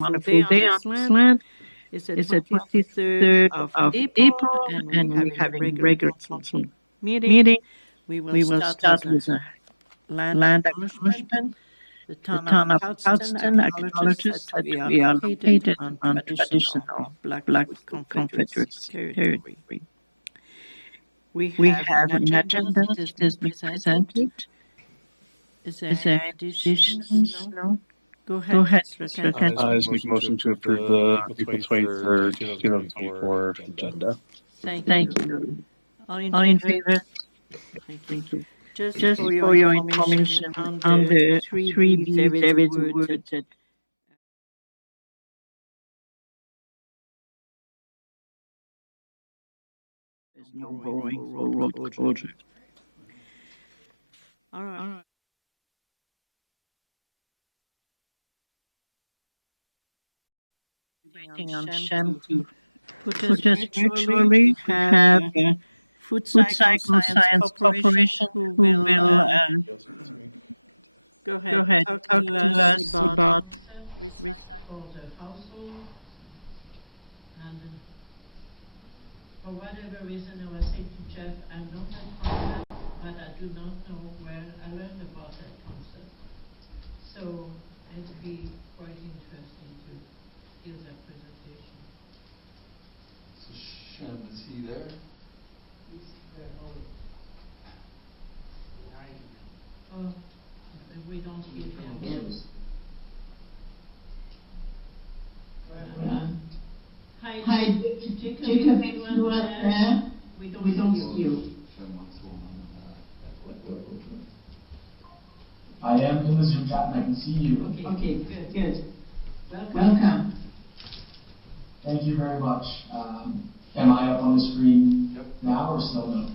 wonderful day on this land. It's the 23rd of April, and we're having a regular council meeting. We will start with a land acknowledgement. The town of Cardston acknowledges that we are located on traditional Blackfoot Confederacy territory. We have an agenda that has been presented. Is there any additions? No? Go ahead, Councillor Jensen. I just make a motion to approve the April 23rd, 2024 agenda. Thank you. All in favor? Thank you. Just for your information, on the 3B, there is a word that there's no borrowing for road closure. All right. Waiting on Shem to put us virtually. We have Food Cycle Science Corporation who will go ahead, talk to us about recycled households. And for whatever reason, I was saying to Jeff, I know that concept, but I do not know where I learned about that concept. So it'd be quite interesting to hear that presentation. So Shem, is he there? He's there. Oh, we don't hear him. Yes. Hi, Jacob, if you are there, we don't see you. I am in the Zoom chat and I can see you. Okay, good. Welcome. Thank you very much. Am I up on the screen now or still no?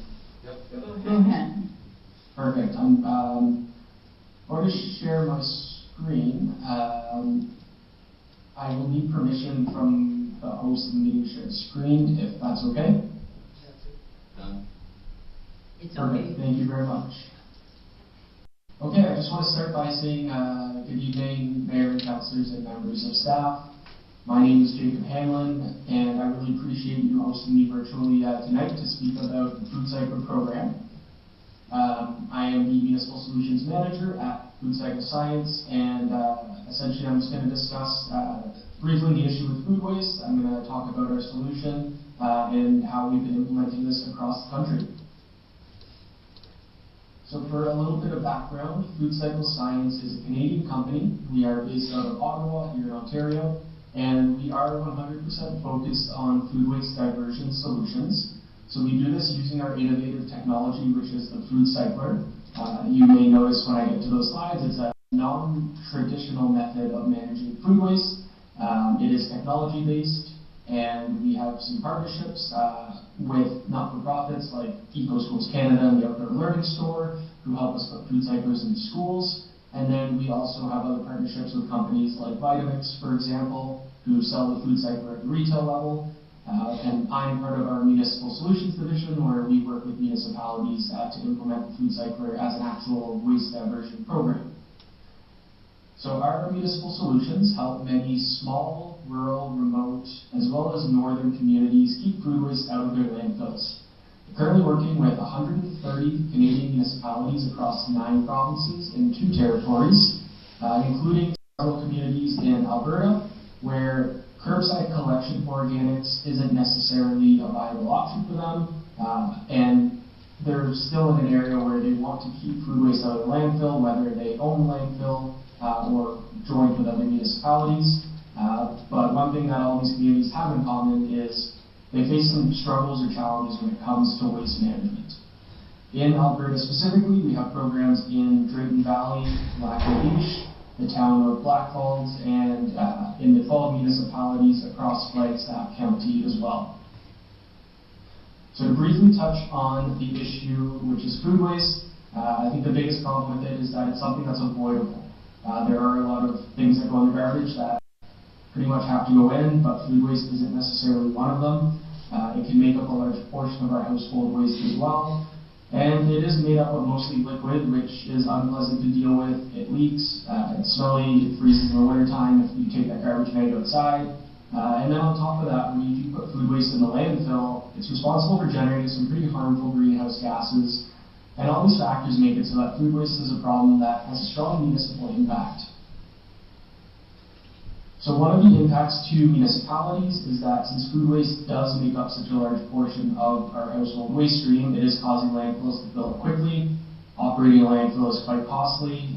Yep. Go ahead. Perfect. I'm going to share my screen. I will need permission from the host of the meeting to share the screen, if that's okay. Done. It's Perfect. okay. Thank you very much. Okay, I just want to start by saying good evening, Mayor, councillors, and members of staff. My name is Jacob Hanlon, and I really appreciate you hosting me virtually tonight to speak about the Food Cycle program. I am the Municipal Solutions Manager at Food Cycle Science, and essentially I'm just going to discuss briefly the issue with food waste. I'm going to talk about our solution and how we've been implementing this across the country. So for a little bit of background, Food Cycle Science is a Canadian company. We are based out of Ottawa, here in Ontario, and we are 100% focused on food waste diversion solutions. So we do this using our innovative technology, which is the Food Cycler. You may notice when I get to those slides, it's a non-traditional method of managing food waste. It is technology-based, and we have some partnerships with not-for-profits like EcoSchools Canada and the Outdoor Learning Store, who help us put food cyclers into schools. And then we also have other partnerships with companies like Vitamix, for example, who sell the food cycler at the retail level. And I'm part of our Municipal Solutions Division, where we work with municipalities to implement the food cycler as an actual waste diversion program. So our municipal solutions help many small, rural, remote, as well as northern communities keep food waste out of their landfills. We're currently working with 130 Canadian municipalities across 9 provinces and 2 territories, including several communities in Alberta, where curbside collection for organics isn't necessarily a viable option for them, and they're still in an area where they want to keep food waste out of the landfill, whether they own the landfill or join with other municipalities. But one thing that all these communities have in common is they face some struggles or challenges when it comes to waste management. In Alberta specifically, we have programs in Drayton Valley, Lac-La Biche, the town of Blackfalds, and in the 12 municipalities across Flagstaff County as well. So to briefly touch on the issue, which is food waste, I think the biggest problem with it is that it's something that's avoidable. There are a lot of things that go in the garbage that pretty much have to go in, but food waste isn't necessarily one of them. It can make up a large portion of our household waste as well. And it is made up of mostly liquid, which is unpleasant to deal with. It leaks, it's smelly, it freezes in the wintertime if you take that garbage bag outside. And then on top of that, when you do put food waste in the landfill, it's responsible for generating some pretty harmful greenhouse gases. And all these factors make it so that food waste is a problem that has a strong municipal impact. So one of the impacts to municipalities is that since food waste does make up such a large portion of our household waste stream, it is causing landfills to fill up quickly. Operating a landfill is quite costly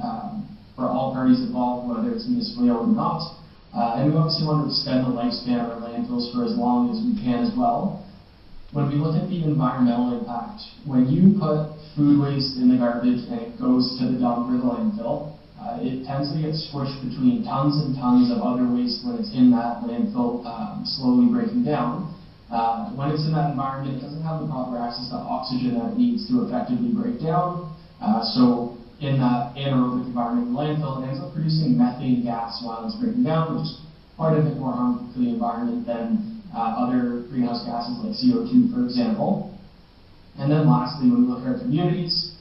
for all parties involved, whether it's municipally owned or not. And we obviously want to extend the lifespan of our landfills for as long as we can as well. When we look at the environmental impact, when you put food waste in the garbage and it goes to the dump or the landfill, it tends to get squished between tons and tons of other waste when it's in that landfill slowly breaking down. When it's in that environment, it doesn't have the proper access to oxygen that it needs to effectively break down. So in that anaerobic environment in the landfill, it ends up producing methane gas while it's breaking down, which is quite a bit more harmful to the environment than other greenhouse gases like CO2, for example. And then lastly, when we look at our communities,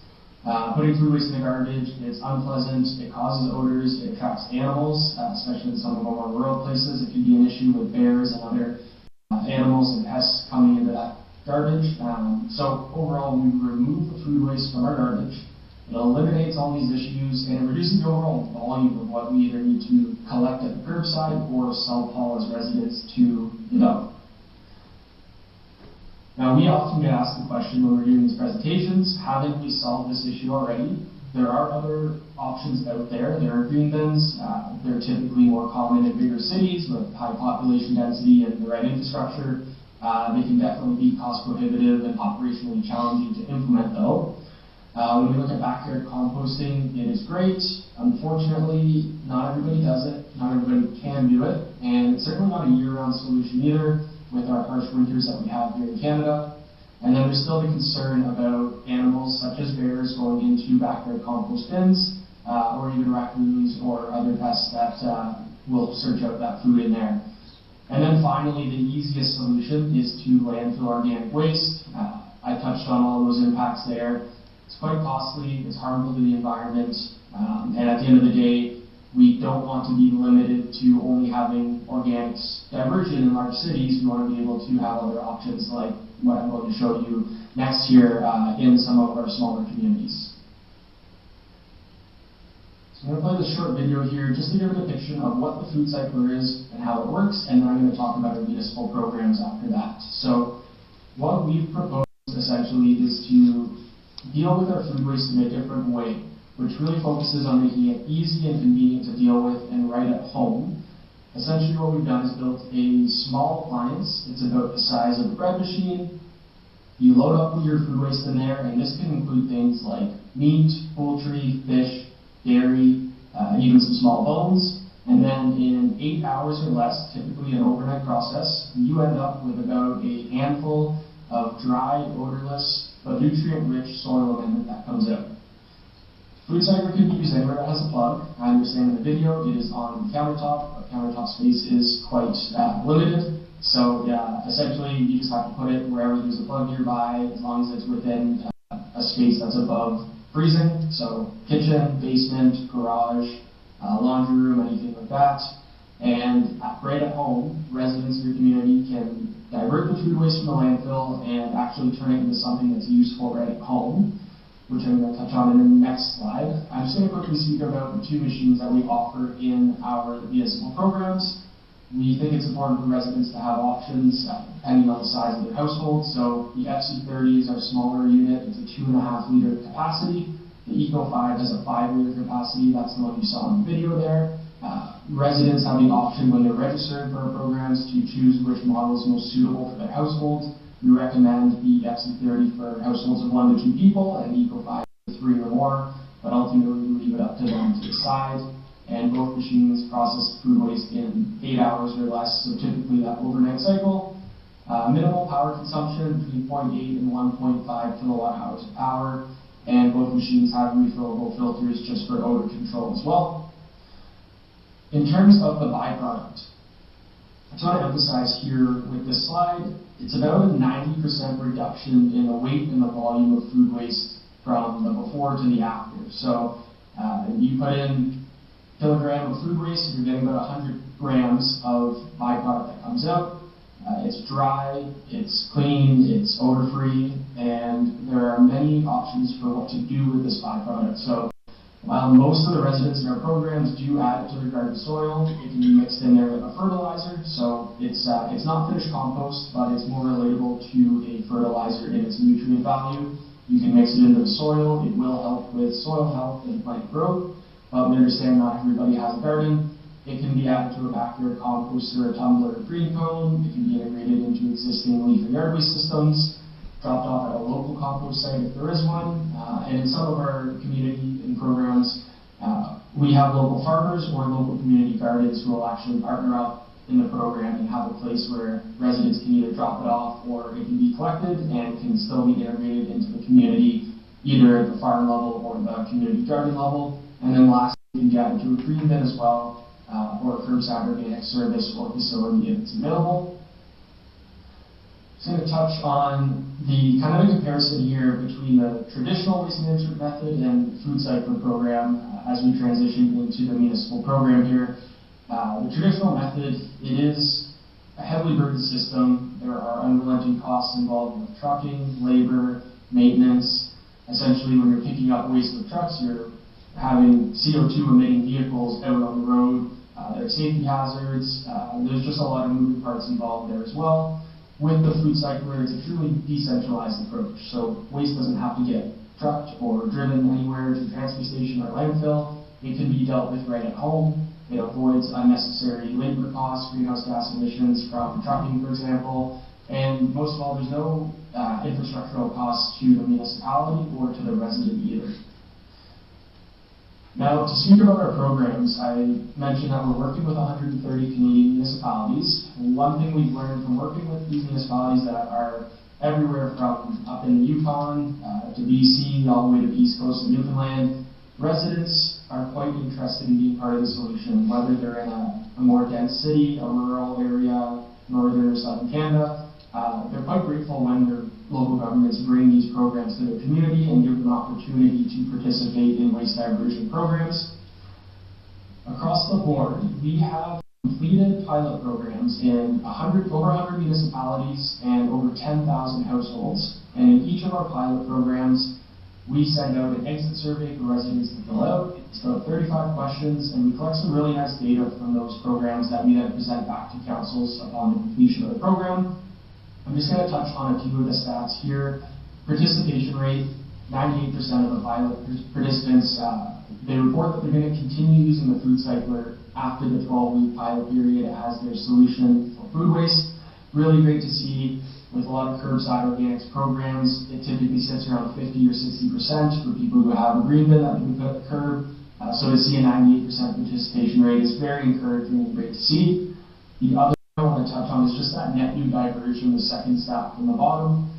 putting food waste in the garbage is unpleasant, it causes odors, it attracts animals, especially in some of our more rural places. It can be an issue with bears and other animals and pests coming into that garbage. So overall, we remove the food waste from our garbage. It eliminates all these issues and it reduces the overall volume of what we either need to collect at the curbside or self-haul as residents to the dump. Now, we often get asked the question when we're doing these presentations, haven't we solved this issue already? There are other options out there. There are green bins. They're typically more common in bigger cities with high population density and the right infrastructure. They can definitely be cost prohibitive and operationally challenging to implement though. When we look at backyard composting, it is great. Unfortunately, not everybody does it. Not everybody can do it. And it's certainly not a year-round solution either, with our harsh winters that we have here in Canada. And then there's still the concern about animals such as bears going into backyard compost bins, or even raccoons or other pests that will search out that food in there. And then finally, the easiest solution is to landfill organic waste. I touched on all those impacts there. It's quite costly, it's harmful to the environment, and at the end of the day, we don't want to be limited to only having organics diversion in large cities. We want to be able to have other options like what I'm going to show you next here in some of our smaller communities. So I'm going to play this short video here just to give a depiction of what the food cycler is and how it works, and then I'm going to talk about our municipal programs after that. So what we've proposed essentially is to deal with our food waste in a different way, which really focuses on making it easy and convenient to deal with and right at home. Essentially what we've done is built a small appliance. It's about the size of a bread machine. You load up with your food waste in there, and this can include things like meat, poultry, fish, dairy, even some small bones. And then in 8 hours or less, typically an overnight process, you end up with about a handful of dry, odorless, but nutrient-rich soil amendment that comes out. Food cycler can be used anywhere that has a plug. I understand in the video it is on the countertop, but countertop space is quite limited. So essentially you just have to put it wherever there's a plug nearby, as long as it's within a space that's above freezing. So kitchen, basement, garage, laundry room, anything like that. And right at home, residents of your community can divert the food waste from the landfill and actually turn it into something that's useful right at home, which I'm going to touch on in the next slide. I'm just going to quickly speak about the two machines that we offer in our municipal programs. We think it's important for residents to have options depending on the size of their household. So the FC30 is our smaller unit. It's a 2.5 liter capacity. The Eco5 has a 5 liter capacity. That's the one you saw in the video there. Residents have the option when they're registered for our programs to choose which model is most suitable for their household. We recommend the FC30 for households of 1 to 2 people and the Eco5 for 3 or more, but ultimately we leave it up to them to decide. And both machines process food waste in 8 hours or less, so typically that overnight cycle. Minimal power consumption between 0.8 and 1.5 kilowatt hours of power, and both machines have refillable filters just for odor control as well. In terms of the byproduct, I just want to emphasize here with this slide, it's about a 90% reduction in the weight and the volume of food waste from the before to the after. So you put in kilogram of food waste, you're getting about 100 grams of byproduct that comes out. It's dry, it's clean, it's odor-free, and there are many options for what to do with this byproduct. So while most of the residents in our programs do add it to their garden soil, it can be mixed in there with a fertilizer. So it's not finished compost, but it's more relatable to a fertilizer in its nutrient value. You can mix it into the soil. It will help with soil health and plant growth. But we understand not everybody has a garden. It can be added to a backyard composter, a tumbler, a green cone. It can be integrated into existing leaf and yard waste systems, dropped off at a local compost site if there is one. And in some of our community and programs, we have local farmers or local community gardens who will actually partner up in the program and have a place where residents can either drop it off or it can be collected and can still be integrated into the community, either at the farm level or the community garden level. And then lastly, you can get into a green bin as well, or a curbside organic service or facility if it's available. I'm going to touch on the kind of a comparison here between the traditional waste management method and food cycling program as we transition into the municipal program here. The traditional method, it is a heavily burdened system. There are unrelenting costs involved with trucking, labor, maintenance. Essentially, when you're picking up waste with trucks, you're having CO2 emitting vehicles out on the road. There are safety hazards. There's just a lot of moving parts involved there as well. With the food cycler, it's a truly decentralized approach. So waste doesn't have to get trucked or driven anywhere to a transfer station or landfill. It can be dealt with right at home. It avoids unnecessary labor costs, greenhouse gas emissions from trucking, for example. And most of all, there's no infrastructural costs to the municipality or to the resident either. Now, to speak about our programs, I mentioned that we're working with 130 Canadian municipalities. And one thing we've learned from working with these municipalities that are everywhere from up in the Yukon to BC, all the way to the East Coast of Newfoundland, residents are quite interested in being part of the solution, whether they're in a more dense city, a rural area, northern or southern Canada. They're quite grateful when their local governments bring these programs to their community and give them opportunity to participate in waste diversion programs. Across the board, we have completed pilot programs in over 100 municipalities and over 10,000 households. And in each of our pilot programs, we send out an exit survey for residents to fill out. It's about 35 questions, and we collect some really nice data from those programs that we then present back to councils upon the completion of the program. I'm just going to touch on a few of the stats here. Participation rate, 98% of the pilot participants, they report that they're going to continue using the food cycler after the 12-week pilot period as their solution for food waste. Really great to see. With a lot of curbside organics programs, it typically sits around 50 or 60% for people who have a green bin that they can put at the curb. So to see a 98% participation rate is very encouraging and great to see. The other I want to touch on is just that net new diversion, the second stat from the bottom.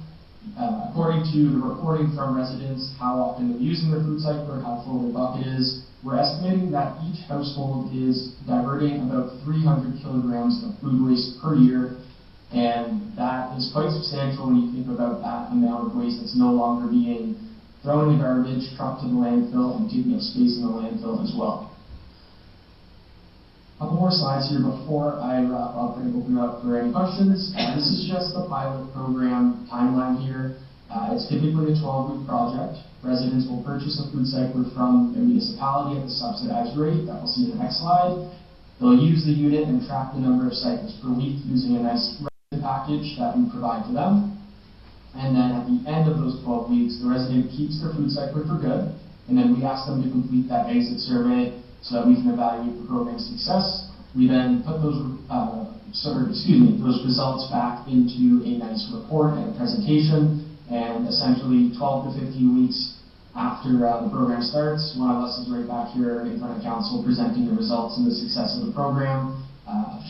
According to the reporting from residents, how often they're using their food cycler, how full their bucket is, we're estimating that each household is diverting about 300 kilograms of food waste per year, and that is quite substantial when you think about that amount of waste that's no longer being thrown in the garbage, trucked to the landfill, and taking up space in the landfill as well. A couple more slides here before I wrap up and open up for any questions. This is just the pilot program timeline here. It's typically a 12-week project. Residents will purchase a food cycler from their municipality at the subsidized rate that we'll see in the next slide. They'll use the unit and track the number of cycles per week using a nice resident package that we provide to them. And then at the end of those 12 weeks, the resident keeps their food cycler for good, and then we ask them to complete that exit survey so that we can evaluate the program's success. We then put those results back into a nice report and a presentation, and essentially 12 to 15 weeks after the program starts, one of us is right back here in front of council presenting the results and the success of the program,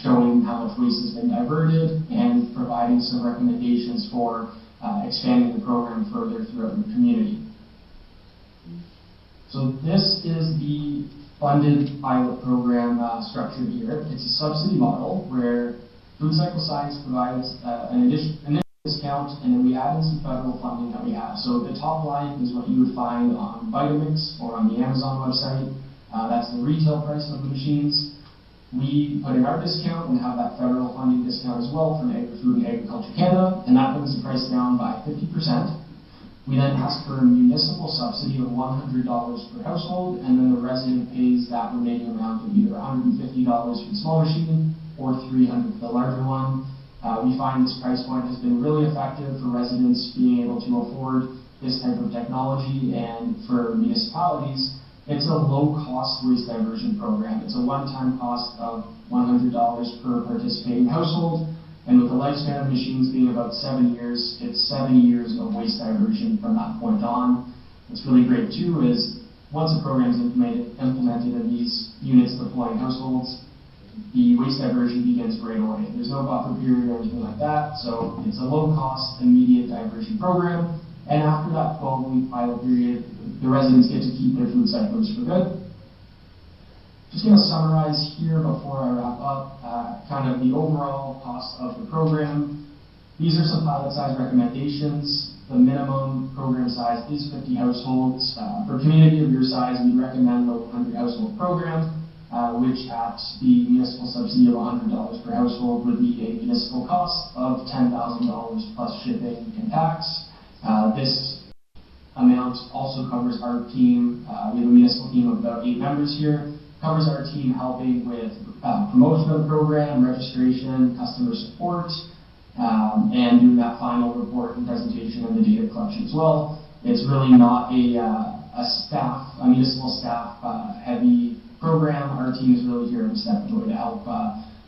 showing how much waste has been diverted, and providing some recommendations for expanding the program further throughout the community. So this is the funded pilot program structured here. It's a subsidy model where Food Cycle Science provides an initial discount, and then we add in some federal funding that we have. So the top line is what you would find on Vitamix or on the Amazon website. That's the retail price of the machines. We put in our discount and have that federal funding discount as well from Agri-Food and Agriculture Canada, and that brings the price down by 50%. We then ask for a municipal subsidy of $100 per household, and then the resident pays that remaining amount of either $150 for the small machine or $300 for the larger one. We find this price point has been really effective for residents being able to afford this type of technology, and for municipalities, it's a low-cost waste diversion program. It's a one-time cost of $100 per participating household, and with the lifespan of machines being about 7 years, it's 7 years of waste diversion from that point on. What's really great too is once a program is implemented and these units deploy in households, the waste diversion begins right away. There's no buffer period or anything like that, so it's a low-cost, immediate diversion program. And after that 12-week pilot period, the residents get to keep their food cyclers for good. Just going to summarize here before I wrap up kind of the overall cost of the program. These are some pilot size recommendations. The minimum program size is 50 households. For a community of your size, we recommend the 100 household program, which at the municipal subsidy of $100 per household would be a municipal cost of $10,000 plus shipping and tax. This amount also covers our team. We have a municipal team of about 8 members here. Covers our team helping with promotion of the program, registration, customer support, and doing that final report and presentation and the data collection as well. It's really not a municipal staff heavy program. Our team is really here every step of the way to help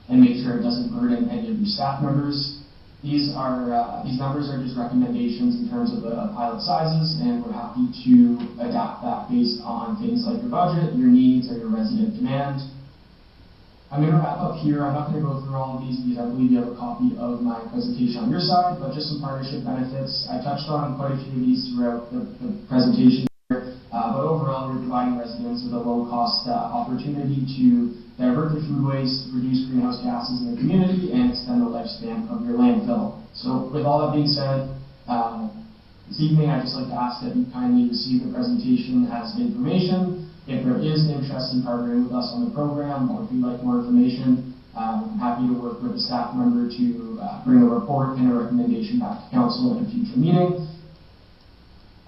and make sure it doesn't burden any of your staff members. These numbers are just recommendations in terms of the pilot sizes, and we're happy to adapt that based on things like your budget, your needs, or your resident demand. I'm going to wrap up here. I'm not going to go through all of these because I believe you have a copy of my presentation on your side, but just some partnership benefits. I touched on quite a few of these throughout the presentation here, but overall we're providing residents with a low-cost opportunity to divert the food waste, reduce greenhouse gases in the community, and extend the lifespan of your landfill. So with all that being said, this evening I'd just like to ask that you kindly receive the presentation as information. If there is interest in partnering with us on the program, or if you'd like more information, I'm happy to work with a staff member to bring a report and a recommendation back to council in a future meeting.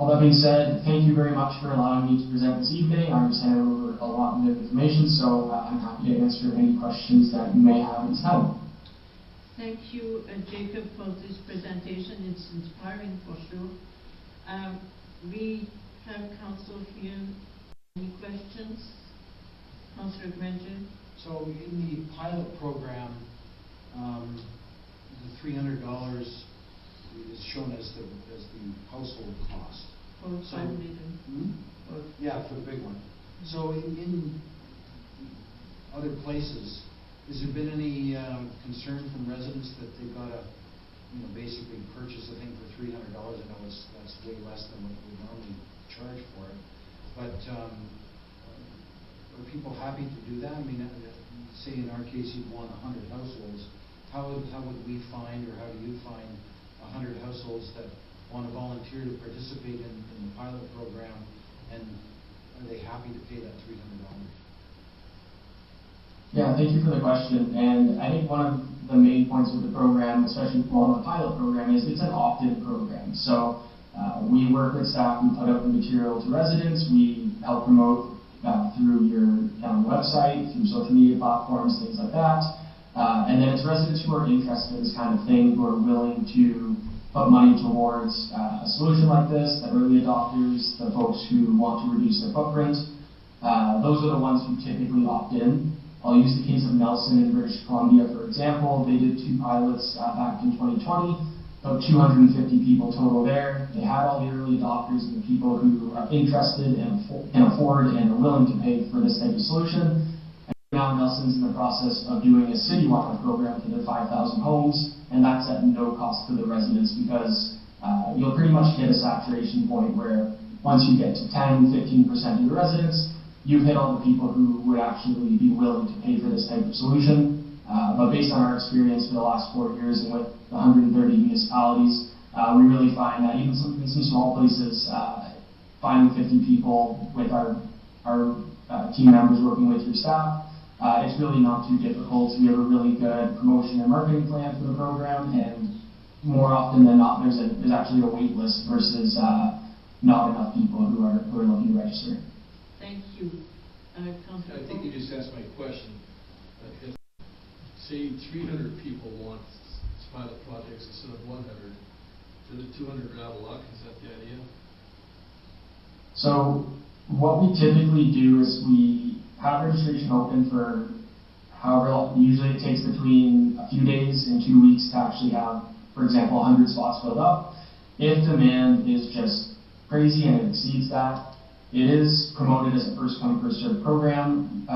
All that being said, thank you very much for allowing me to present this evening. I understand over a lot of information, so I'm happy to answer any questions that you may have at this time. Thank you, Jacob, for this presentation. It's inspiring for sure. We have council here. Any questions? Councillor Grainger. So in the pilot program, the $300 is shown as the household cost. For 5 million. Yeah, for the big one. So in other places, has there been any concern from residents that they've got to, basically purchase a thing for $300? I know that's way less than what we normally charge for it. But are people happy to do that? I mean, say in our case you'd want 100 households. How would we find, or how do you find 100 households that want to volunteer to participate in the pilot program, and are they happy to pay that $300? Yeah, thank you for the question. And I think one of the main points of the program, especially on the pilot program, is it's an opt-in program. So we work with staff, we put out the material to residents, we help promote through your county website, through social media platforms, things like that. And then it's residents who are interested in this kind of thing, who are willing to put money towards a solution like this, the early adopters, the folks who want to reduce their footprint. Those are the ones who typically opt in. I'll use the case of Nelson in British Columbia, for example. They did 2 pilots back in 2020, about 250 people total there. They had all the early adopters and the people who are interested and can afford and are willing to pay for this type of solution. Now Nelson's in the process of doing a citywide program for their 5,000 homes, and that's at no cost to the residents, because you'll pretty much hit a saturation point where once you get to 10-15% of your residents, you've hit all the people who would actually be willing to pay for this type of solution. But based on our experience for the last 4 years and with the 130 municipalities, we really find that even in some small places, finding 50 people with our team members working with your staff, it's really not too difficult. We have a really good promotion and marketing plan for the program, and more often than not, there's actually a wait list versus not enough people who are looking to register. Thank you. Councillor. I think you just asked my question. If, say, 300 people want pilot projects instead of 100, do the 200 grab a luck? Is that the idea? So what we typically do is we have registration open for however long. Usually it takes between a few days and 2 weeks to actually have, for example, 100 spots filled up. If demand is just crazy and it exceeds that, it is promoted as a first-come, first-served program.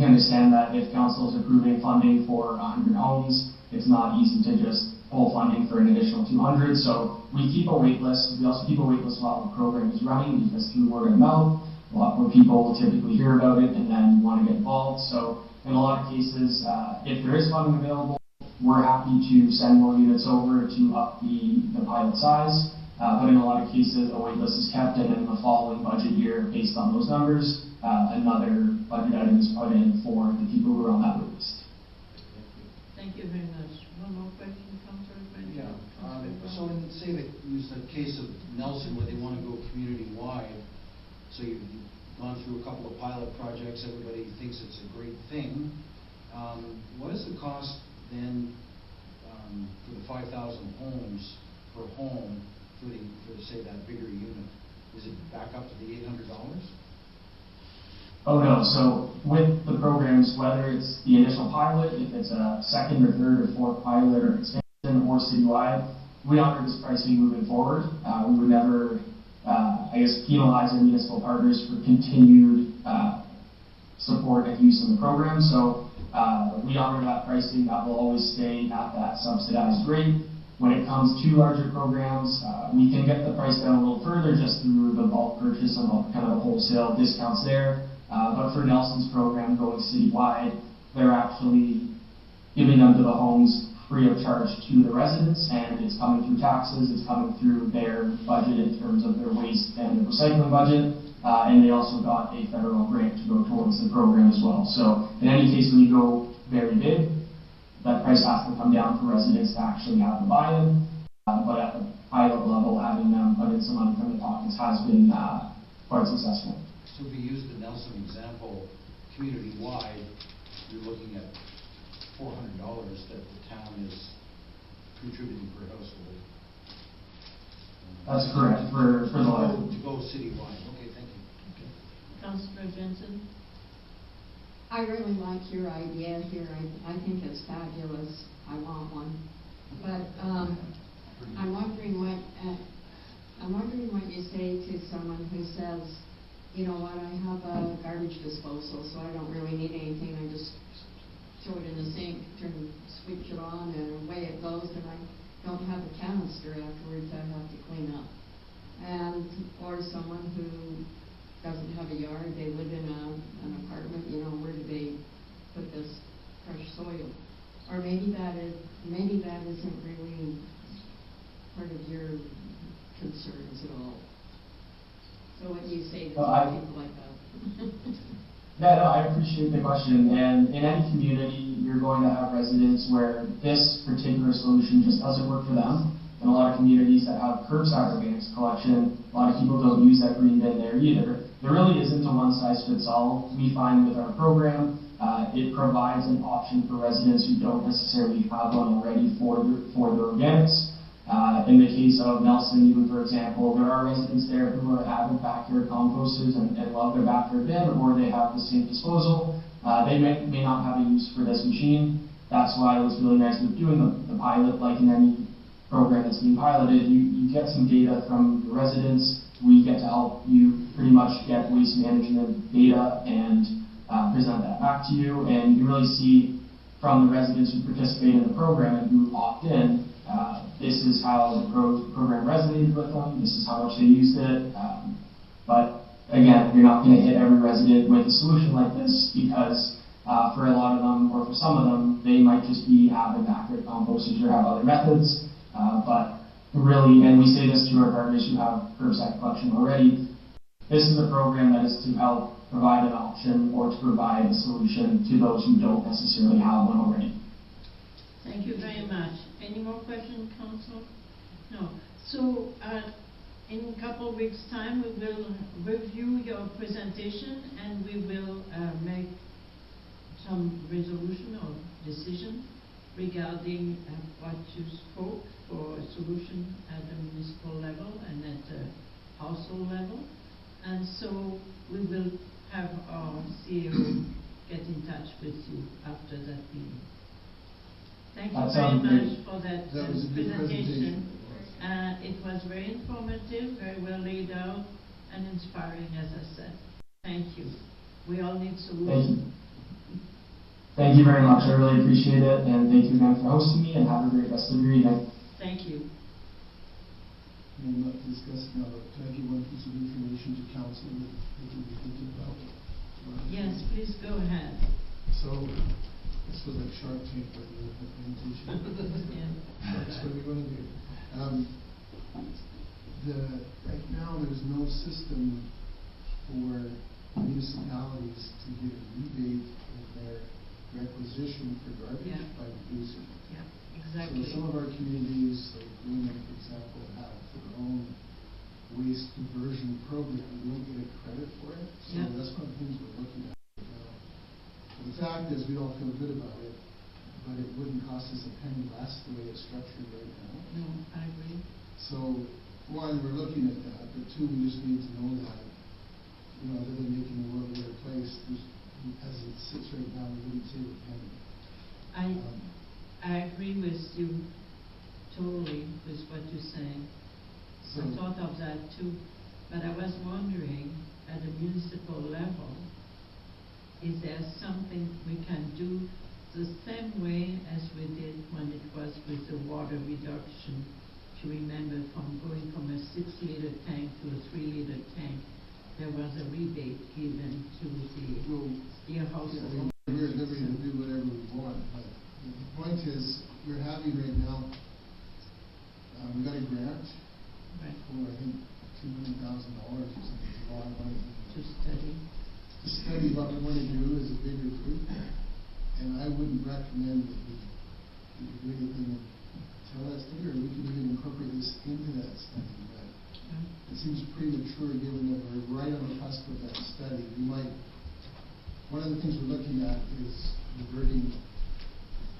We understand that if council is approving funding for 100 homes, it's not easy to just pull funding for an additional 200. So we keep a wait list. We also keep a wait list while the program is running, because through word of mouth, a lot more people will typically hear about it and then want to get involved. So in a lot of cases, if there is funding available, we're happy to send more units over to up the pilot size. But in a lot of cases, a wait list is kept, and in the following budget year, based on those numbers, another budget item is put in for the people who are on that wait list. Thank you very much. One more question, Councillor Grainger? Yeah. So in, say, use the case of Nelson, where they want to go community-wide. So you've gone through a couple of pilot projects. Everybody thinks it's a great thing. What is the cost then for the 5,000 homes per home? For say that bigger unit, is it back up to the $800? Oh no, so with the programs, whether it's the initial pilot, if it's a second or third or fourth pilot or expansion or citywide, we honor this pricing moving forward. We would never, penalize our municipal partners for continued support and use of the program. So we honor that pricing. That will always stay at that subsidized rate. When it comes to larger programs, we can get the price down a little further just through the bulk purchase and kind of the wholesale discounts there. But for Nelson's program going citywide, they're actually giving them to the homes free of charge to the residents, and it's coming through taxes, it's coming through their budget in terms of their waste and their recycling budget, and they also got a federal grant to go towards the program as well. So in any case, when you go very big, that price has to come down for residents to actually have the buy-in, but at the pilot level, having them put in some money from their pockets has been quite successful. So if we use the Nelson example, community-wide, you're looking at $400 that the town is contributing per household. That's correct, for the life. To go citywide. Okay, thank you. Okay. Councillor Jensen? I really like your idea here. I think it's fabulous. I want one. But I'm wondering what you say to someone who says, you know what, I have a garbage disposal, so I don't really need anything. I just throw it in the sink, switch it on, and away it goes, and I don't have a canister afterwards I have to clean up. Or someone who doesn't have a yard, they live in an apartment, you know, where do they put this crushed soil? Or maybe that isn't really part of your concerns at all. So what do you say to people like that? Yeah, no, I appreciate the question. And in any community, you're going to have residents where this particular solution just doesn't work for them. In a lot of communities that have curbside organics collection, a lot of people don't use that green bin there either. There really isn't a one-size-fits-all. We find with our program, it provides an option for residents who don't necessarily have one already for their organics. In the case of Nelson, even for example, there are residents there who are avid backyard composters and love their backyard bin, or they have the sink disposal. They may not have a use for this machine. That's why it was really nice with doing the pilot, like in any program that's being piloted. You get some data from the residents. We get to help you pretty much get waste management data and present that back to you. And you really see from the residents who participate in the program and who opt in, this is how the program resonated with them, this is how much they used it. But again, you're not going to hit every resident with a solution like this because For a lot of them, or for some of them, they might just be avid backyard composters or have other methods. But really, and we say this to our partners who have curbside collection already, this is a program that is to help provide an option or to provide a solution to those who don't necessarily have one already. Thank you very much. Any more questions, Council? No. So, in a couple of weeks' time, we will review your presentation and we will make some resolution or decision regarding what you spoke for a solution at the municipal level and at the household level. And so we will have our CEO get in touch with you after that meeting. Thank you very much for that presentation. It was very informative, very well laid out, and inspiring, as I said. Thank you. We all need solutions. Thank you very much. I really appreciate it, and thank you again for hosting me, and have a great rest of your evening. Thank you. I'm not discussing now, but can I give one piece of information to council that they can be thinking about? Yes, please go ahead. So, this was like Shark Tank, but the presentation. That's what we want to do. Right now, there's no system for municipalities to get a rebate in their requisition for garbage by producing. Yeah, exactly. So some of our communities, like Grainger, for example, have their own waste diversion program. We don't get a credit for it. So that's one of the things we're looking at right now. The fact is, we don't feel good about it, but it wouldn't cost us a penny less the way it's structured right now. No, I agree. So, one, we're looking at that, but two, we just need to know that, other than making the world a better place, as it sits right now, we wouldn't save a penny. I agree with you totally with what you're saying. So, I thought of that too, but I was wondering, at the municipal level, is there something we can do the same way as we did when it was with the water reduction? If you remember, going from a 6-liter tank to a 3-liter tank, there was a rebate given to the household. We're at liberty to do whatever we want, but the point is, we're having right now, we got a grant for, I think, $200,000 or something. It's a lot of money. To study. To study what we want to do as a bigger group. And I wouldn't recommend that we do anything until that study, or we can even incorporate this into that study. But it seems premature given that we're right on the cusp of that study. One of the things we're looking at is reverting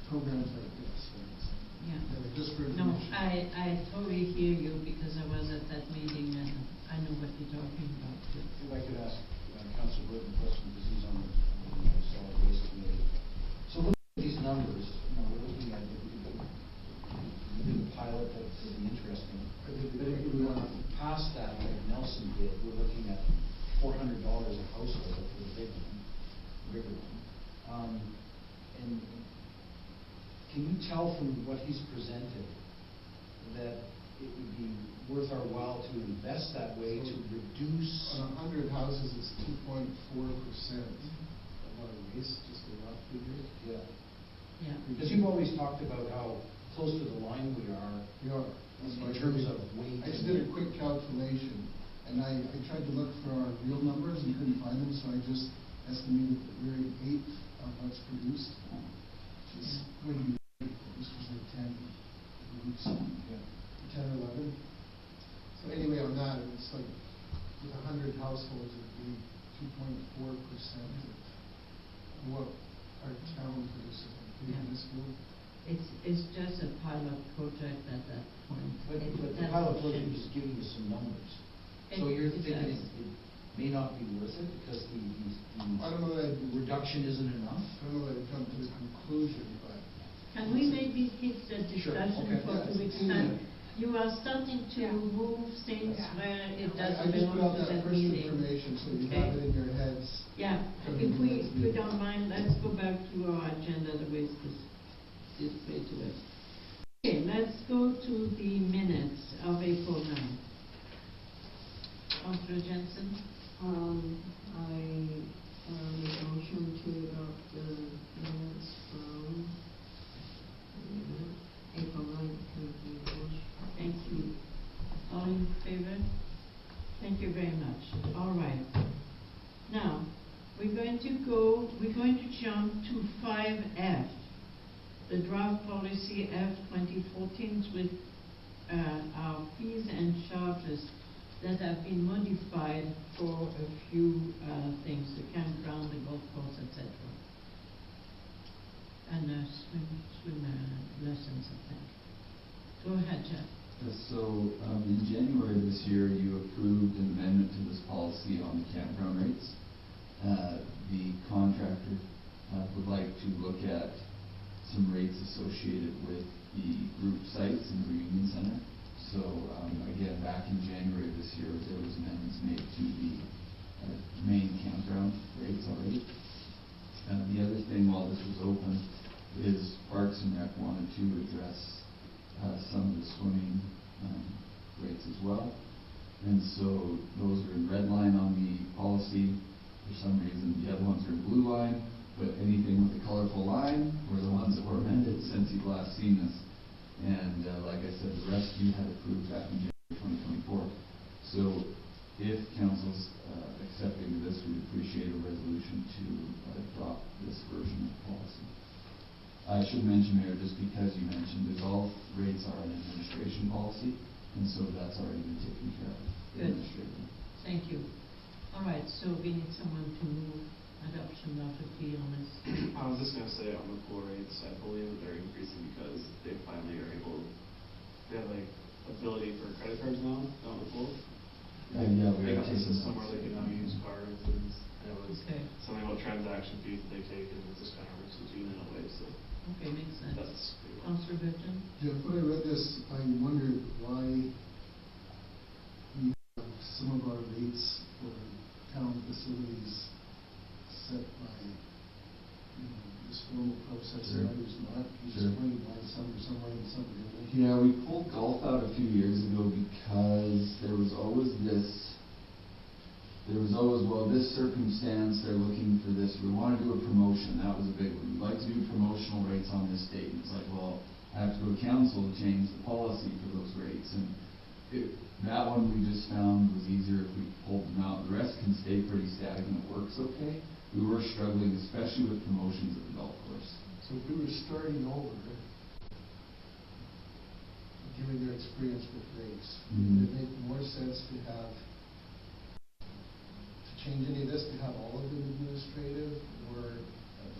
programs like this. No, I totally hear you because I was at that meeting and I know what you're talking about. If I could ask Councillor Burton a question, because he's on the solid waste committee. So looking at these numbers, we're looking at the pilot that would be interesting. But if we want to pass that, like Nelson did, we're looking at $400 a household for the bigger one. And can you tell from what he's presented that it would be worth our while to invest that way to reduce? On 100 houses, it's 2.4% of our waste, just a rough figure. Yeah. Because you've always talked about how close to the line we are. We are. In terms of weight. I just did a quick calculation, and I tried to look for our real numbers and couldn't find them, so I just estimated that we're an eighth of what's produced, which is going to be. This was like 10 groups, 10 or 11. So anyway, on that, it's like with 100 households, it would be 2.4% of what our town produces. It's just a pilot project at that point. But the pilot project is giving you some numbers. So you're thinking it may not be worth it because the I don't know that reduction isn't enough? I don't know that I'd come to the conclusion, but... Can we maybe keep the discussion for 2 weeks' time? You are starting to move things where it doesn't belong to that meeting. Information so you have it in your heads. Yeah, if we don't mind, let's go back to our agenda the way it's displayed to us. Okay, let's go to the minutes of April 9th. Councillor Jensen? I make a motion to adopt the Thank you very much. All right. Now, we're going to jump to 5F, the draft policy F 2014 with our fees and charges that have been modified for a few things, the campground, the golf course, etc. And swim lessons, I think. Go ahead, Jeff. So in January this year, you approved an amendment to this policy on the campground rates. The contractor would like to look at some rates associated with the group sites in the reunion center. So again, back in January this year, there was amendments made to the main campground rates already. The other thing while this was open is Parks and Rec wanted to address some of the swimming rates as well. And so those are in red line on the policy. For some reason, the other ones are in blue line, but anything with a colorful line were the ones that were amended since you've last seen this. And like I said, the rest you had approved back in January 2024. So if council's accepting of this, we'd appreciate a resolution to adopt this version of the policy. I should mention, Mayor, just because you mentioned the golf rates are an administration policy, and so that's already been taken care of. Good. Thank you. All right, so we need someone to move adoption of a fee on this. I was just going to say on the pool rates, I believe that they're increasing because they finally are able, they have like ability for credit cards now on the pool. Yeah, we they are got a taking system where they can now use cards, and it was something about transaction fees that they take, and it's just kind of routine in a way. So okay, makes sense. that's Councillor Burton. Jeff, when I read this, I wondered why we have some of our rates for town facilities set by this formal process and others not. Can you explain why some are some way and some are different? Yeah, we pulled golf out a few years ago because there was always this circumstance, they're looking for this, we want to do a promotion, that was a big one. We'd like to do promotional rates on this date. And it's like, well, I have to go to council to change the policy for those rates. And that one we just found was easier if we pulled them out. The rest can stay pretty static and it works okay. We were struggling, especially with promotions at the golf course. So if we were starting over, given your experience with rates, would it make more sense to change any of this, to have all of them administrative, or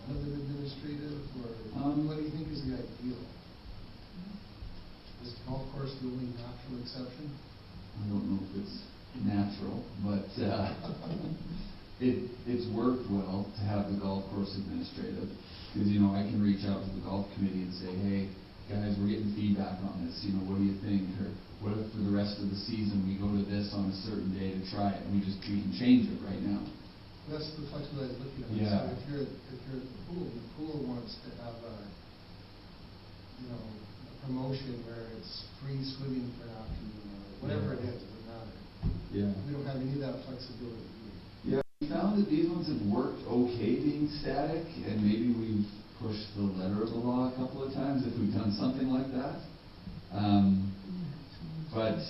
none of them administrative, or what do you think is the ideal? Is golf course the only natural exception? I don't know if it's natural, but it's worked well to have the golf course administrative, because I can reach out to the golf committee and say, hey guys, we're getting feedback on this, what do you think? Or what if for the rest of the season we go to this on a certain day to try it, and we can change it right now. That's the flexibility I was looking at. Yeah. So if you're at the pool wants to have a promotion where it's free swimming for an afternoon or whatever it is, it doesn't matter. Yeah. We don't have any of that flexibility here. Yeah, we found that these ones have worked okay being static, and maybe we've pushed the letter of the law a couple of times if we've done something like that. But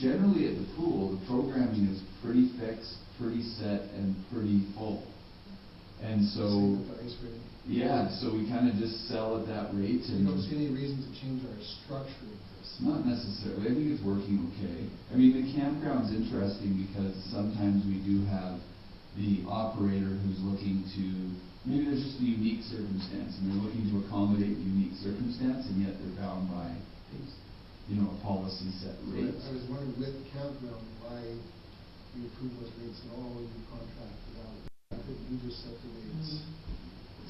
generally at the pool, the programming is pretty fixed, pretty set, and pretty full. And so, yeah, so we kind of just sell at that rate. So you don't see any reason to change our structure of this? Not necessarily. I think it's working okay. I mean, the campground's interesting because sometimes we do have the operator who's looking to, maybe there's just a unique circumstance, and they're looking to accommodate the unique circumstance, and yet they're bound by a policy set rate. I was wondering with the campground why we approve those rates at all when you contract it out. I think you just set the rates.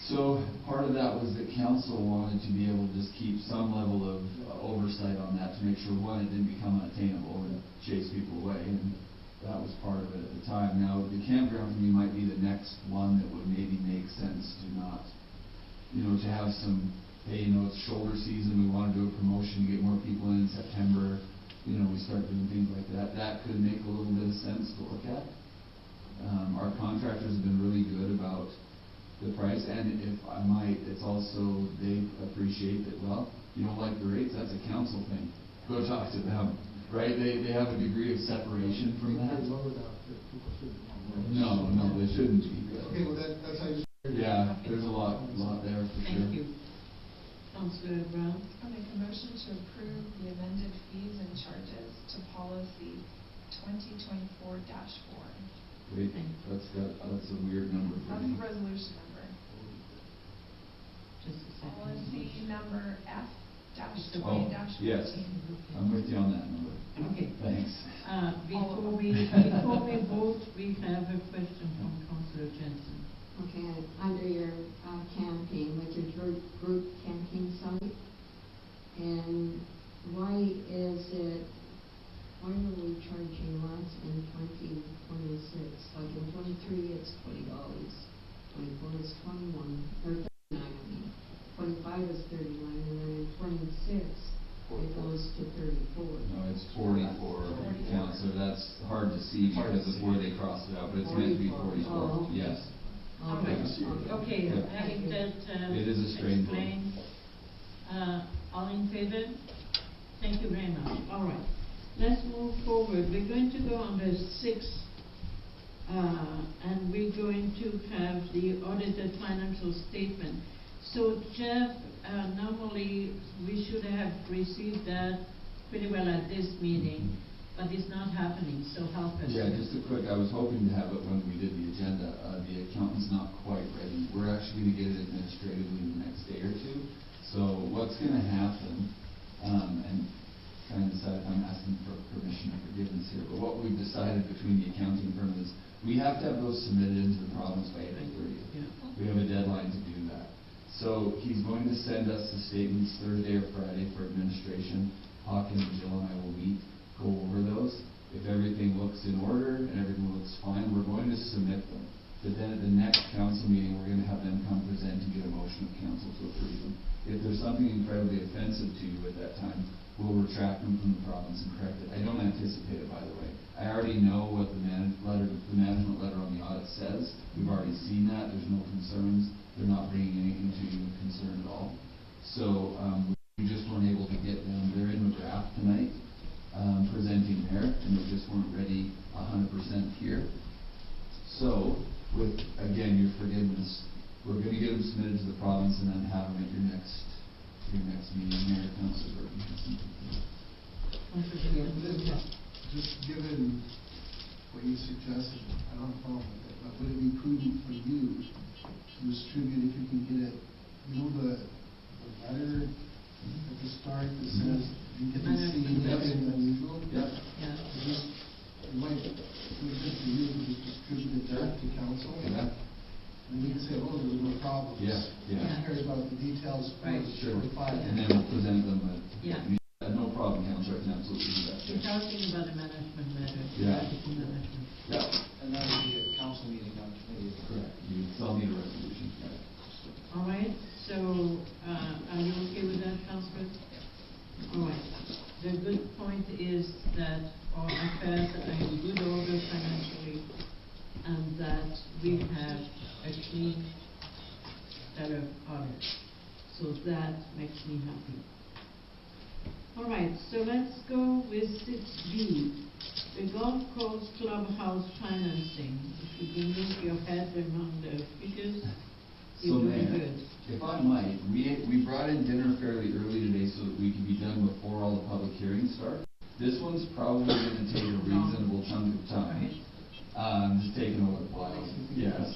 So part of that was that council wanted to be able to just keep some level of oversight on that to make sure, one, it didn't become unattainable and chase people away, and that was part of it at the time. Now, the campground for me might be the next one that would maybe make sense to not, to have some, hey, it's shoulder season, we want to do a promotion to get more people in September, we start doing things like that. That could make a little bit of sense to look at. Our contractors have been really good about the price, and if I might, it's also, they appreciate that, well, you don't like the rates, that's a council thing. Go talk to them. right? They have a degree of separation from that. They're lower down, that people shouldn't want. No, they shouldn't be. Okay, well, that's how you. Yeah, there's a lot there for sure. Thank you. Councillor Brown? I'll make a motion to approve the amended fees and charges to policy 2024-4. Wait, that's a weird number for That's me. the resolution number. Just a second. Policy number Oh, F-20-14. yes, I'm with you on that number. Okay. Thanks. Before we vote, we have a question from Councillor Jensen. Okay, under your campaign, like your group campaign site, and why are we charging less in 2026? Like in 23 it's $20, 24 is 21, or 39 I mean, 25 is 39, and then in 26 it goes to 34. No, it's 44, Councillor. That's hard to see because of where they crossed it out, but it's meant to be 44. Oh, okay. Yes. All right. Okay, Yeah. having that It is a strange one. explained, all in favor? Thank you very much. All right, let's move forward. We're going to go under 6, and we're going to have the audited financial statement. So Jeff, normally we should have received that pretty well at this meeting, but it's not happening, so help us. Yeah, just a quick, I was hoping to have it when we did the agenda. The accountant's not quite ready. We're actually going to get it administratively in the next day or two. So what's going to happen, and trying to decide if I'm asking for permission or forgiveness here, but what we've decided between the accounting firm is we have to have those submitted into the province by April 30th. Yeah. We have a deadline to do that. So he's going to send us the statements Thursday or Friday for administration. Hawkins, Jill, and I will meet, go over those. If everything looks in order and everything looks fine, we're going to submit them. But then at the next council meeting, we're going to have them come present and get a motion of council to approve them. If there's something incredibly offensive to you at that time, we'll retract them from the province and correct it. I don't anticipate it, by the way. I already know what the management letter on the audit says. We've already seen that. There's no concerns. They're not bringing anything to you of concern at all. So we just weren't able to get them. They're in McGrath tonight. Presenting there, and they just weren't ready 100% here. So, with, again, your forgiveness, we're going to get them submitted to the province and then have them at your next meeting, Mayor, Councillor Burton. Just given what you suggested, I don't have a problem with it, but would it be prudent for you to distribute, if you can get it, the letter at the start that says you can see nothing unusual? Yeah. It might be good for you to just distribute it direct to council. Yeah. And you can say, oh, there was no problem. Yeah. Who cares about the details? Right. Sure. And then we'll present them at no problem, Councillor. I can absolutely do that. You're talking about the management letter. Yeah. Management. Yeah. And that would be a council meeting on committee. Correct. I'll need a resolution. Yeah. All right, so are you okay with that, Councillor? All right. The good point is that our affairs are in good order financially, and that we have a clean set of audit. So that makes me happy. All right, so let's go with 6B, the Golf Course Clubhouse financing. If you can move your head among the figures, you're doing good. If I might, we brought in dinner fairly early today so that we can be done before all the public hearings start. This one's probably going to take a reasonable chunk of time. Just taking a little while, yes.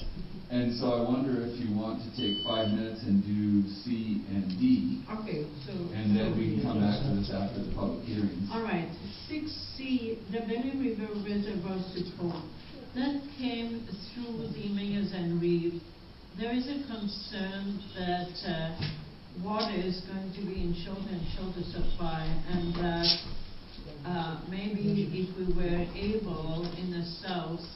And so I wonder if you want to take 5 minutes and do C and D. Okay, so... And then we can come back to this after the public hearings. All right, 6C, the Belly River Reservoir support. That came through the mayors and reeves. There is a concern that water is going to be in shorter and shorter supply, and that maybe if we were able in the south,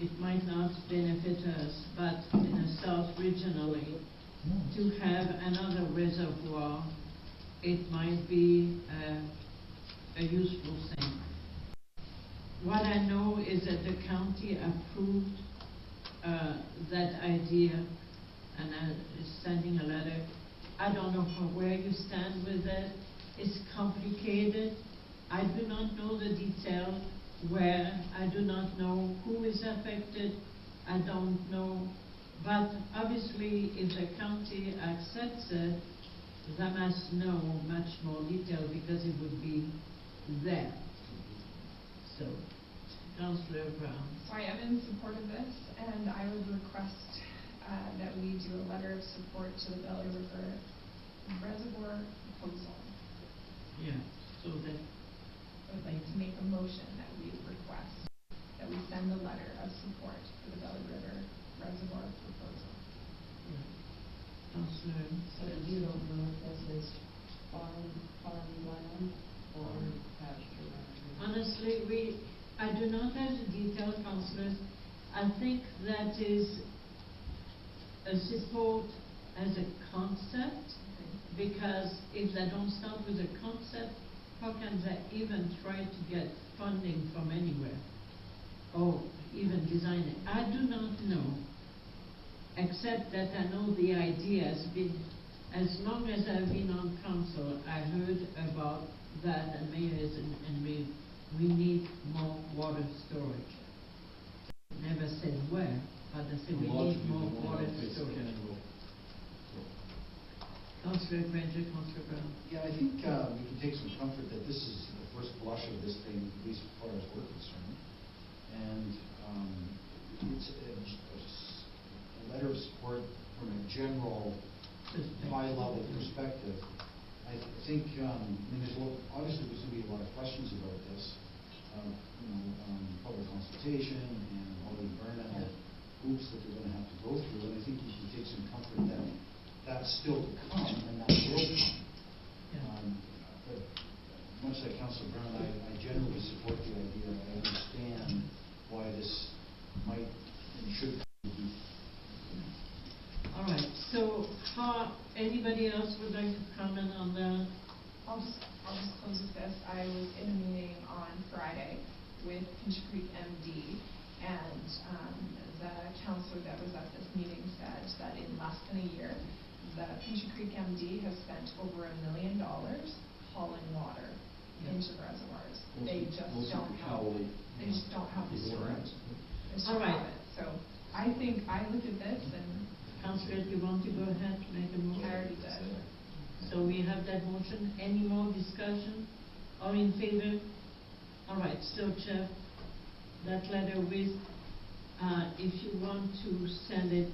it might not benefit us, but in the south regionally, to have another reservoir, it might be a useful thing. What I know is that the county approved that idea and is sending a letter. I don't know from where you stand with it. It's complicated, I do not know the detail where, I do not know who is affected, I don't know. But obviously, if the county accepts it, they must know much more detail because it would be there. So, Councillor Brown. So I am in support of this, and I would request that we do a letter of support to the Belly River Reservoir proposal. Yeah, so that, I would like to make a motion that we request that we send a letter of support for the Belly River Reservoir proposal. yeah. Councillor. So you don't know if this is farmland or pasture land? Honestly, I do not have the detail, councillors. I think that is a support as a concept, because if they don't start with a concept, how can they even try to get funding from anywhere? Or even design it? I do not know, except that I know the idea has been, as long as I've been on council, I heard about that and mayors and we need more water storage. Never said where, but I said we need more water storage. Councillor Grainger, Councillor Brown. Yeah, I think we can take some comfort that this is the first blush of this thing, at least as far as we're concerned. And it's a letter of support from a general, high-level perspective. I think, obviously there's going to be a lot of questions about this. Public consultation and all the environmental hoops that they're going to have to go through. And I think you can take some comfort that that's still to come, and that will come. But much like Councillor Brown, I generally support the idea. I understand why this might and should be. All right. So, anybody else would like to comment on that? I'll just close with this. I was in a meeting on Friday with Pinch Creek MD, and the councillor that was at this meeting said that in less than a year, the Pinch Creek MD has spent over $1 million hauling water into reservoirs. They just don't have the storage. All right. So I think I look at this and Councillor, do you want to go ahead to make a motion? I already did. So we have that motion. Any more discussion? All in favor? All right. So, Chair, that letter with, if you want to send it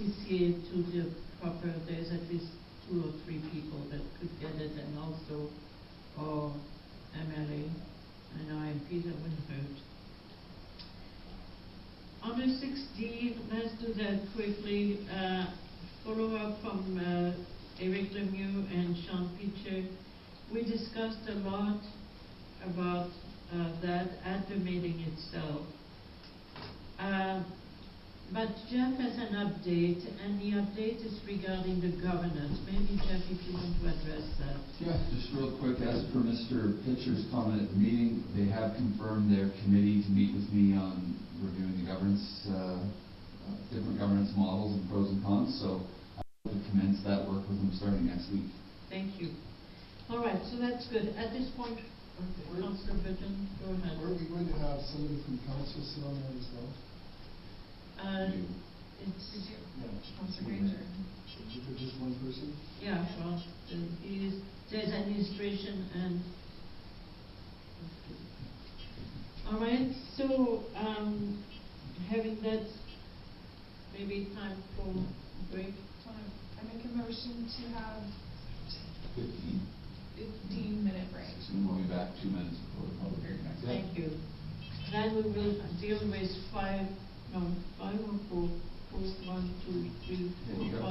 CCA to the proper, there's at least 2 or 3 people that could get it, and also, or MLA, and IMP, that wouldn't hurt. Under 6D, let's do that quickly. Follow up from Eric Lemieux and Sean Pitcher. We discussed a lot about that at the meeting itself. But Jeff has an update, and the update is regarding the governance. Maybe, Jeff, if you want to address that. Yeah, just real quick, as per Mr. Pitcher's comment at the meeting, they have confirmed their committee to meet with me on reviewing the governance, different governance models and pros and cons, so I will commence that work with them starting next week. Thank you. All right, so that's good. At this point, Councillor Burton, go ahead. Are we going to have somebody from council sit on that as well? It's Councillor Grainger. Just one person? Yeah, well, there's administration and. All right, so having that, maybe time for break. I make a motion to have 15. 15-minute break. So we'll be back 2 minutes before the public hearing next. Thank you. Then we will deal with 5 or 4, 1, 2, 3, 4,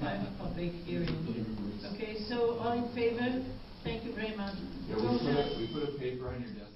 5 public hearings. Okay, so all in favor? Thank you very much. Yeah, we put a paper on your desk.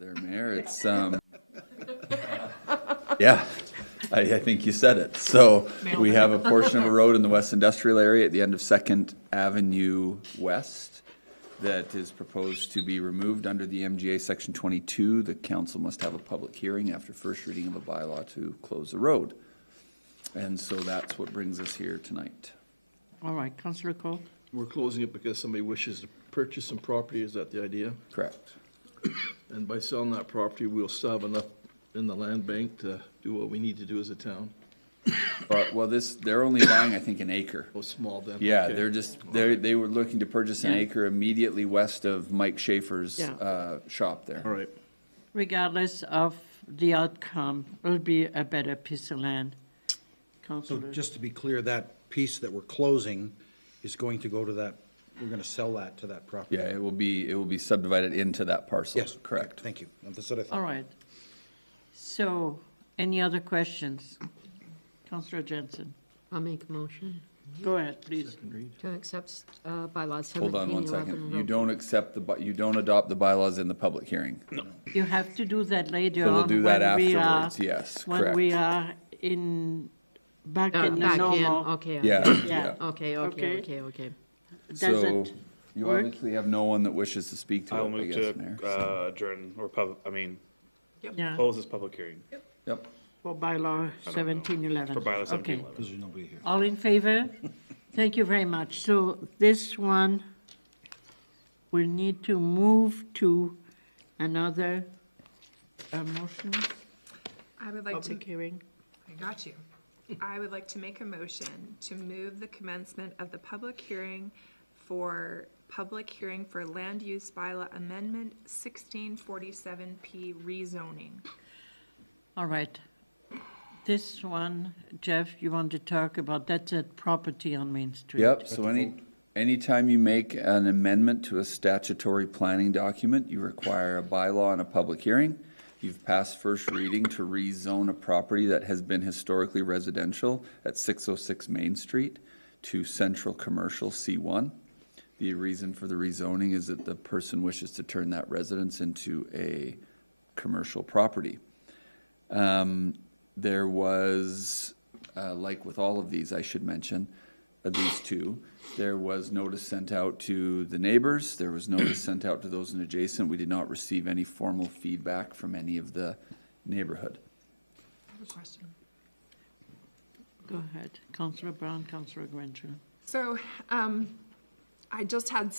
there, Mayor. It's, yeah, I think you said it. So we have a portion of a road in the West Industrial area at the end of 2nd Avenue West that is proposed to be removed under the MGA Section 22. The council must have a public hearing after first reading of a bylaw to close the road. And so that's what brings us here tonight. All right, Councillor Cole? We're closing it because somebody wishes to purchase some property, is that the idea? Correct. And by selling that property, we'll still have enough in the land bank to do what we need to do as a town? Well, they're only buying, I think, an acre. Oh, small then? Yeah, Okay. they were looking to purchase an acre immediately west of Mike Schaefer's shop there. All right. Regardless of the outcome, it'll be a better piece of land. So Councillor? just to be clear, that piece that we're closing is going to go to that, we're going to sell that to that property? Yeah, it will be subdivided into that parcel. Yes. Correct. Thank you. That's what I thought. All right. So, any other questions? Councillor Jensen? I'll make a motion Go ahead, please. to accept bylaws Hold 17, on one 11. second. You don't accept you don't adopt the bylaws in the public hearing. No. You have to do that later So on. we'll do that when we are- afterwards, yes, When we correct. are back in the Back in, normal. okay. Yeah, okay. yeah. Okay, Okay. okay. So Does it you work? obviously have no one that wishes to speak to I'll it, I move guess, Mayor. to adjourn or Yeah, close this public hearing. Yep. for bylaw 1711. For bylaw Okay. 1711. Because there's nobody here. All in favor? Thank you very much. So this one will need to move to another motion, I would like to, public hearing. I got you. I would like to make a motion to move the commencement of the public hearing for land use bylaw amendment 1647P rezoning. All right. This one, Jeff, you want to talk about, that's a property on Main Street. Yep, so anytime you make an amendment to a statutory planning document, you require a bylaw and a public hearing. You've passed first reading to rezone a property that has been historically residential at 606 Main Street to central commercial C1. The reason for the rezoning is that the person wishes to turn that residence into a commercial property. There was, like with all of these, I should mention, these two, there was notice sent out to the neighbors, there was notice sent out to those in adjacent. We did not receive any formal feedback from any of the neighborhood. I have a question. Go ahead. Councillor Brown, Councillor Grainger. So, I just had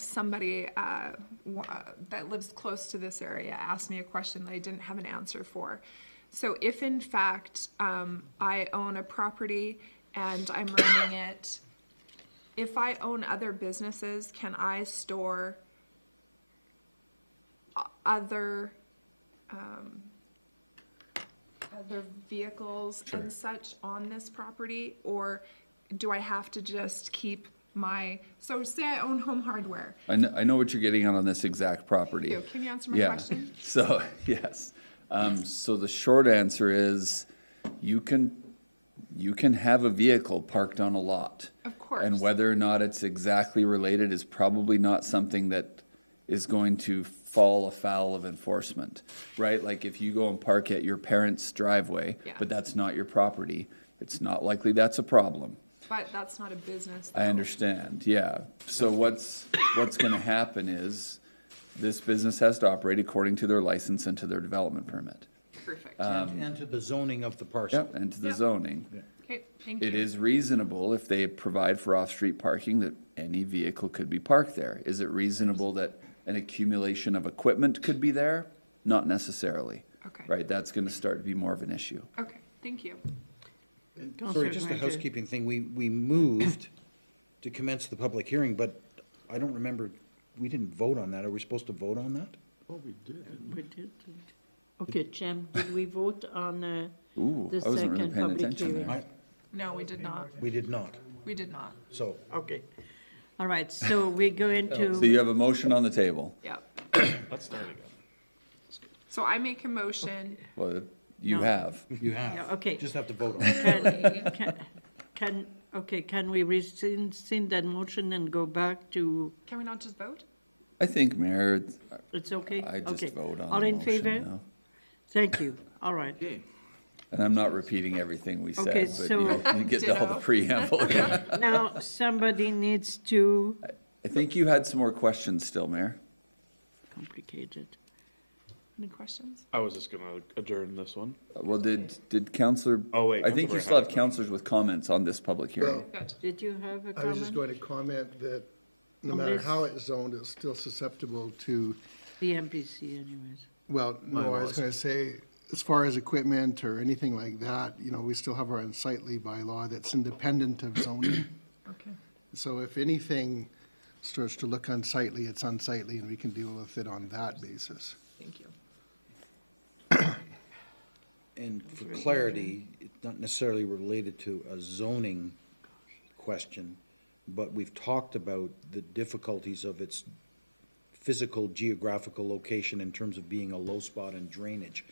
somebody that lives close to this area ask me a question that I didn't have an answer for. So if in fact I own a property and I'm running it, if I own other businesses, can I store other vehicles and such on this property? Or do I have to just keep so say I own Home Hardware. I know what you're getting on this exact property. Can you answer my question? So, yes. So the short answer is you can have a vehicle parked on a lot. Of course. And whether or not it's exactly related is probably not something that is going to fall afoul of enforcement, right? Like if you go and park at your parents' driveway, but that's not your property, it's not likely that's a problem. But that's not a business. I understand, yeah. So what's gonna happen is this business has to operate according to their license and to their development permit. Perfect. And to the zoning of the parcel. Yep, and to the zoning. Okay, thank you. It is reasonable if they provide for off-street parking that any vehicle could be parked there. Is it reasonable that an accumulation of equipment could be there? Not necessarily. Okay. Right, that's gonna start to be more of an issue. Okay, thank you. Sorry, just a housekeeping thing. We moved to commence the public hearing, but I don't remember, we didn't vote on that. Are we supposed to vote on that? Oh, we did. We did. Okay, Jim, did we vote on Ooh, the I wasn't really second paying public attention hearing? there. No, we did not. We did not. We did not. So, Okay. All right, so we go So into, you have a motion on the table. Yeah. Let's start again. So I make a motion. Well, you No. have. you have. Yeah, okay. Just have to vote on it. can we rescind that motion and go back to, Can we not just vote? I think, Mayor, It's okay? I just Okay. vote on All the in motion favor? now. Thank you. All right. And I'm not repeating everything we Okay, said, but so- you get all the preamble. Yeah. Now, somebody needs to, I think you had some more questions still, Mayor. complicated. Any questions? I was just gonna adjourn this one. Well, did Councillor? Oh, wait, I think Councillor you still have had a councillors with comments on this public hearing. Well, Did you have a I was just comment? going to comment that no On matter this? how it's zoned, it's still susceptible to, The MPC anyways. well, no, I was Bylaws. going to say, as far as equipment or anything like that, you know, we still have our unsightly bylaw that's independent of zoning. Okay. So if anything starts to look unsightly, it's unsightly, and we can deal with it on that basis. Thank you. And for clarity, it's not necessarily related to a zoning question, but we've talked about the difficulties of its physical geographical location in terms of being a low spot in drainage.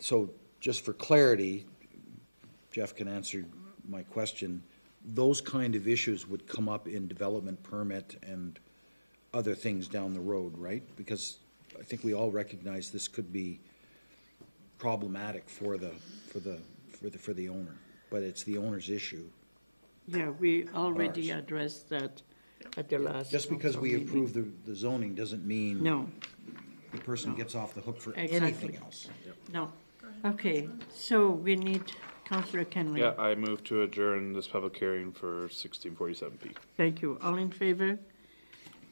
So just for clarity, Jeff can answer my question, those kind of issues would come up in development permit and other things down the road, right? Because I think we all recognize this could be problematic for the owner, but it's the owner's issue. Yeah, we already addressed that at the last. Just because council we meeting. approve the zoning doesn't mean No, the person No. gets off the hook for Exactly. anything else. no. Okay, so we need Councillor Kenley. Yeah, I move to adjourn this public hearing for 1647P. Thank you. All in favor?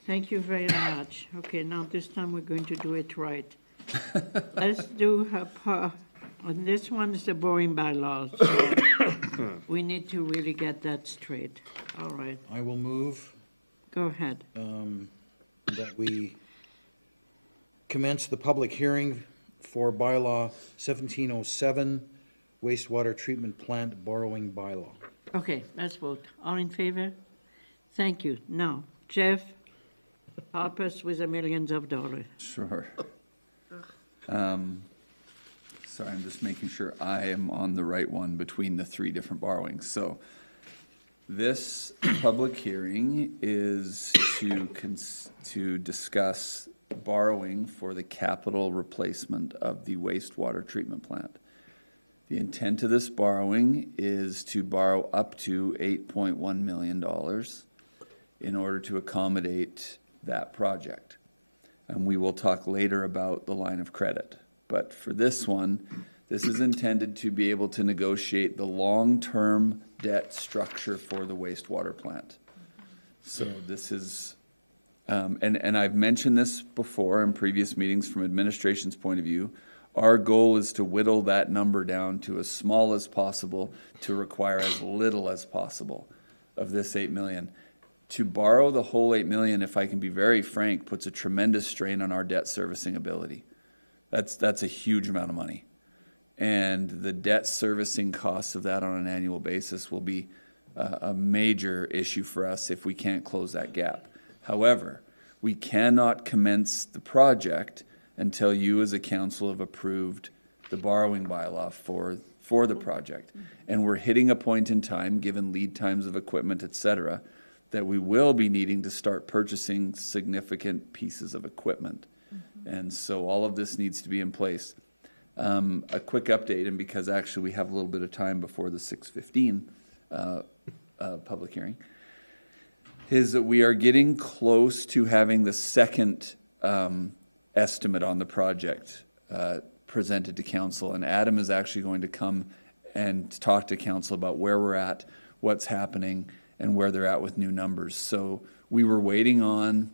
Thank you very much. Okay, now this time we're going to do it right. Let's do, on this one is the borrowing bylaws. So we need to really get that straight. All right, I will move go ahead. that we commence the public hearing for bylaw 1707, wastewater treatment plant borrowing bylaw. Okay, let's vote. All in favor? Thank you. Now, Jeff, help us with the millions of dollars. Sure. Sorry, I'm just making sure I am on the right one between the three different borrowings. So this public hearing is to discuss borrowing for the capital replacement of the wastewater treatment plant. The intent of this borrowing is to borrow up to $8.1 million in order to accommodate that project. And we will talk later about the line of credit. But for this one, this is intended to be able to negotiate the long-term debt structure for the wastewater plant. So this is, and I've mentioned this before in previous meetings from administration's point of view. Our goal is to whittle that number down to as small as possible to require as little as possible of this 8 million. To borrow the whole 8 million, if I can be very frank, puts a tremendous strain on our debt servicing ability. That's a huge amount of money. And the debt servicing costs of that on an annual basis will be a major issue for us if we can't close that gap. However, we cannot commence the project until you as a council have approved the borrowing bylaw for the project. And we're hitting a point in time, given lead times of equipment, et cetera, that we will be needing to start purchasing significant pieces of equipment. And so all of this needs to be in place. A quick update, and because actually we have a little bit of time before the 6:15 public hearing, is that we are getting close to having the second estimate on the project presented to council. And Adam is actually going to come and talk to council about where we're at, what's happening, and where they're at with new numbers. So we were waiting on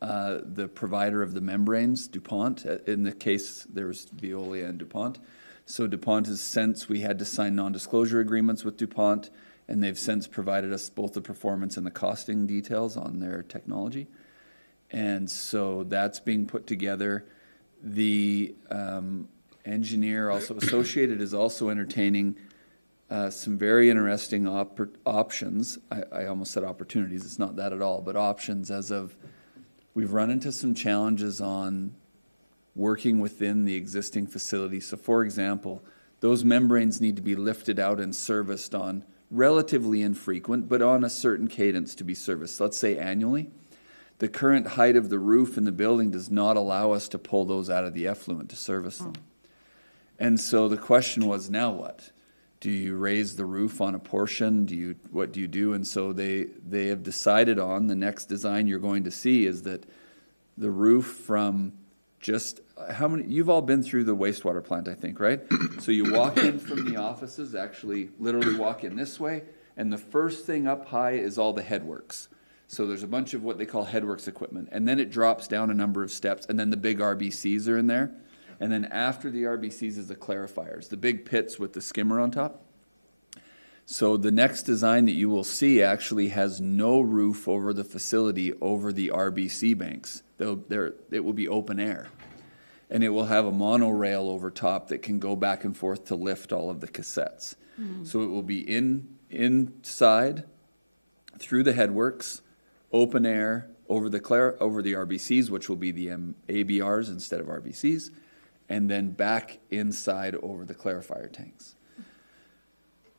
the provider of the membranes, DuPont. In the case, there was Veolia and DuPont. So DuPont has since, we had to sign non-disclosure agreements with DuPont, and they've since provided us both the performance and the costing details on their technology. And so that's being put together. The engineer also associated is also entertaining some very interesting options. I almost said opportunities, it's not that at all, but options as of, we've run into some challenges on working within the existing facility. So for example, those membranes need to be lifted out and serviced on relatively infrequent, but on a certain cadence to be serviced, let's say annually. the current height of the roof in the building does not allow us to pull those out of the effluent to service them. And so the question was, now what? Do you raise the roof on a portion? What do you do? And so they have decided on the next design you're going to see is that the roof from just, you've all been through the wastewater plant, I think, right? So you walk in from the offices, actually literally walk in this way, and the first thing up high is all the headworks. So there's a bunch of what they call headworks equipment, and then it drops down a number of steps, and then the big RBCs are in there. And then after the RBCs is the clarifiers, the big pits with the skimmer on top. So the next design that you will see actually has no roof over the facility over the RBC banks. It will be open air. And it will have a monorail over top that can go back and forth to lift all of the cassettes. So it will be inside, through the headworks, open air, over the RBCs, which will be the ABRs instead of RBCs, and then back inside over the clarifier tanks.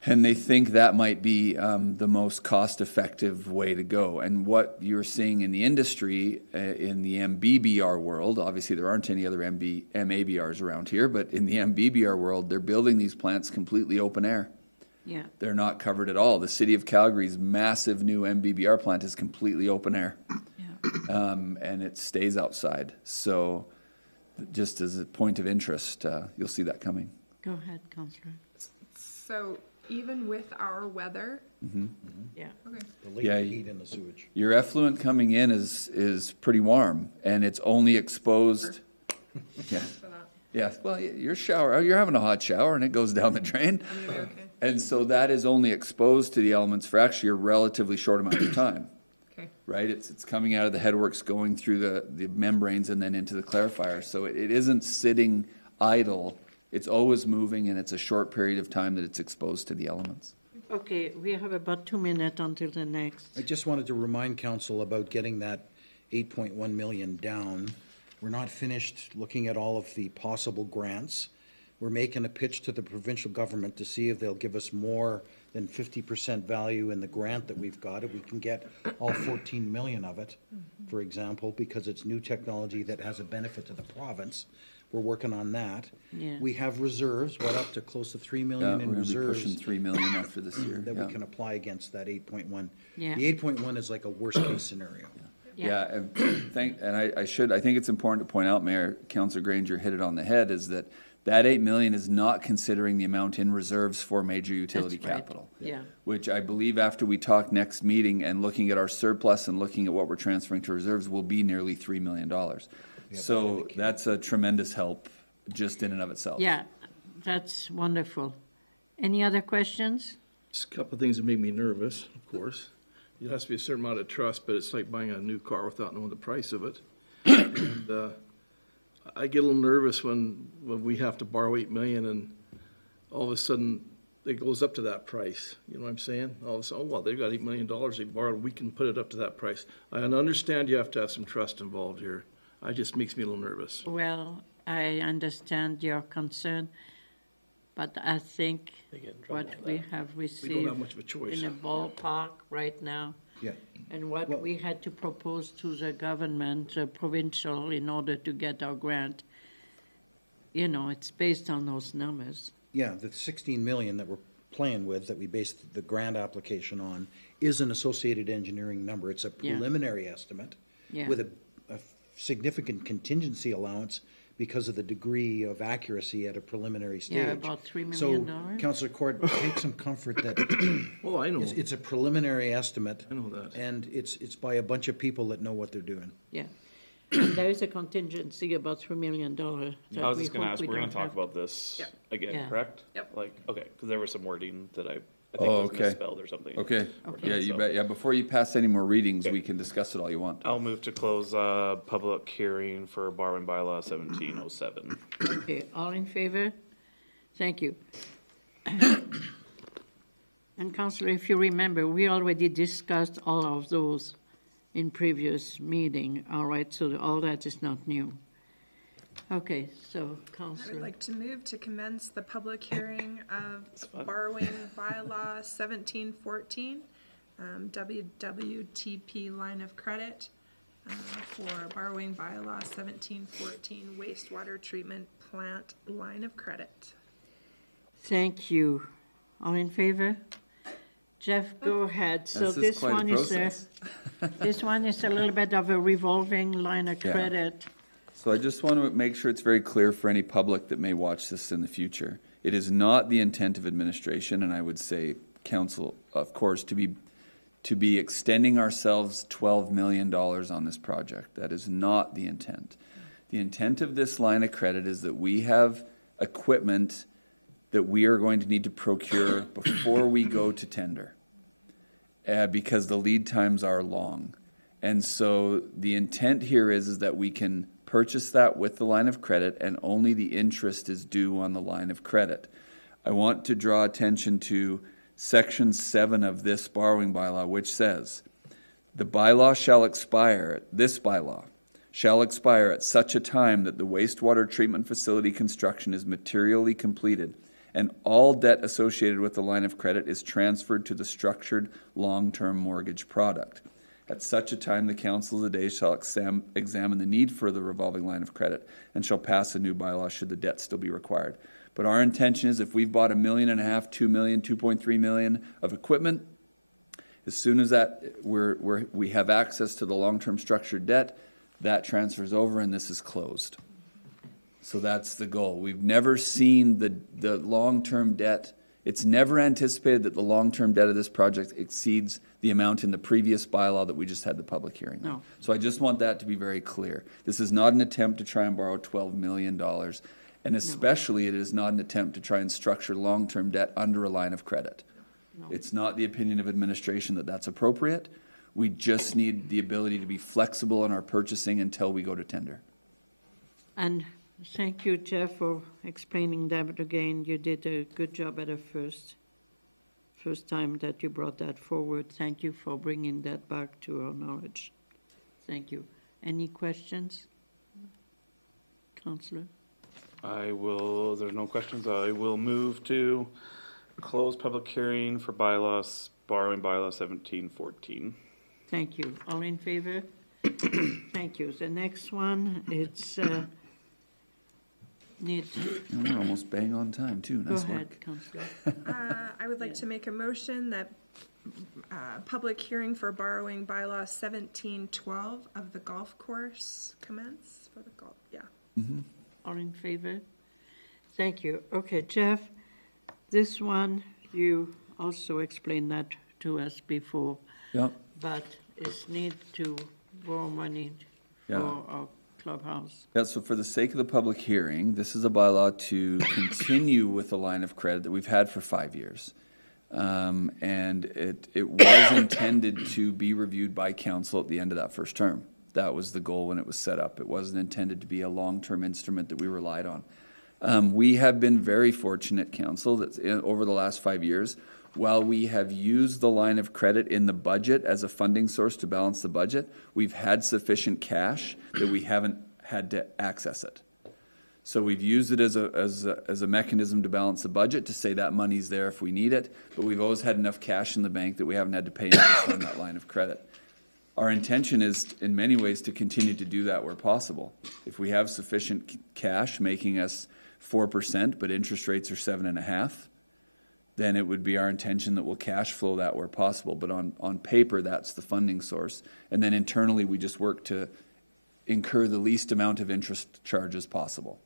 And they think that might be the most cost-effective way to go. And what you're seeing in the industry, in the MBBR world, obviously there aren't any other MABRs around here, but in the MBBR world, they're building these plants completely open air. Yeah. They're not covered at all. The City of Calgary's massive new MBBR plant is completely open air. Yeah. And it stays outside. So just as a point of interest, you'll see that coming. Go ahead, Councillor. So even with our weather? Yeah. Okay. The latent heat in the sewage. Your effluent coming in is pretty warm, and it's only exposed. Yeah. Yeah. Well, your shower, you're having a hot shower, and it goes down the drain. I'm gonna be okay. And so that is only exposed to the elements for actually a relatively short amount of time. Okay. Right? It's coming out of the headworks, going through the membranes, and then into the clarifier. So it isn't sitting idle. It's always moving, and it's a short period of time that it's exposed to the elements. Okay, we have about 2 minutes until the next. I just wanted to remind council about getting that 8.1 million down. We're not finished looking at all of the possible grants. We're making a pitch to the provincial government to see if they'll give us more than 50% value in the grant that we've got, if we can get all 14 million of it, for example, because it's new technology that has a benefit to the province. We're working on that. Yeah. We have reserves, what, up to close to 3 million in we're reserves. gonna be pushing 3 million after this year. That yeah. we can apply against that 8.1. Yeah. The 8.1 is like a worst-case scenario. Yeah, and I think it's important to point out, Mayor, Councillor Grainger hit it on the head, is that 8 million is not considering the amount in reserves for major utility That's right. capital. Yeah. Which I believe after we talk next meeting and looking at our surplus and looking at what we're transferring to reserves will be nearly $3 million. So that's a tremendous help just in and of itself. Yeah, that's wonderful. Any other questions? Just a couple of things that make me nervous, of course. It has to be a certain amount of trust, but it's like buying a new car without knowing the price of it. And I get a little nervous when we have to borrow 8 million and all of a sudden it goes up to that price. You know what I'm saying? All of a sudden, oh, well, they've got $8 million they borrowed, we can put it up to that price. I understand you have to have some trust involved here. It just makes me a little nervous. Well, I understand your concern, but I think what we have received We don't have much of a choice. in a ballpark right now, Yeah. and what we had to propose to the government, provincial, in order to get our grant, you know, it's based on those numbers. Yeah, the 16 million that we're playing with, that we based the grant application on, is an associated engineering number. It's a preliminary estimate Yeah. with a significant contingency allowance because of the degree of accuracy at a preliminary stage. Yeah, about $3 million. So, Councillor Court, take some comfort that Oh, I know. it's a preliminary estimate. I know that. And it's by a bunch of people that know what they're doing. Yeah. And there is a contingency about $3 million. I was just going to ask, we're going to talk about this again, Yeah. correct? Yep. Like, okay, because there was some wording that I think Oh, was okay. misspelled or something. Okay. Okay. Yeah, you So- bet. Yeah, before you pass any more readings, we can discuss it all you want. I'll move to close public hearing for borrowing bylaw 1707. Okay, all in favor? Thank you. And Councillor, if you remember, we already discussed all of those in previous meeting, all right? So all that is not new. Okay, so I would Councillor, like to move to commence the public hearing of borrowing bylaw 1714, WWTP line of credit for borrowing bylaw 1714 wastewater treatment plant line of credit. Thank you. All in favor? Jeff, go ahead. So This is this quite a one is process. this one is a little bit of a revolving line of Yeah. credit. So I just want to make sure it's very clear for any public that may watch this in the future. It is not the intent of administration, and I would say council, of course, to be extending ourselves $12 million on this project. That is not the intent. The intent of this line of credit is that we have equipment that we are going to need to procure before we go to tender, because the lead times are long. And so the intent here is that we can purchase that with the line of credit, and only the interest is due on the line of credit. I want to draw attention to Section 7 of this borrowing bylaw, which says, the bylaw shall expire, this bylaw shall expire at such a time that the wastewater treatment facility construction is materially completed, and all debt associated with the line of credit is transferred to the structured long-term mortgage product. At such a time, the council of the day shall examine the need for the revolving line of credit and shall pass a new bylaw should the debt still be required. But our intention is, if we've bought $1.5 million, $2 million, $2.3 million of equipment, as soon as that we have access to the long-term structured debt, that transfers over and this is closed. So that's the goal. We've never seen the long-term debt. It's never anticipated that the long-term debt of this project exceeds the amount in the previous bylaw that we just had the public hearing on. No. So I just want that to be very clear. This is not an attempt to try and borrow $12 million, and especially it is not an attempt to try and structure long-term debt under a line of credit. No. It's not the opinion of administration that that's appropriate. We just need the ability to be flexible in our purchasing until we go to tender. And thank you, Jeff, for explaining that again. You did a good job at the first time that you brought that forward. Thank you for bringing that back to our knowledge. Thank you. Any questions? Councillor? There's no questions. I will move to close public hearing for borrowing bylaw 1714. Thank you. All in favor? Thank you. The next one, it's We're almost bang on time too. Go Nice ahead, work. Councillor. I would like to make a motion that public hearing for borrowing bylaw 1712 of the golf course commence for the golf, yeah. All in favor? Thank you. Okay, Jeff, this one, you also explained that to us before. Yep. But it's need to borrow money for our clubhouse. Yeah, so for the sake of the public hearing, this is a bylaw to continue with a line of credit that we've had for 5 years. And it was intended to be reviewed by council at the end of that first term. That was the goal when it was set up. It wasn't intended to be a long-term instrument that we relied on. We have been very fortunate, council, that over the last 5 years, while we have used the line of credit in the budget as a funding source to balance the budget, we've had sufficient cash that we haven't had to access it. So we've used it as a mechanism to balance the budget, to say that money's there if we need it, but we've always had enough cash in the bank that we haven't had to pay interest on that line of credit. Our intention is, in many ways, to continue to do that where possible. If we have sufficient cash making us 4%, but interest rates are 7.5%, then it would be our intention that we'll cash flow that where possible. But on paper, that's the funding source. And then internally, we just work to incur the least amount of interest charges possible,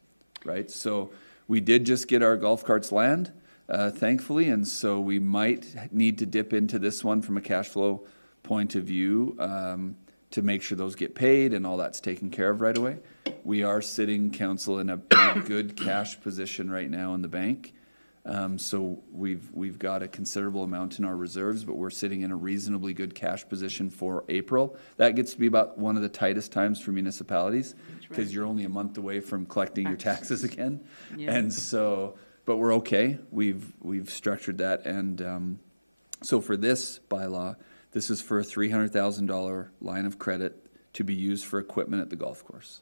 right? So we did just get our golf carts land, thankfully, and so we might need to dip into this one from a cash flow point of view to make sure those get paid and all that's taken care of right away. We are sitting, council, in a good cash position right now in the bank. So we've got a considerable amount in our reserves, but we're sitting in a reasonably good cash position for April. That gets to be about one of the tightest times for municipalities, because you're only a month away from collecting your taxes again. Yeah. And so, but we're okay. We've structured that, and so for this bylaw, this is for a $300,000 line of credit to be used for equipment at the golf course.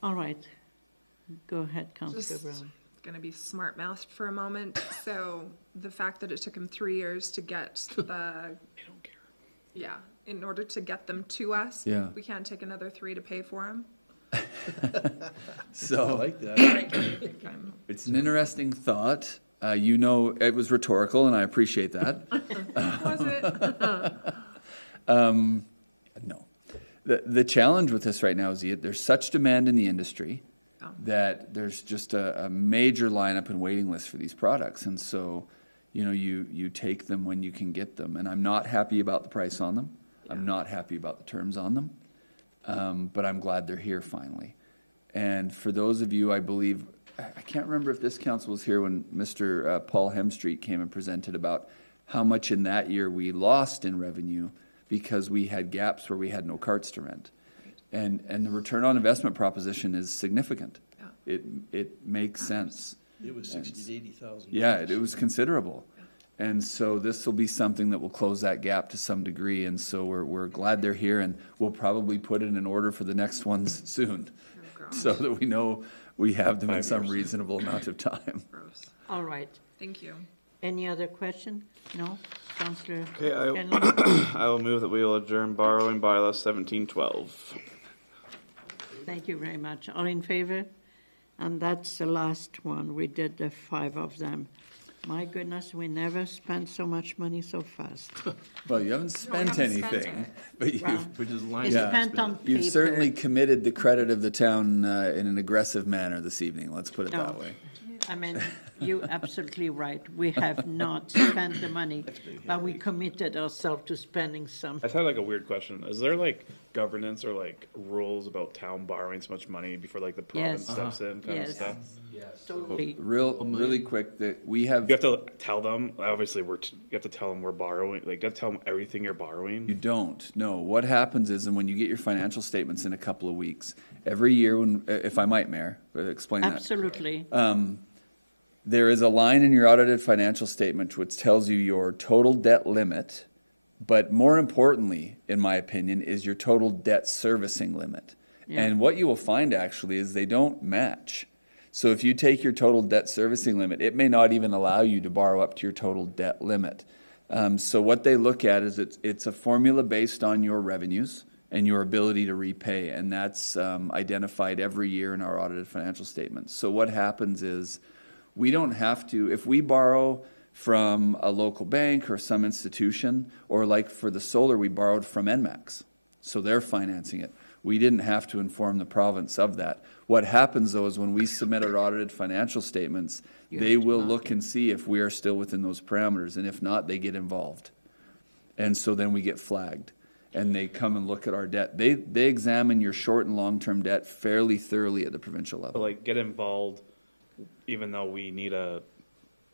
All right. Go ahead, Councillor Brown. Going to be smart mouthed for a moment. So the fact that it took him 3 years to get the Yeah, in order to get them to us. Yeah. We can't take another 3 to pay for them. So. I like that. It's an interesting thought. You know, it was rhetorical, and I appreciate that. Was it? No. The challenge with this right now is there's such demand in the industry that there's just a major lineup and waiting list for these products. And so, you know, you take them when you can get them. And I'm not happy about the price on them. I'm not happy about the terms on them. But I'm glad they're here finally. And for those of you, I believe, I can't remember if this council was here when Mr. Paul Hemstreet came and presented about how much in that year we lost in revenue because we had gaps where we had no carts to rent. And the return on investment proposition is significant. Yeah. It makes sense. It was $60,000 to $80,000. Yeah, it was considerable. And so this will be something that will close that gap to some degree. And so we're glad they're here, and we'll probably put in an order for the next ones soon so that we know we have them in some reasonable amount of time. Gross. All right. Thank you. Any other question? No? Councillor Okay, Kenley? I will move that we will adjourn borrowing bylaw 1712. Thank you very much. All in favor? And that's the last one. We did the 5 of them. My goodness, we never spent so much money so fast. Well, you haven't spent anything, but Which is line. It's spent on paper. you've certainly committed the credit of the town in an aggressive manner this evening. Let's put it No. that way. I mean, you're absolutely right. We have not spent the money, but we committed ourselves to spending some. I had like a weird question. Is there like governance or like rules about town borrowing so much money before like the province Yes. steps in kind of Yes. stuff? Totally. Really quick, that we have. You have to tell them, obviously you have to tell them we're borrowing, like you have to tell them everything you're borrowing. You don't. No. What happens is, and when you get your financial statements in a couple of weeks, every year when, if I might, Mayor, explain that. Absolutely. There is a line in your audited financial statement which tells you your total debt limit, but more importantly, in my opinion, is your total debt servicing limit. Yeah. And what you will find actually is they don't match. So if you take your total debt servicing limit, it may not even allow you to borrow up to your total debt limit. So what they look at is it's a formula based on your revenues and your ability to repay, and that's identified every year in our audited financial statements. So what happens is, we don't have to, if we borrow from a local bank or some institution, or like for the solar, we borrowed from NMAX, so they're financing it. We didn't have to inform the province of that. What happens though is when we submit our audited financial statements, they will look and see if we are still within those parameters, and if not, they get involved. And so then we get flagged, and they come and look at our debt. They examine your short and long-term debt fairly thoroughly at the provincial level. So like get involved, even though we need a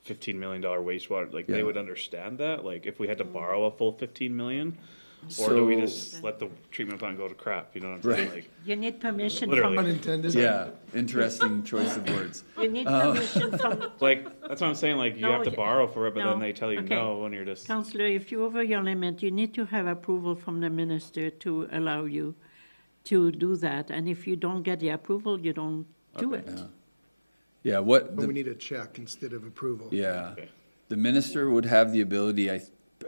$15 million wastewater, like they would understand that, like if we had to borrow a full 15 million, or do we just let the treatment plant go to crap, you know what I'm saying? Like, You need permission Literally. from, Unintended. Yeah, interesting choice of words. you need permission from, like, that's what I'm saying, like, you No, have to you- borrow for it, but no, then they tell you okay. no, when you're just. Councillor, if you're over your limit, you need to have approval from the minister to allow you to do that. And if you don't get the approval, you don't do it. Yeah, what, But we need a check instead of approval. yeah. Okay. The minister would have the ability,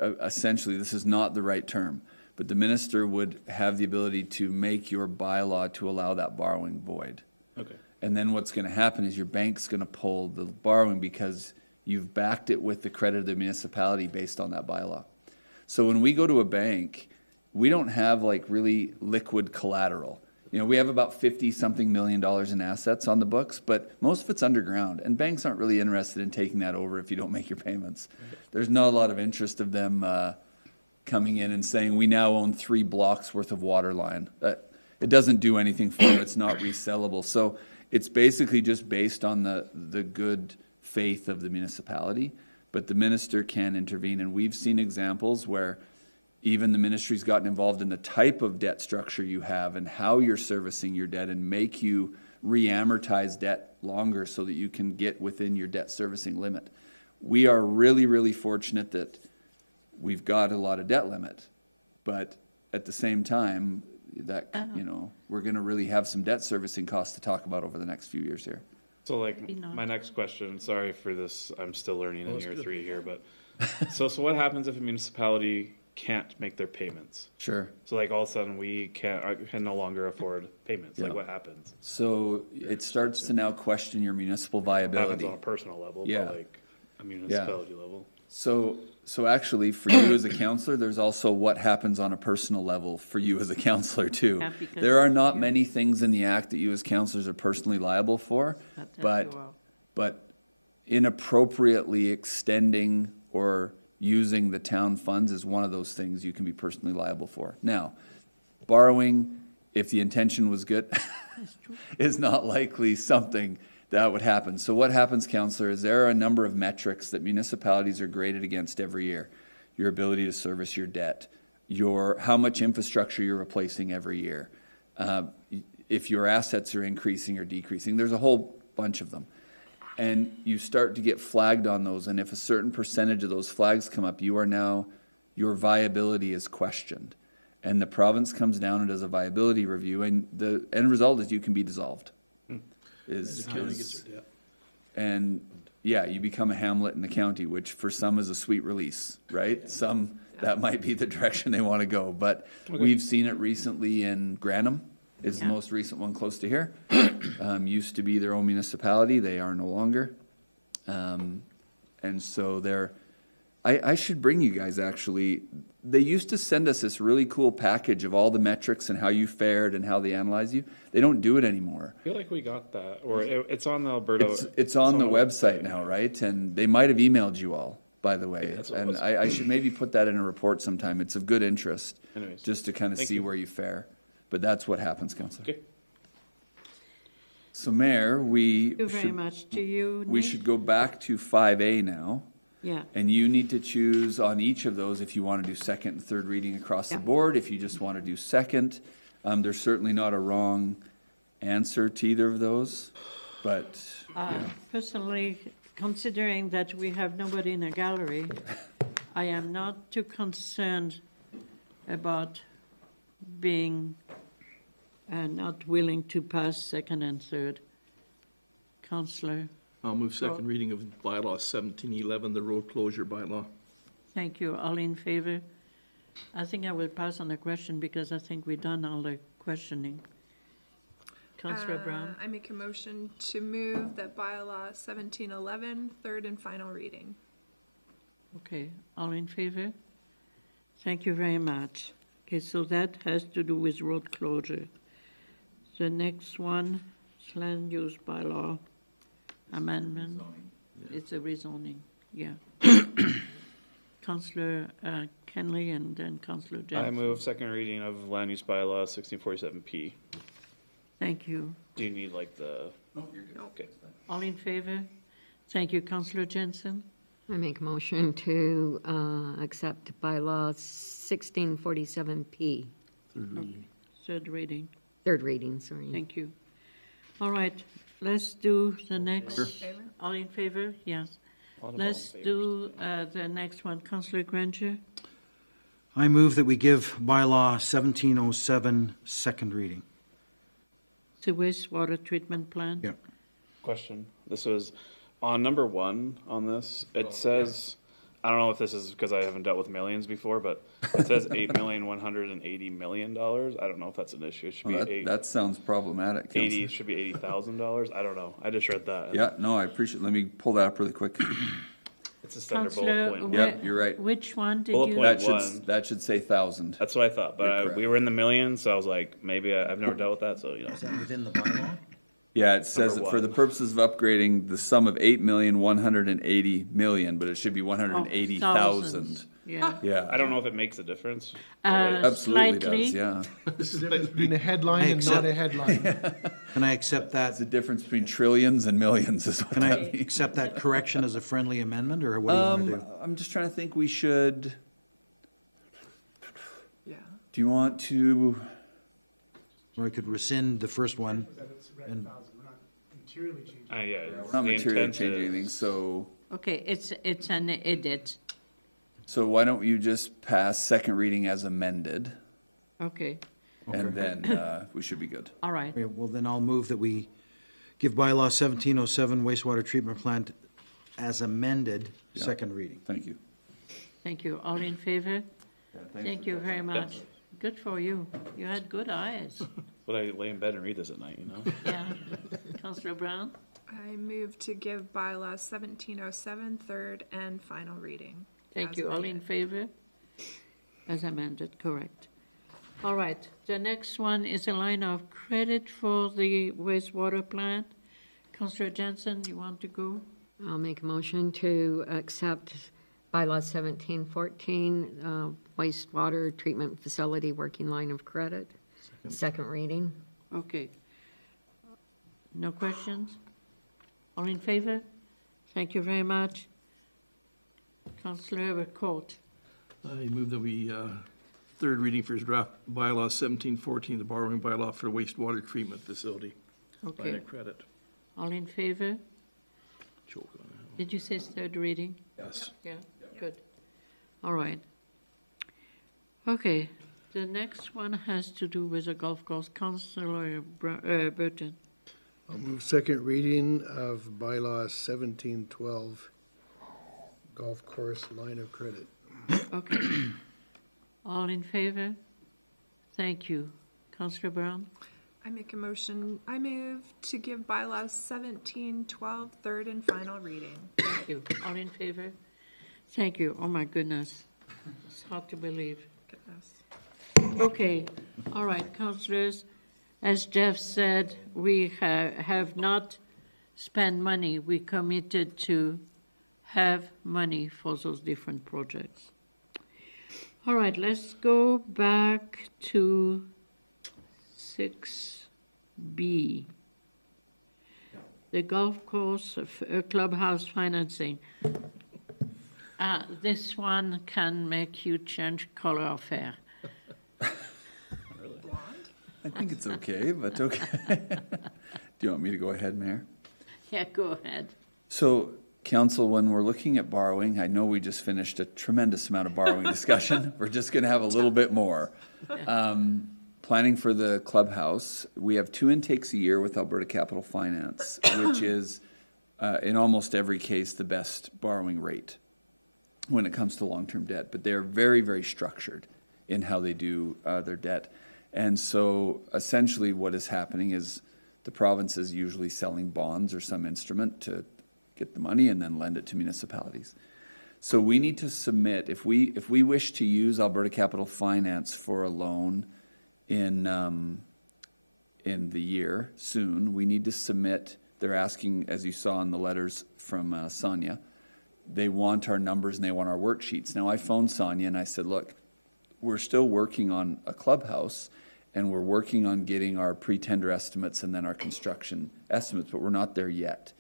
essentially, this is not the right term, but the minister would have the ability to make your bylaw to allow that borrowing void. Okay. And then what's gonna happen is your bank's gonna pull the borrowing because you've backed it with the credit of the municipality based on that bylaw. So when we go to a bank, we don't have like really liquid collateral. You know, we have about 50-something million dollars in assets on the books, but most of it's underground, and banks aren't really interested in taking that over if you don't make your payments. There's not a lot of interest of them coming in and saying, we now own 3 blocks worth of water line. It doesn't do anything for them, it's not resellable. So it's basically just based on the good faith of the municipality, but the minister can intervene, and we've seen examples where even the ministry's gotten involved in the type of debt structure you have and how you're servicing your debt and make you re-amortize debt longer so that you can get within your debt servicing limit. We are really, really fortunate that we've got a lot of debt limit, but at the same time, that, you know, we're gonna really have some debt servicing costs to talk about over the next few years here. So like, my next question, sorry for this, I'm still learning in year 3 here, but, so what happens if a municipality can't make their payments. Sure. So like all of a sudden we can no longer afford payments. Like Yeah. what happens? So it starts to now question your municipal It happens viability. on a personal level, Yeah. but like a municipality level. So actually, for you as a counselor, there's also what happens on a personal level for you as a counselor too. Yeah, because There are not many things in the act that you as counselors are personally liable for, but inappropriately extending or using the town funds is one of those things you can be personally liable for. Now, borrowing, if the intention was good, is not likely something that would happen. So what happens, Councillor, is there are a number of metrics that municipalities are graded against every year. Your ability to service your debt, how much infrastructure you're replacing every year, if your assets are increasing or decreasing. There's a whole bunch of them. And you start to get flagged on those, and if a certain percentage of those flags come up, your viability is questioned. And the province comes down and does a viability review, and the end result is you can be dissolved. The county gets their debt. And yeah, you become a hamlet in the county, which for some is a sweet release, right? Some, that might be the direction they want to go. But we've seen it recently in Grantham, is the most recent one close to here. Used to be their own municipality, they are no longer. And so I should bring you guys actually, they used to send us this really cool package of all the metrics and how you fared and how they analyze you. They don't do it anymore. I feel like we got that, or it's on the Alberta. It's on the website now, right? And they might have emailed you all, by the way. That's what it And was. I should maybe put that in a report sometime. It's of good interest, Anyways, just to kind of thank see you. where you fare. But that's what happens, Councillor. Okay. So Mayor, Thank you very much. Do you we need- should go back to 5A now. Yeah. And you need to choose on each of those if you want to do second and third reading across the board, if you just want to do second. There's certainly not a wrong answer to either of those, but, Personally, considering that we have nobody in the gallery, I am not too concerned about being not willing to pass second and third. Councillor? I'll move second reading of bylaw 1711, the road closure bylaw. Thank you. All in favor? I think I will pass on the question because I think we've done all the questioning. Councillor Brown? I make a motion to move that bylaw 1711, third and final reading. Okay, all in favor? Thank you very much. Okay, so that has to do with road closure. The next one is land use bylaw amendment. It's a rezoning, yeah. Councillor Kenley and then Councillor Jensen. I move second reading of land use bylaw 1647P. Thank you. Do you need like the? No, you're good. Okay. All in favor? Thank you. Councillor Jensen? I make a motion to accept bylaw 1647P. Third reading. Third reading, sorry. Thank you. All right, let's do the next. All in favor? All in favor? Yes. All in Let's favor. do the next one. Councillor Grainger? I move that we give bylaw 1707 second reading. The wastewater treatment plant? Yep. Question. This was on number 1 on this. It says, I don't know if this is because I haven't dealt with millions before, but it says $8,180,000,000. I don't know if that's an issue. It should be That sounds problematic, 80. Councillor. It should be $80,000. I don't know. I just read that. Yeah, no, I appreciate, let me pull that up really quick. It's a standard Councillor, bullet point. Yep, you're right. Which one did Bullet you? point. That should say 1,000. That's what I thought, You're but correct. we were in the millions, so I was like, maybe I've never dealt with that, so you know. Is that within the bylaw? Yeah, it says Number that for the one. purposes of upgrading, the sum of 8,180,000,000, but it should be 180,000. thousands. Yeah. Yeah. I don't know if it makes a difference. Absolutely Slightly. does, yeah. This is the difference between a headline and not a headline. Can I accept That's the that? difference between trillions and millions is what Can I that means. accept that correction as a friendly amendment, or what do you want to do? I'm just trying to think we should, Yeah. do you want to, Or I could rescind the first one. And Yeah, we're not the materially intent changing is- anything, so, Okay, it's an edit. so why don't you just pass second reading as amended? Okay, And then, we should be good. all right. Okay, well, then I'll move that we give bylaw 1707 wastewater treatment plant as amended, Yeah. second reading. Thank you. Thank you. All in favor? Thank you very much. Good for you. You had good eyes. But I lay in bed and read this at night, you know? Yeah. Councillor Brown? I move to give bylaw 1707 third and final reading. Thank as you. All in amended. favor? As amended, correct. All right, the next one is a line of credit for the wastewater plant. Councillor Jensen, you want to go? I'll make a motion to accept bylaw 1714, wastewater treatment facility working line of credit. Second reading. Okay. No questions? All in favor? Thank you very much. Councillor Court. I move that we, third reading for draft bylaw 1714, the borrowing bylaw for wastewater treatment facility. Okay. Line of credit. All in favor? Choke on that. Did you say third reading? Yes. Yeah, good. All right. Okay, the next one has to do with the golf course. Councillor Burton. I'll move second reading of bylaw 1712, golf course line of credit. Okay. All in favor? Thank you. Councillor Brown? I make a motion, I move to give bylaw 1712 third and final reading. Thank you. All in favor? Thank you. Oh, my goodness. It's hard to believe. Goodness. Okay. All right, councillors. As Jeff said, we have not spent money. We committed to have money for those different projects. All right, let's go back to 6B. The golf course clubhouse financing. This one can make you change color of hair. I think it's okay, but okay. Do you want me to go ahead, Mayor? Yeah, go ahead. So, Council, when we're looking at borrowing, I know we just finished a tremendous amount of borrowing discussion. We're just going to have a little bit more. Planning for the clubhouse, we have 2 intakes a year with Alberta Capital Finance, which is, in almost every case, the best borrowing rate when it comes to long-term debt. But they're very, very structured in how they do their debt. And so essentially what is happening is the province is usually selling bonds or some instrument to get the money and then lend it to municipalities. So we need to submit, if we wish to use Alberta Capital Finance for a loan in the year soon, we need to submit, they're asking, as you saw in the letters from Sonia, they want our numbers and they want our worksheets. Now I phoned Sonia and I said, look, we're still working on a clubhouse and we're working on getting our pre-tender estimates and then our construction estimates, but we're not there yet.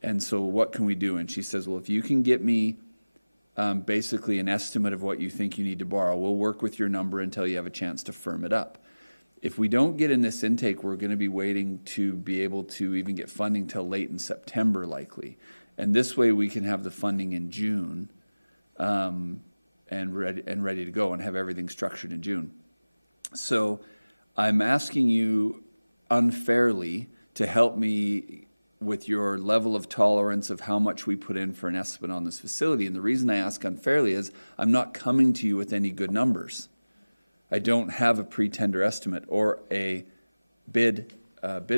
And so what can we do? And she says, well, if you can get me basically an estimate of what you think you need to borrow, we'll work with your number until you have a chance to firm it up. If we don't get in this intake, we're going to be waiting to be able to even get funding till late in September likely. And this way we can have the funding in June and ready to go and have everything structured in June. So I'm asking you unfairly to help me with your level of tolerance of how much we put in for an estimate on this facility. And the reason I ask unfairly is I'm not coming to you with any good numbers. I don't have a pre-tender estimate or a bid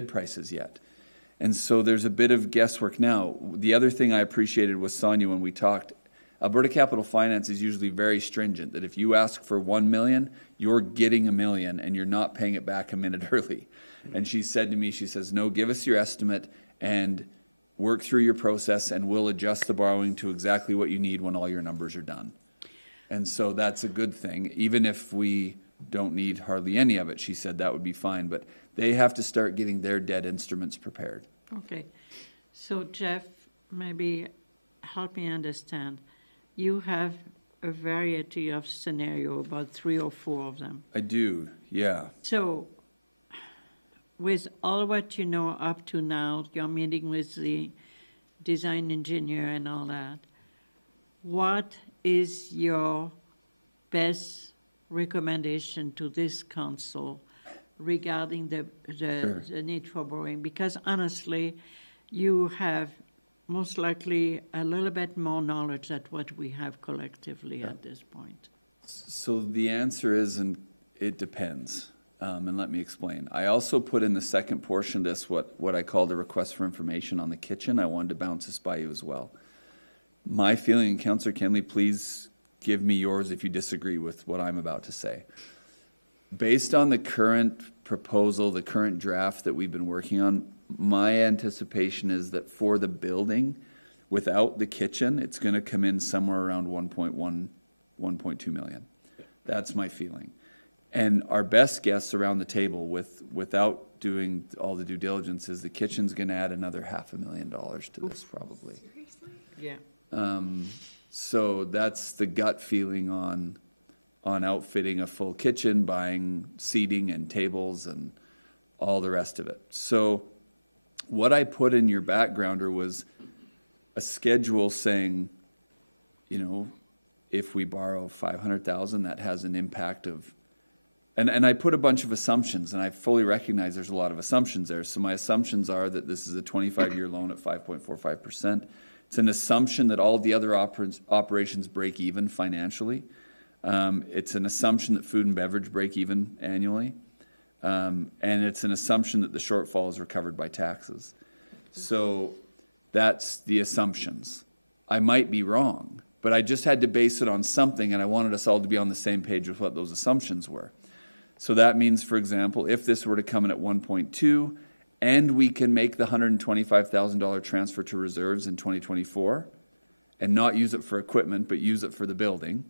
prices yet. And so there's a bit of guesswork now. The other thing I appreciated with Sonia when we talked, Alberta Capital Finance is usually very stringent, that if you ask for 1 million, you're getting 1 million and you're not paying it back a minute early. And she said to me, she says, no, give us your estimate and work through your process and we'll adjust the borrowing to exactly what you need when all your numbers are done. And so that's a good thing. Even if we don't need hardly any of it, she said that would be fine. But they have to start getting their debt instruments prepared. Okay. So Jeff, maybe help me understand. You have a variety of scenario, about 3 or 4 of them. I do, yeah. So with all what you know up to now, your meeting with the design engineer and all that, what is your best recommendation to this council regarding the need for borrowing? Because honestly, you have most likely a little bit more knowledge than what we have collectively at this point. So the answer is, and it depends, and let me explain. I also put in the second portion of this, what I called a request for information on the kitchen. I wanted to bounce this by you as well. My feeling, Councillor Kenley, please give me yours if you disagree with what I'm about to say. Based on the current proposal, the current draft that we've been working on, my anticipation is that for the building, without the kitchen, it's going to come in somewhere around 1.1, 1.2 million. That's my feeling. And our best guess around the table without doing all the due diligence is the kitchen's going to add another $500,000 to this probably. Seriously? Yeah. So that's the gut feeling on outfitting a full kitchen, buying seating and tables and all the rest of it. So what I put in your backgrounder was a schedule saying, you know, if we borrow 500,000, that has an impact of, and I put a bunch of assumptions, and I fully recognize there's a lot of assumptions there. So my assumptions are that this is a 25-year loan at 5.45%. It's an assumption that all the other operations break even financially. It's an assumption that food and beverage break even annually. And it's an assumption that the shortfall is recovered by taxes. So that's the assumptions. I might be wrong, but I just had to base it on something, and I wanted us all to be on the same page with what those assumptions were. So that means, for example, if this were to come in at 1.2, and we can make the $125,000 transfer to reserves in 2024, and not use it for equipment, but use it for the building,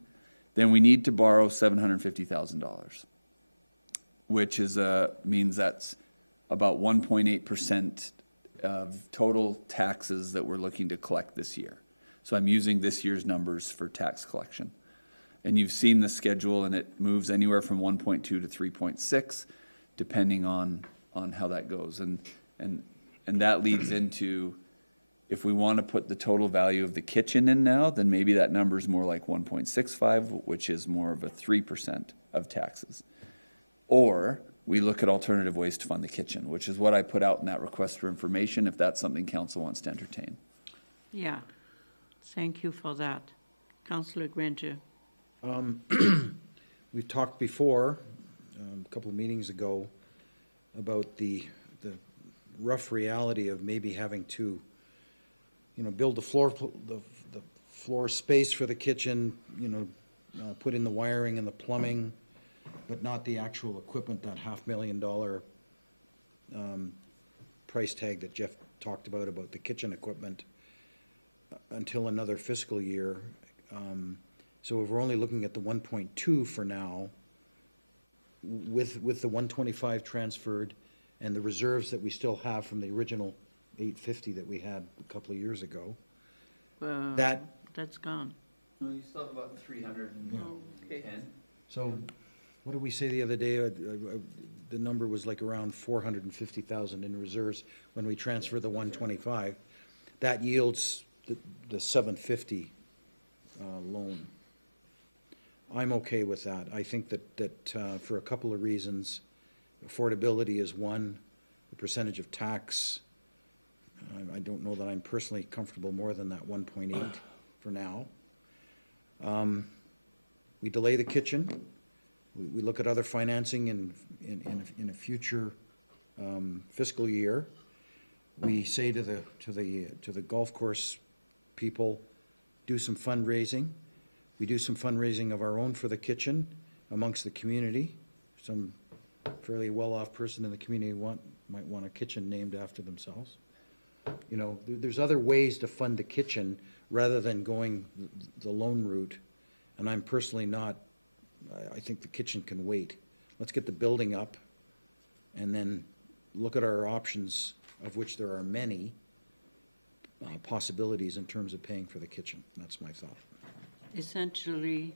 then we need to borrow $750,000, which is means that's about 1.8% of total taxes that we're looking to collect this year. So I'm using this year's numbers for tax collection. And you've seen the schedule, and it moves anywhere from 1.2 to 3.6, depending on how that goes. And that leads into, if we want to put the total value of the kitchen in now, then maybe that number is more like 1.65, which is more of a 3% of taxes. Or we look at alternative ways to fund the kitchen, which is what I put out in that request for information, if that's something council wants to entertain. Yeah, thank you for that. Councillor Grainger. We've talked before, a couple of meetings ago, about the rough reality of maybe having to, build the floor space for the kitchen, put in the wiring and the plumbing, but not the actual equipment, that $500,000 price tag that Jeff talked about the kitchen equipment, until another fiscal year. So if we're only looking at the 1.2 for now, with the 125 transferred and the reserves that we still have from the original 850 that we had a couple of years ago, that's gone. No, you still have about 310. Okay. So what did we say the other day? The number was like around 450,000 in reserves when we transfer the 125. That yields the 750 loan. I'm okay with that. I think that for a couple of reasons, affordability is one, the percentage of tax. I don't know that I'm personally comfortable more than that 1.8 for now. We delay the kitchen. We look at other financing in a future fiscal year. We say to the golf course people, do some fundraising. We do some fundraising of our own for the kitchen amongst the community. Some fairly well-off person in the community might want a kitchen named after themselves. There's other ways to fund the kitchen rather than going the loan route. And I'm personally not, I think the kitchen can wait. Let's get the building up and then look at our options, of which there are many possibilities in terms of paying for the kitchen. That's my thought. Essentially,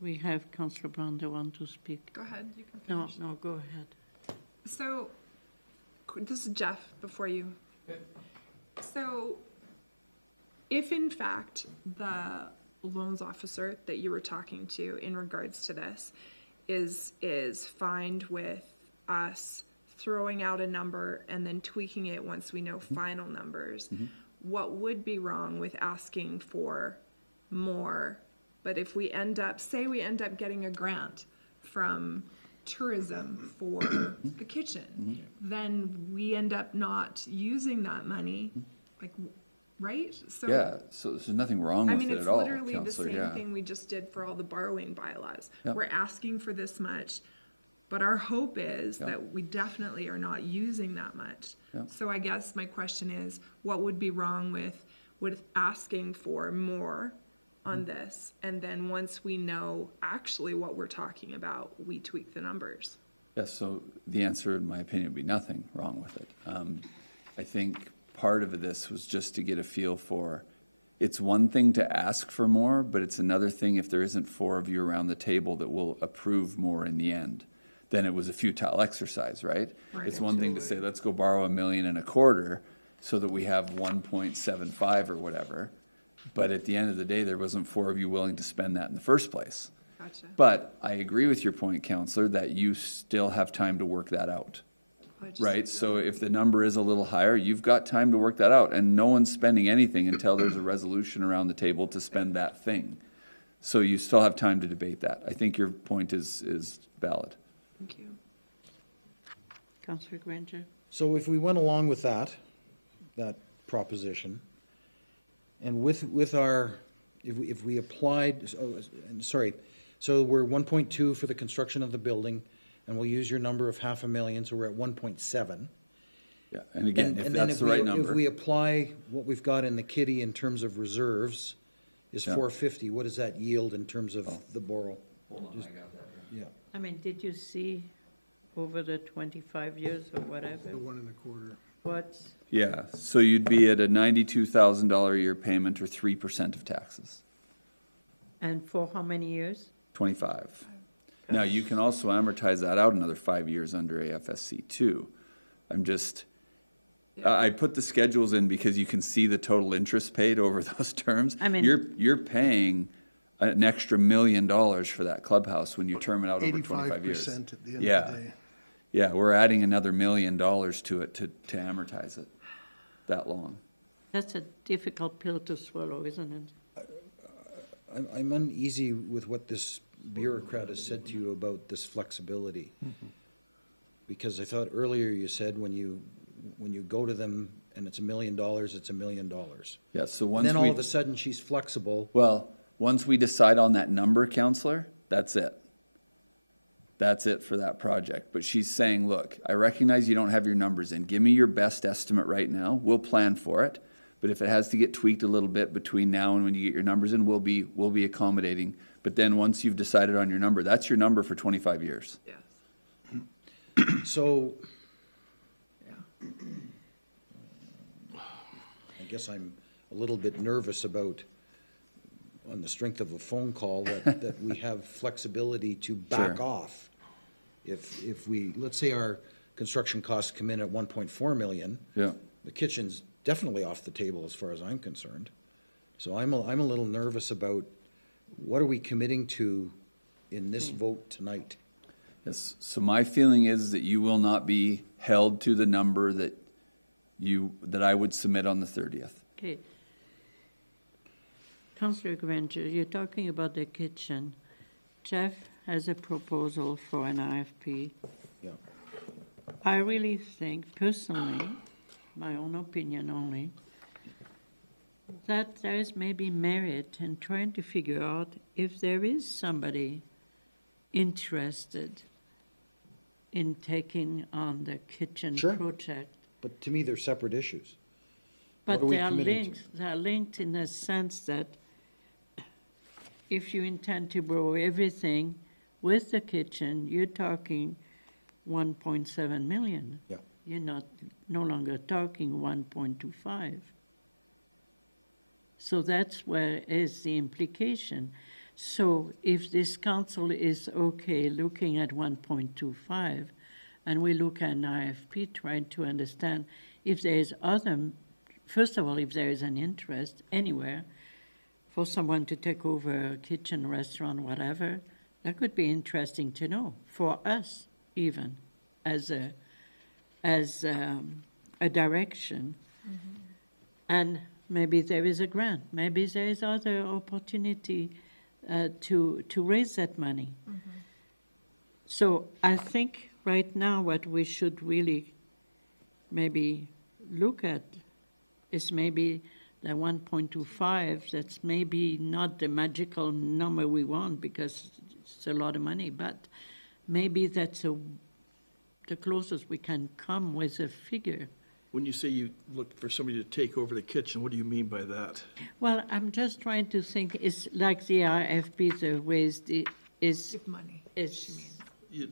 we have Councillor Brown that want to speak. Go ahead, you can finish. No, go ahead. So, this is Jeff before you. So, if in fact the loans officer that you were talking to in regards to this is fine with us throwing out a number and then tweaking it once we know final numbers, what would be wrong with asking for more But if we end up, say we end up getting a grant from tourism for the kitchen, then we end up not using that money, like, right? So Yeah, so there's nothing wrong I with mean, it it's at all, literally the Councillor, same yeah. thing we just did for all the borrowing bylaws. Yep. We're asking for this much, but our hope is Yep. that we definitely are not using that much. Yep. So I guess my question is, what would be wrong with asking for more on this? And then once we know actually what we're talking about, we tweak the numbers. Yes, so the answer, in my opinion, would be nothing wrong with it. I think part of this was just to get a feel for, it's one thing to ask for more, but it's another thing if there isn't 4 of you around the table that will approve more in the end. Then it was a futile exercise, right? Right. It's one thing to say, let's go borrow $1.25 million so that we have 1.75 or whatever. But at the end of the day, there wasn't 4 of you willing to spend that in the first place. Gotcha. But I agree with your point, Councillor, that you still have time to work that out. Right, so if the number is a little higher, you've got time to work that out, and no one's spending anything until there's a resolution around the table to spend that thing. So you still have time to debate that. I think your point is valid. Thank you. Councillor Grainger? So if we went along with that proposition, and with our, if we applied, so we're 1.2 for the construction of the building, and we'll use your number of $500,000, so we're at 1.7. Yeah, and again, if that's the right number. If we apply what we've got in the kitty in terms of reserves is Yeah. 450, what does that yield in terms of the borrow? Hold on, I got that. Yeah. I mean, did you see over the 25 years or whatever? The 1 1/4. What's, Yeah, so you'd be at a $92,000 a year payment or 3% of taxes, and for how many years? 25. Now, you can also amortize that out another 5 years under AFSC too. I put the schedules in because you can see the total interest paid over those terms. I mean- You're paying an extra $1 million for that clubhouse when you term it out over 25 years. 85% at the end Yeah. of the day. Yeah, we're adding another $1 million to it to amortize it that long. That's a difficult pill to swallow, isn't it? I'm uneasy with what this bureaucrat has said to you about this flexibility. Because I thought earlier you said when you go to them and it's $1 million, it's $1 million. Yeah, so And once then all we, of a sudden she's flexible. well, once we decide on that number, Councillor, that's it. That's it for that project. But she's saying, look, I recognize you don't have your numbers in. Give me your best estimate right now. We'll plan for it. But if it has to get tweaked a little bit between now and when you get your numbers in, we'll be accommodating. But then once you've decided on your number, that's your number for 25 years. Yes. So, I guess I'm a little bit nervous about, on the strength of a phone call, that we have flexibility to back Sure. off. If we, let's say our construction costs come in at 1.4 million. Yeah. The kitchen's definitely off the table as far as I'm concerned. So I'm a little nervous about what are we committing to in this vote tonight? Yes, so my feeling is that you will not be held to the number that I would submit on the 30th. Okay. Councillor Grainger, you're talking about the kitchen. Jeff has a proposal for an RFP. Yeah. I really think, personally, my own opinion only, that there is maybe merit in trying to figure out if there is somebody interested in taking on the kitchen Sure. project. But to me, they're separate issues. But What are we they are committing to? linked. They are linked in the sense that if you intend to borrow everything with the kitchen, you're talking 1.7 million. Yeah. You're no longer talking 1.25. So that's where is the implication. So if this council is okay looking at 1.25, and we look at an RFP trying to understand if there is first of all, if there is an interest anywhere for someone to take over a kitchen, restaurant, whatever, that could be interesting to know for us even as a direction. And maybe there is a grant, maybe there is other opportunity to raise that money. So I think right now what we should really maybe look at is maybe the 1.25. That's maybe not the magical number we want because it's a lot of money, but maybe that's the closest we can come with a figure. When you say you look for somebody to take over the kitchen, what do you mean by that? Well, I'm just trying to think, it's like the RFP, the ways is money.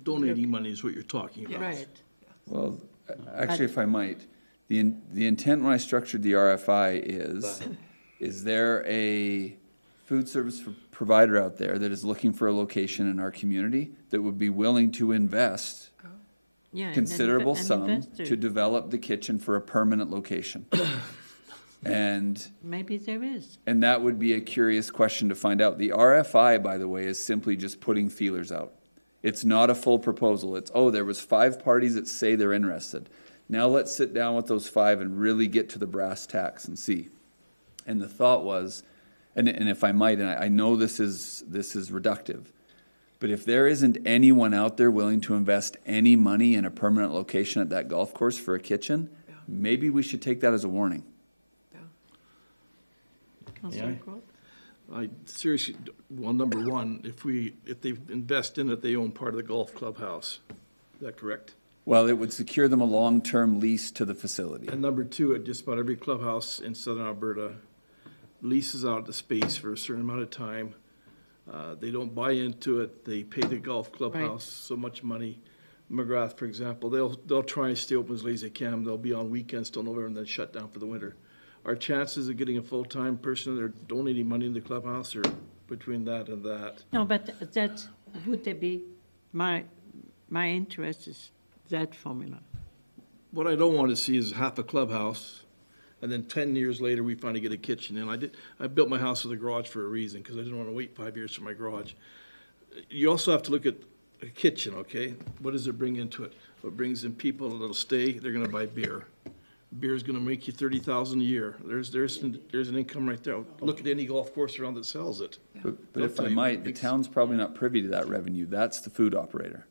Donating money is what you're talking about. Right. Well, actually, if I might, the intent when I structured the RFI is there a food service provider out there that is looking for a location in our community that would be willing to invest considerable sum to develop the kitchen for a permanent location? And maybe there is. And that would be a curious question to find out. The RFI, by the way, is simply just putting feelers out. It's not a full proposal. It's, oh, there was 5 parties that say they're interested. Now let's sit down with those 5 and really get to the brass tacks and see. And the thought was, and if I might, and I know this is reductive, but if there isn't anyone out there willing to invest any money in a permanent location at that golf course for a kitchen, maybe we should take that as a warning. Councillor. I seriously, well, number one, if they invest in it, they own part of the golf clubhouse. Is that correct? Well, it would secure them a long-term lease to the facility. And number two, at just about every clubhouse in southern Alberta leases out the space for a certain amount of time. They don't buy into it. They pay the golf clubhouse so much money. McGrath, for example, they'll try and stay open as late as they can. They'll be on weekends till November and then shut down for the winter. Our chances of getting a full-time person that are donating money in the clubhouse are between that and that. No, but that would be my interest is that formula. What I don't want to see is half a clubhouse, and then 10 years later, we finally get a kitchen in. I built my house with a garage for a reason, because I didn't want to wait 5 years for my garage. You also have to look at a kitchen, okay? What does it bring into it? What brings in people that'll stay? They're going to buy beer. Beer is going to make you $30,000 a year. There's an income right there. Look at any golf course around that sells it. But if I might, the town's probably not privy to that revenue. That's the food operator.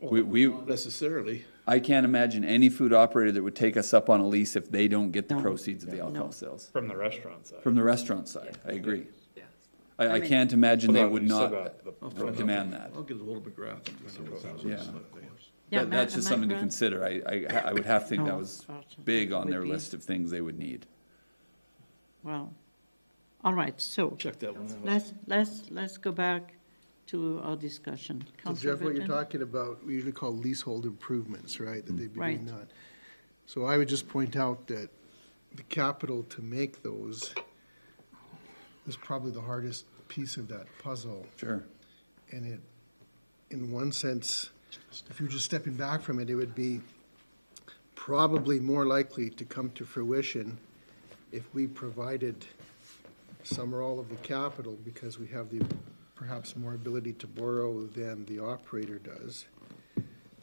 Not necessarily. I can't imagine any food operator that would take us up on a lease if they don't get the proceeds of the alcohol sales. From the restaurant side. From the restaurant side, I agree. I can't imagine they would not demand that. I'll get a little McGrath. That's just something to consider. I would have to think that was big on their list of things they would need. Well, all right, so. Check that one out. Let's go back to our discussion. So Councillor Jeff, what you're Burton? talking about, we usually call leasehold improvements, right, that they'd be Right. doing that. So I would just point out that the capital to make those is probably the hardest piece of that puzzle. Sure. And it, in one sense, if you're just stepping back from it, it would be probably more likely to come to fruition if we provided some or all of the capital, because we have the perhaps more ability to borrow than the operator does,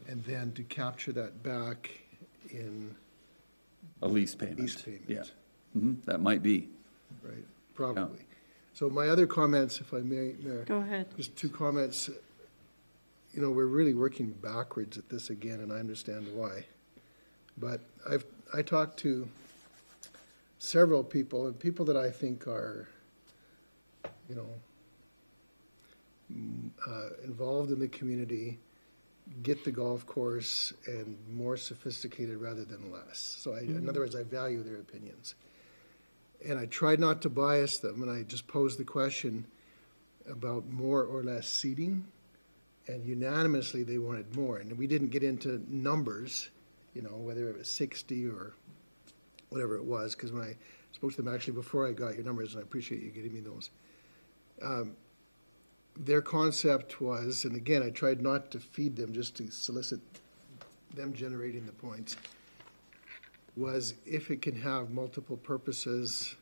and then to capture that back in A lease payment. lease payment. Yeah. That might be. Right, probably. So my other comments, if I may, Mayor. Go ahead. Just 2 comments. You know, we're really working backwards at this again, and I understand why. But I talked to several people, and people that I think are, you know, involved in the community, get the golf course, and more sophisticated rather than less. So in other words, I value their opinions. And I tried not to bias them, and I just posed the question about more or less seating, and unanimously they wanted more. And we didn't get into numbers, you know, whether it was 60 or whatever it was, because when I spoke to them actually before I got your numbers, and I appreciate you getting me those, their concept was, and again, I tried not to feed them just to solicit them generating the points, was if it can have multiple purposes,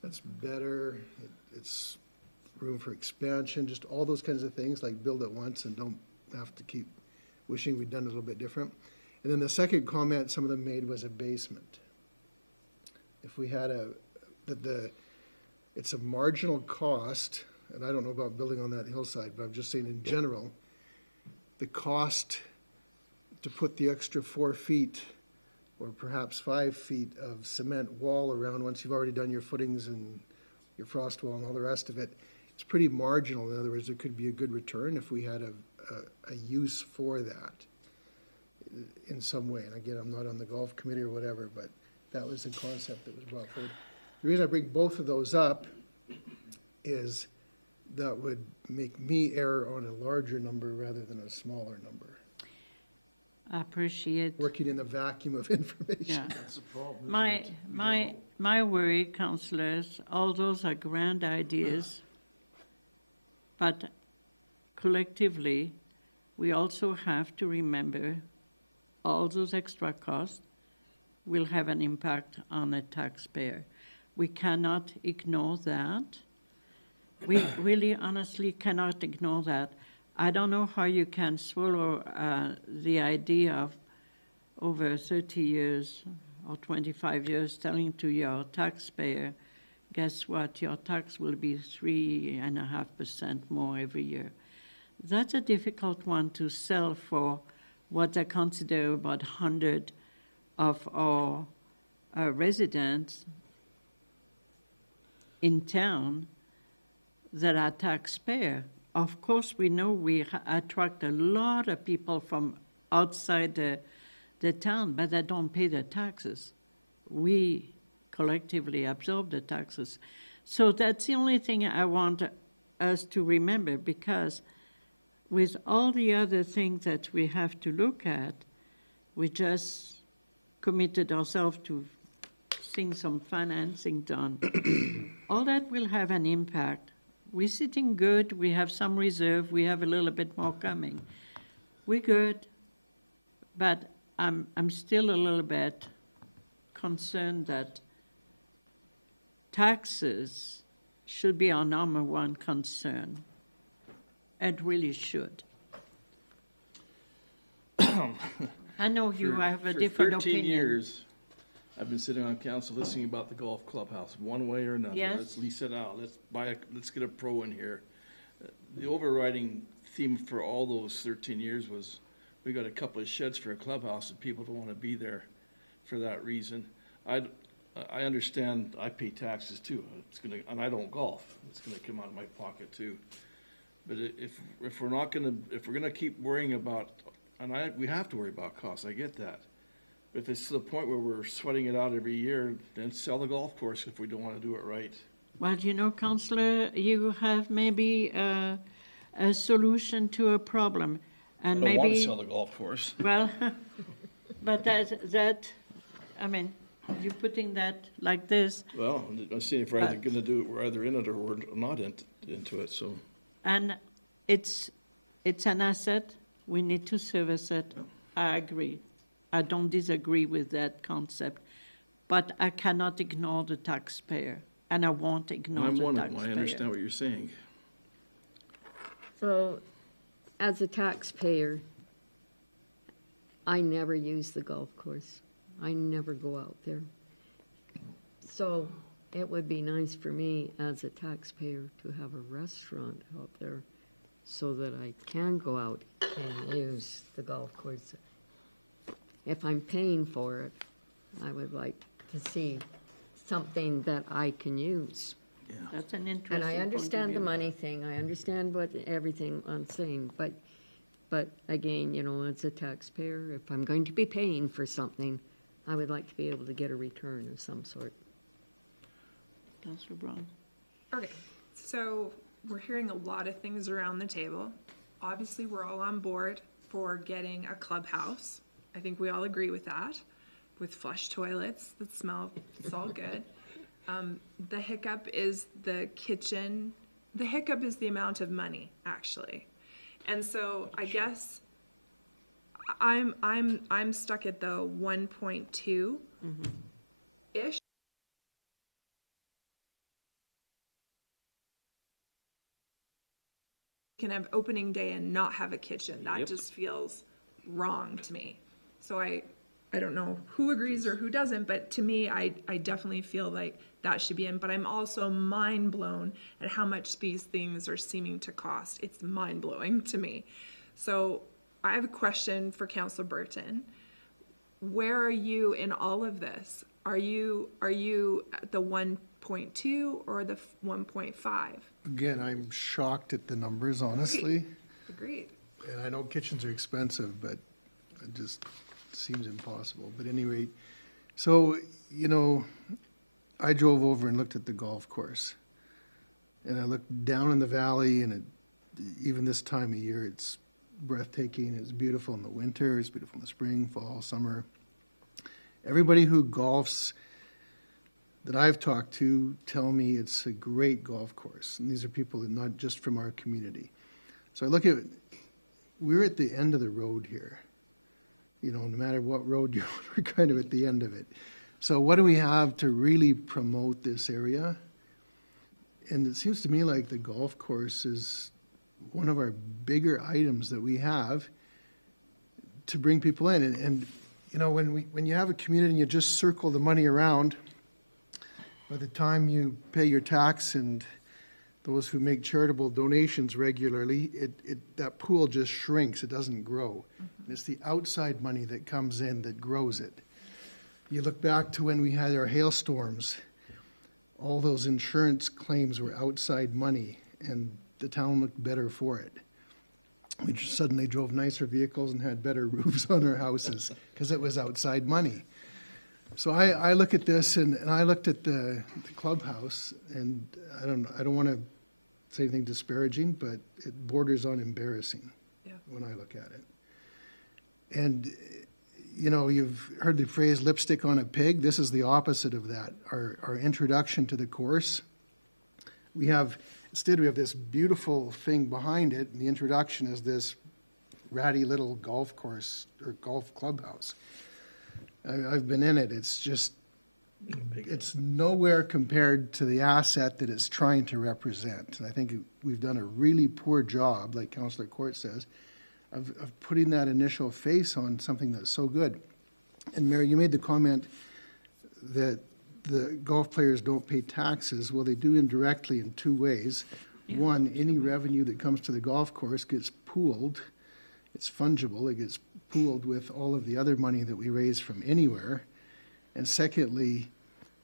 that's better. It's room for expansion, just all those kinds of things, like build it once and don't have to keep wishing we'd done it a little bit different. And then the second comment some of them made was a basement. If we had it's a marginal cost and I don't know about building on that hillside, but I'm just saying in general, the cost to put the extra 4 feet or perhaps 5 feet of cement wall around once you've already done your footings and your frost wall and all the rest of it, it's pretty marginal. In other words, there could be a good return if we had a use for that in some way. And again, I'm not on the golf committee or whatever, but that was the concept that was brought forward. The reason I bring both of those up is that would make me err on a larger number rather than a smaller number. I appreciate. Working in the vacuum of information. Yeah. That's the problem. My worry, councillors, all those are grand ideas, but collectively, we also have to remember all those extra costs will have an impact on the taxpayer. We cannot ignore that. We really honestly cannot ignore that. I don't know how you can swallow the idea of over 30 years or 25 years telling to your taxpayer, guess what, your tax will be 3.5% more every year. That's a difficult one to sell for what I consider about 100 of our residents in town that are taxpayer. Of course, we know we attract a lot of people from outside the town, but they don't pay the taxes. We collectively absorb the taxes. So that's the only thing I want us to remember, because with all the other things that we have to look at, we just committed ourselves to seeing some financing done. All that will have an impact. We're sitting good, we have some reserve, we have a little bit more coming. We're good, but I'm still a little bit concerned that taxes should be our number one concern. It really should. I know you have a different opinion. For 13 years, I've been sitting on council listening about the golf clubhouse, one way or another. Yes. Let's lease it out. Let's get a pro in here. The overriding theme for all those 13 years was we got a couple of sheds for a clubhouse and people don't want to be there for that reason. I understand I pay taxes too. And I don't golf. It's gonna come out of my pocket too. But if we're gonna keep worrying about, we have to worry about costs. I get that. But if it's to the point where we're sweating it out every year, then sell the golf course if we don't want to do it right. Well, you know, Councillor, you have maybe a solution to a problem. And I don't want to maybe, sell the golf course. well, but that, I mean, you're putting that like this. Well, I'm saying if we're either going to do it, we're either in it or we're not into it, so. And it's an asset. We need to service it. I agree. I don't disagree with that concept. But I cannot ignore the taxpayer. And I won't ignore the taxpayer. I understand what you're saying. So, as a taxpayer, I never use the golf course. I never go out there. So, it would be nice for me as a taxpayer to have a restaurant out there so that I can go out and use the golf course. If I'm paying for it, I would like to see something that I can use. Yeah. That's an interesting And I understand the point of money thing, I understand everything I'm saying, but again, you know, as a taxpayer, if I'm going to be paying for something, I would like to be able to get a return of some sort. Councillor Brown. Okay, so we're hearing a lot of things around the table. Obviously, we're all on board for getting a clubhouse. I think we all agree with that, with flush toilets that smell, it's all good. The hiccup is the kitchen. The hiccup is the amount of money, actually. And so I guess I'm stuck at the 1.2 ish. Can have opening day and not have a kitchen. That just feels wrong to me. So I I don't know who agrees or who doesn't, but to me, I definitely feel like that should be in. But I'm also mind blown at how much these things are seeming to cost. It's mind blowing to me. So I have a question for Councillor Burton. Where are you in all of this? Are you at the 1.2 or the 1.5? Again, I'm shocked at the numbers, honestly. Agreed. And I know kitchens are expensive, but it just seems impossible. But at any rate, so, you know, I drove over and looked at the golf course. And I looked down in the valley, and even this time of year, it's breathtaking. It's beautiful in the winter. It's beautiful in the spring, fall, summer. Everybody who golfs that I've talked to tell me it's a great golf course. And these are people that not just from our community. So I look at, we're at the end of the road here. You know, no matter what road you're on, we're kind of at the end of it. So what do we have to really promote this area? And it seems to me like the golf course is one of our bigger items that we have to bring people in. And you know, when you have a community and you just circle the money around, by the time you pay your tax and those who make charitable donations regularly, that pool just shrinks. It doesn't grow. Mm-hmm. It's the outside money that comes in that grows it. You look back to when we had our hailstorms, all those insurance claims were outside money, and the town looked better for it. We just suddenly drove nicer vehicles and had better roofs on our houses because it was outside money. So I look at this, and I looked at the clubhouse, and I don't want to say anything disparaging, but it borders on embarrassing when I look at it. And you know, you've heard the phrase lipstick on a pig. This is the opposite of that. Our introduction to the course, instead we have this beautiful thing behind it, and the introduction is this ratty little golf course or golf clubhouse. I've been in it. It's just, it's nowhere compared to the asset that it's trying to represent. And I think we've done a really poor job, like Councillor Court says, of putting that initial face on something that's so good. And Mary, you made the comment that the golf players don't pay taxes. Well, they do indirectly in two ways. Yeah. One, any revenue that comes to the golf course gets pooled. It's fungible. It gets pooled with all of the other money that we raise from anywhere. And secondly,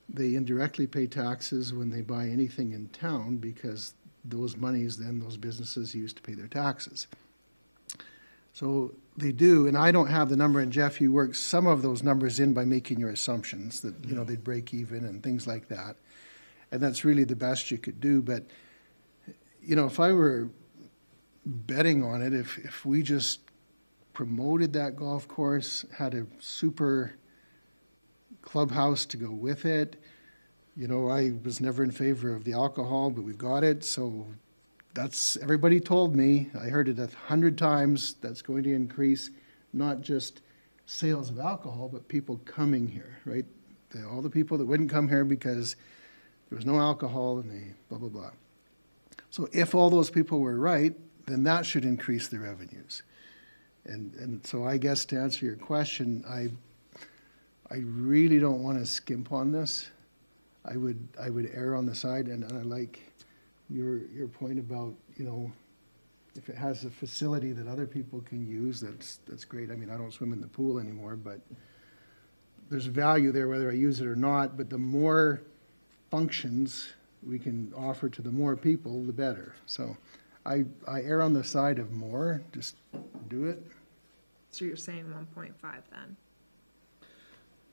they indirectly pay taxes when they buy anything in town because those monies then those businesses use to pay their taxes. So they do, and I don't have the number, and Jeff, you work some of those numbers in by making your assumptions that, you know, they'd break even and things like that. And that's really the best you could do. But, you know, if I were betting on it, if we just promoted that golf course, had a super clubhouse to go with it, you know, I was never in favor of the alcohol, but we've got it, so that's, everybody told me, I heard it 100 times, that's going to increase not just sales of alcohol, but people coming here, right? All the people that wouldn't come here because there was no alcohol and they blah, blah, blah. So if all those people were right, then that should increase the revenues. And so I guess to answer your question, I really don't want to skimp on this. I would err on the side, and I like your point about, you know, if it has a facility that other people can use, that's great. I mean, I don't swim in the pool anymore, but there's value there whether I use it or not. But the more functions we can offer to the more people, the better. So I err on the side of more. Just do it. So you're saying 1.5 then?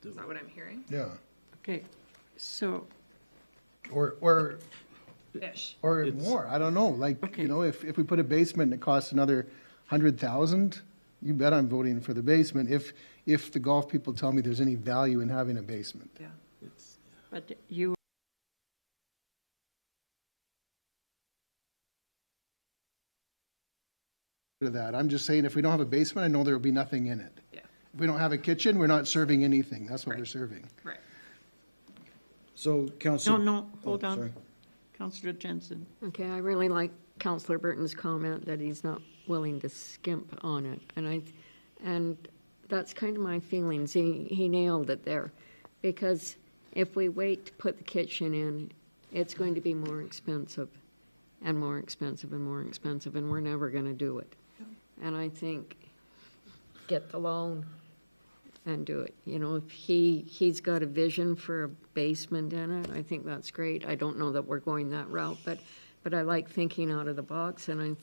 Is that what I'm hearing? Yeah. Okay, so. Or Fish. Or more, I don't know, like, okay. You know, if we put a basement and it costs another 100,000, you bet I'm voting for the basement if the golf people tell me there's any value in having a basement. Yeah. But you. That. I'm just saying if we don't have a basement, I know there will be nothing in it. Yeah. If we don't have a kitchen, we're not serving anything. That's what Right. we're serving. Right. So, Councillor. No, hold on. Sorry. Councillor Jensen. Okay, I really like Councillor Burton's comment that he's not willing to skimp on it. And that's kind of my feelings. He nailed it there. Because if we wait to put the kitchen in, it's going to be more expensive and more expensive and more expensive, and we're never going to do it. And I think get the loan and do it. You know, if he's got a vision for a basement in it, I think that's great. I don't know that we're going that route, but I like thinking out of the box, and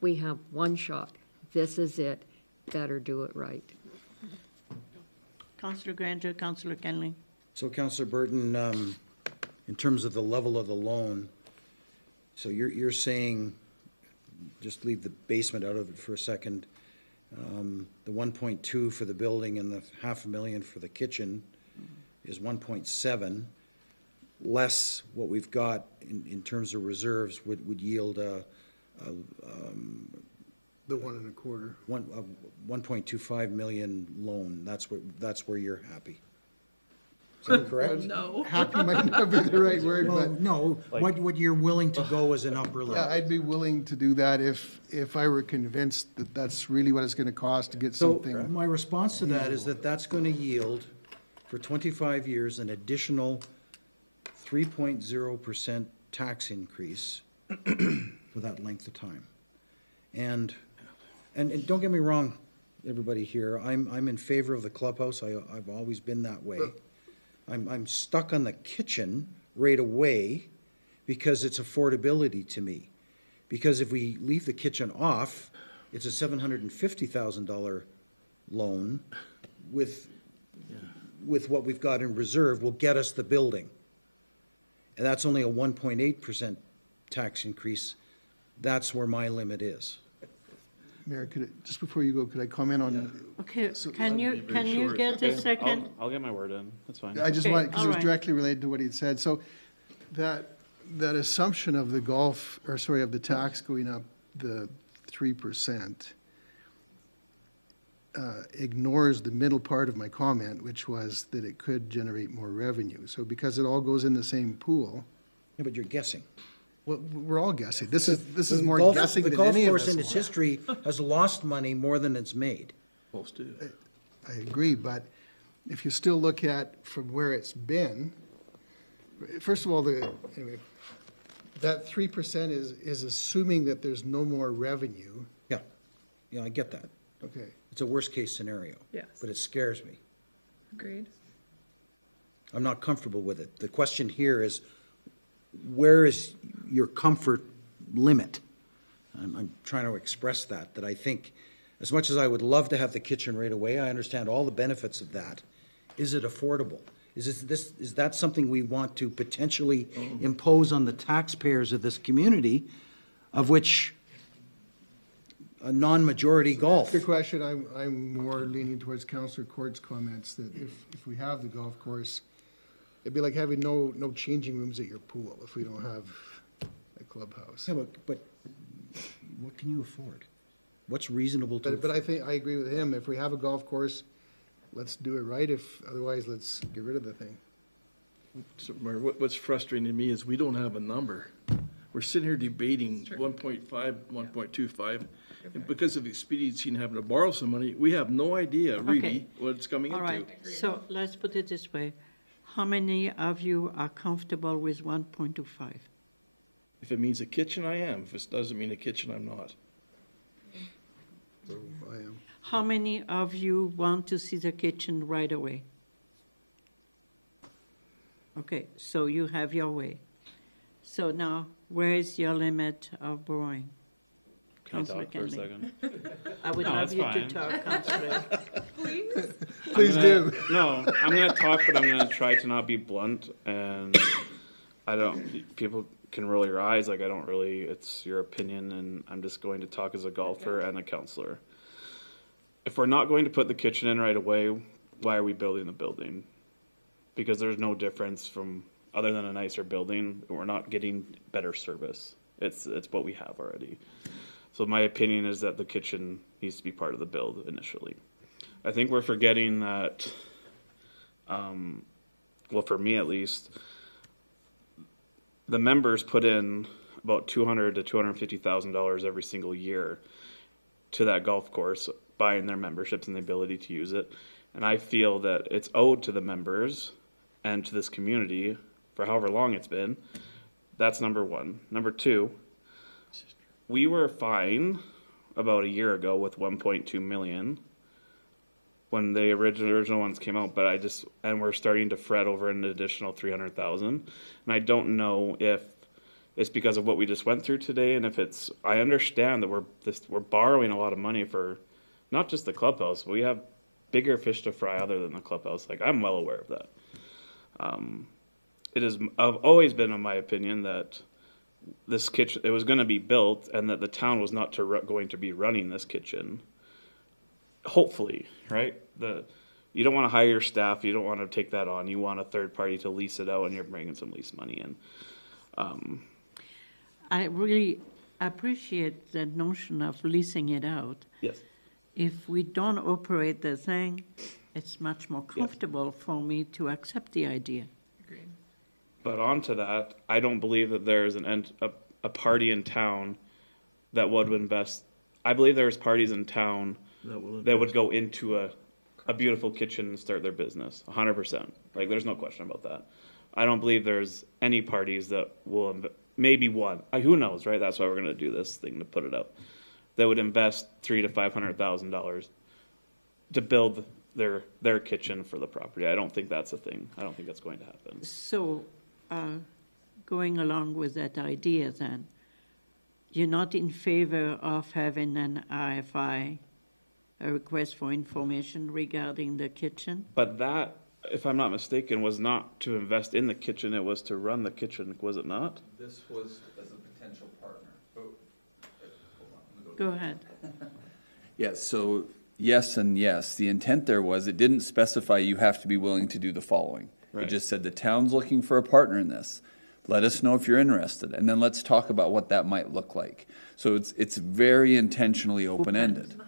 we have one shot. This is it. Better do it right. Councillor Grainger, Councillor Kenley. So Councillor Burton, in terms of the level of the loan, so you're saying, just leave the basement out of it for a second, the 1.2 for the building and the $500,000 for the kitchen is 1.7, less what we've got in terms of reserves would yield The 1.25. 1.25 million loan. That's where you're happy. Is that correct? No. Happy might not be the right word, Well, but. no, what you're willing to go as an upper Yeah, level. I'd be willing to do that if I were convinced that that's really what it's gonna cost to get So something. my response to that is that's going to yield for 25 years an additional 3.0% tax increase for that length of time. And don't get me wrong, everybody here, I'm in favor of the clubhouse. I've always been that way. I'm stuck on the kitchen right away because it's affordability to me. Because if we leave the kitchen off, it's a $750,000 loan with what we've got in reserve will get us the building. And that's only a 1.8% tax increase. That's where my limit is. Mayor, just before you go, could I comment on? Okay, can you get a second? I'll get my word in, that's fine. I just Okay, want, because it all was right. directly related to what he'd said. So that assumption of the of the tax going up the 3%, ignores the middle part of my comment, which was that it could generate more revenue. So because it all goes in the same pool. Yeah, but you're guessing. Well, we're all guessing. This is more Golf- guessing than The golf any of course us in its want. history has lost money more than it's made. Most do. I agree, but if you still look at from where it's been, first of all, anyway, that 3% is assuming that there's no more revenue. Yeah, I get that. Okay. It's a worst-case scenario. Yes. But it scares me. Agreed. I'm not comfortable with it. The question here is, where is your comfort limit? I'm trying to express that I think, as much as I would love to have the kitchen right away, I understand all the benefits of that. Is it affordable? Is that something we want to potentially impose on the taxpayers of this community, of which a non-majority golf? Good question. I'm more leaning towards Councillor Court's comments that if we have the golf course, it'd be like having no changing rooms at your pool if we don't have a clubhouse. Yeah, but what can you afford? What's reasonable to But I think, I agree with him. If we have a golf course, let's do it right. Otherwise, let's get rid of the thing. So, Mayor, what's frustrating to me is we don't have a number. We're sitting here debating 1.5, 1.25, and because of expediency and having to borrow some money, we have no idea really Okay. what it's coming All into. right, so let's put it this way. How many of you are comfortable with 1.25? If it means a kitchen, I am. If it doesn't mean a kitchen, I'm not. So I am. How many of you want to see the kitchen right away? Okay, so you have your way. So now, where is your limit of borrowing? Can I talk for a Kenley. second? I would No, love that's you to fine. talk, Councillor. Please do. No, I'm gonna talk, but I'm gonna try to not be blunt, and people can roll your eyes, like I don't really, it's your opinion, and I'm just going to talk as a golfer and a councillor. If we're not going to put the kitchen in right away, why are we building the building? Because there's no difference from, other than a nicer building, we're not getting better service. It's what we have already. So my opinion is that the kitchen needs to be part of the build initially. I think we're forgetting that, well, for me at least, the members put in about $200,000 to $250,000 every single year to that golf course, buying their memberships and the ability to use it. And I feel that it's owed to the members and to this community for however long it's been. That's number one. Number two, we were fine about a year ago with 1.2 million when the original ones came out, but and we're starting to fret over an additional 300,000. And I don't know if it's because of what we just went through today, and if I understand that we're borrowing a lot of money for not just the clubhouse. We have bigger fish to fry other than the clubhouse. Like, I'm well aware of that. I've always been of my opinion that this kitchen, it was going to be built, and that the town was not going to be running this kitchen. Hopefully, right? You don't want to hire your staff. You don't want to take that on. You want a third party to lease it out, and you're bringing some lease money in. I really appreciate the notion of leasing it out. Yes. If we don't operate the thing, it's much more comfortable for me to accept the idea. Agreed. But on to that, I don't believe that there's a party in town that would invest. I believe there's parties in town that would go into a beautiful kitchen and start their business, 100%. Like, there's no question about that. I don't believe there's any parties that will, maybe one, who knows, right? That's why we're going to do this thing, to put it out, that would invest $300,000 to $500,000 to build their kitchen for the property. I don't think that's a thing. I don't think that's going to happen. So, going along with that idea then, you're not in favor of having an RFI, a request for information regarding the kitchen? But that, if I'm not mistaken, was not to invest in the kitchen, it was to run the kitchen, was it not? This was as a potential partner. Hold on, Go ahead. Yeah, so yes and yes. The intent there was, it didn't specify you have to be willing to do the following. It just said the town's looking for a partner in this. Let us know if you're interested, and then let's talk about what that might look like. So it's very intentionally open-ended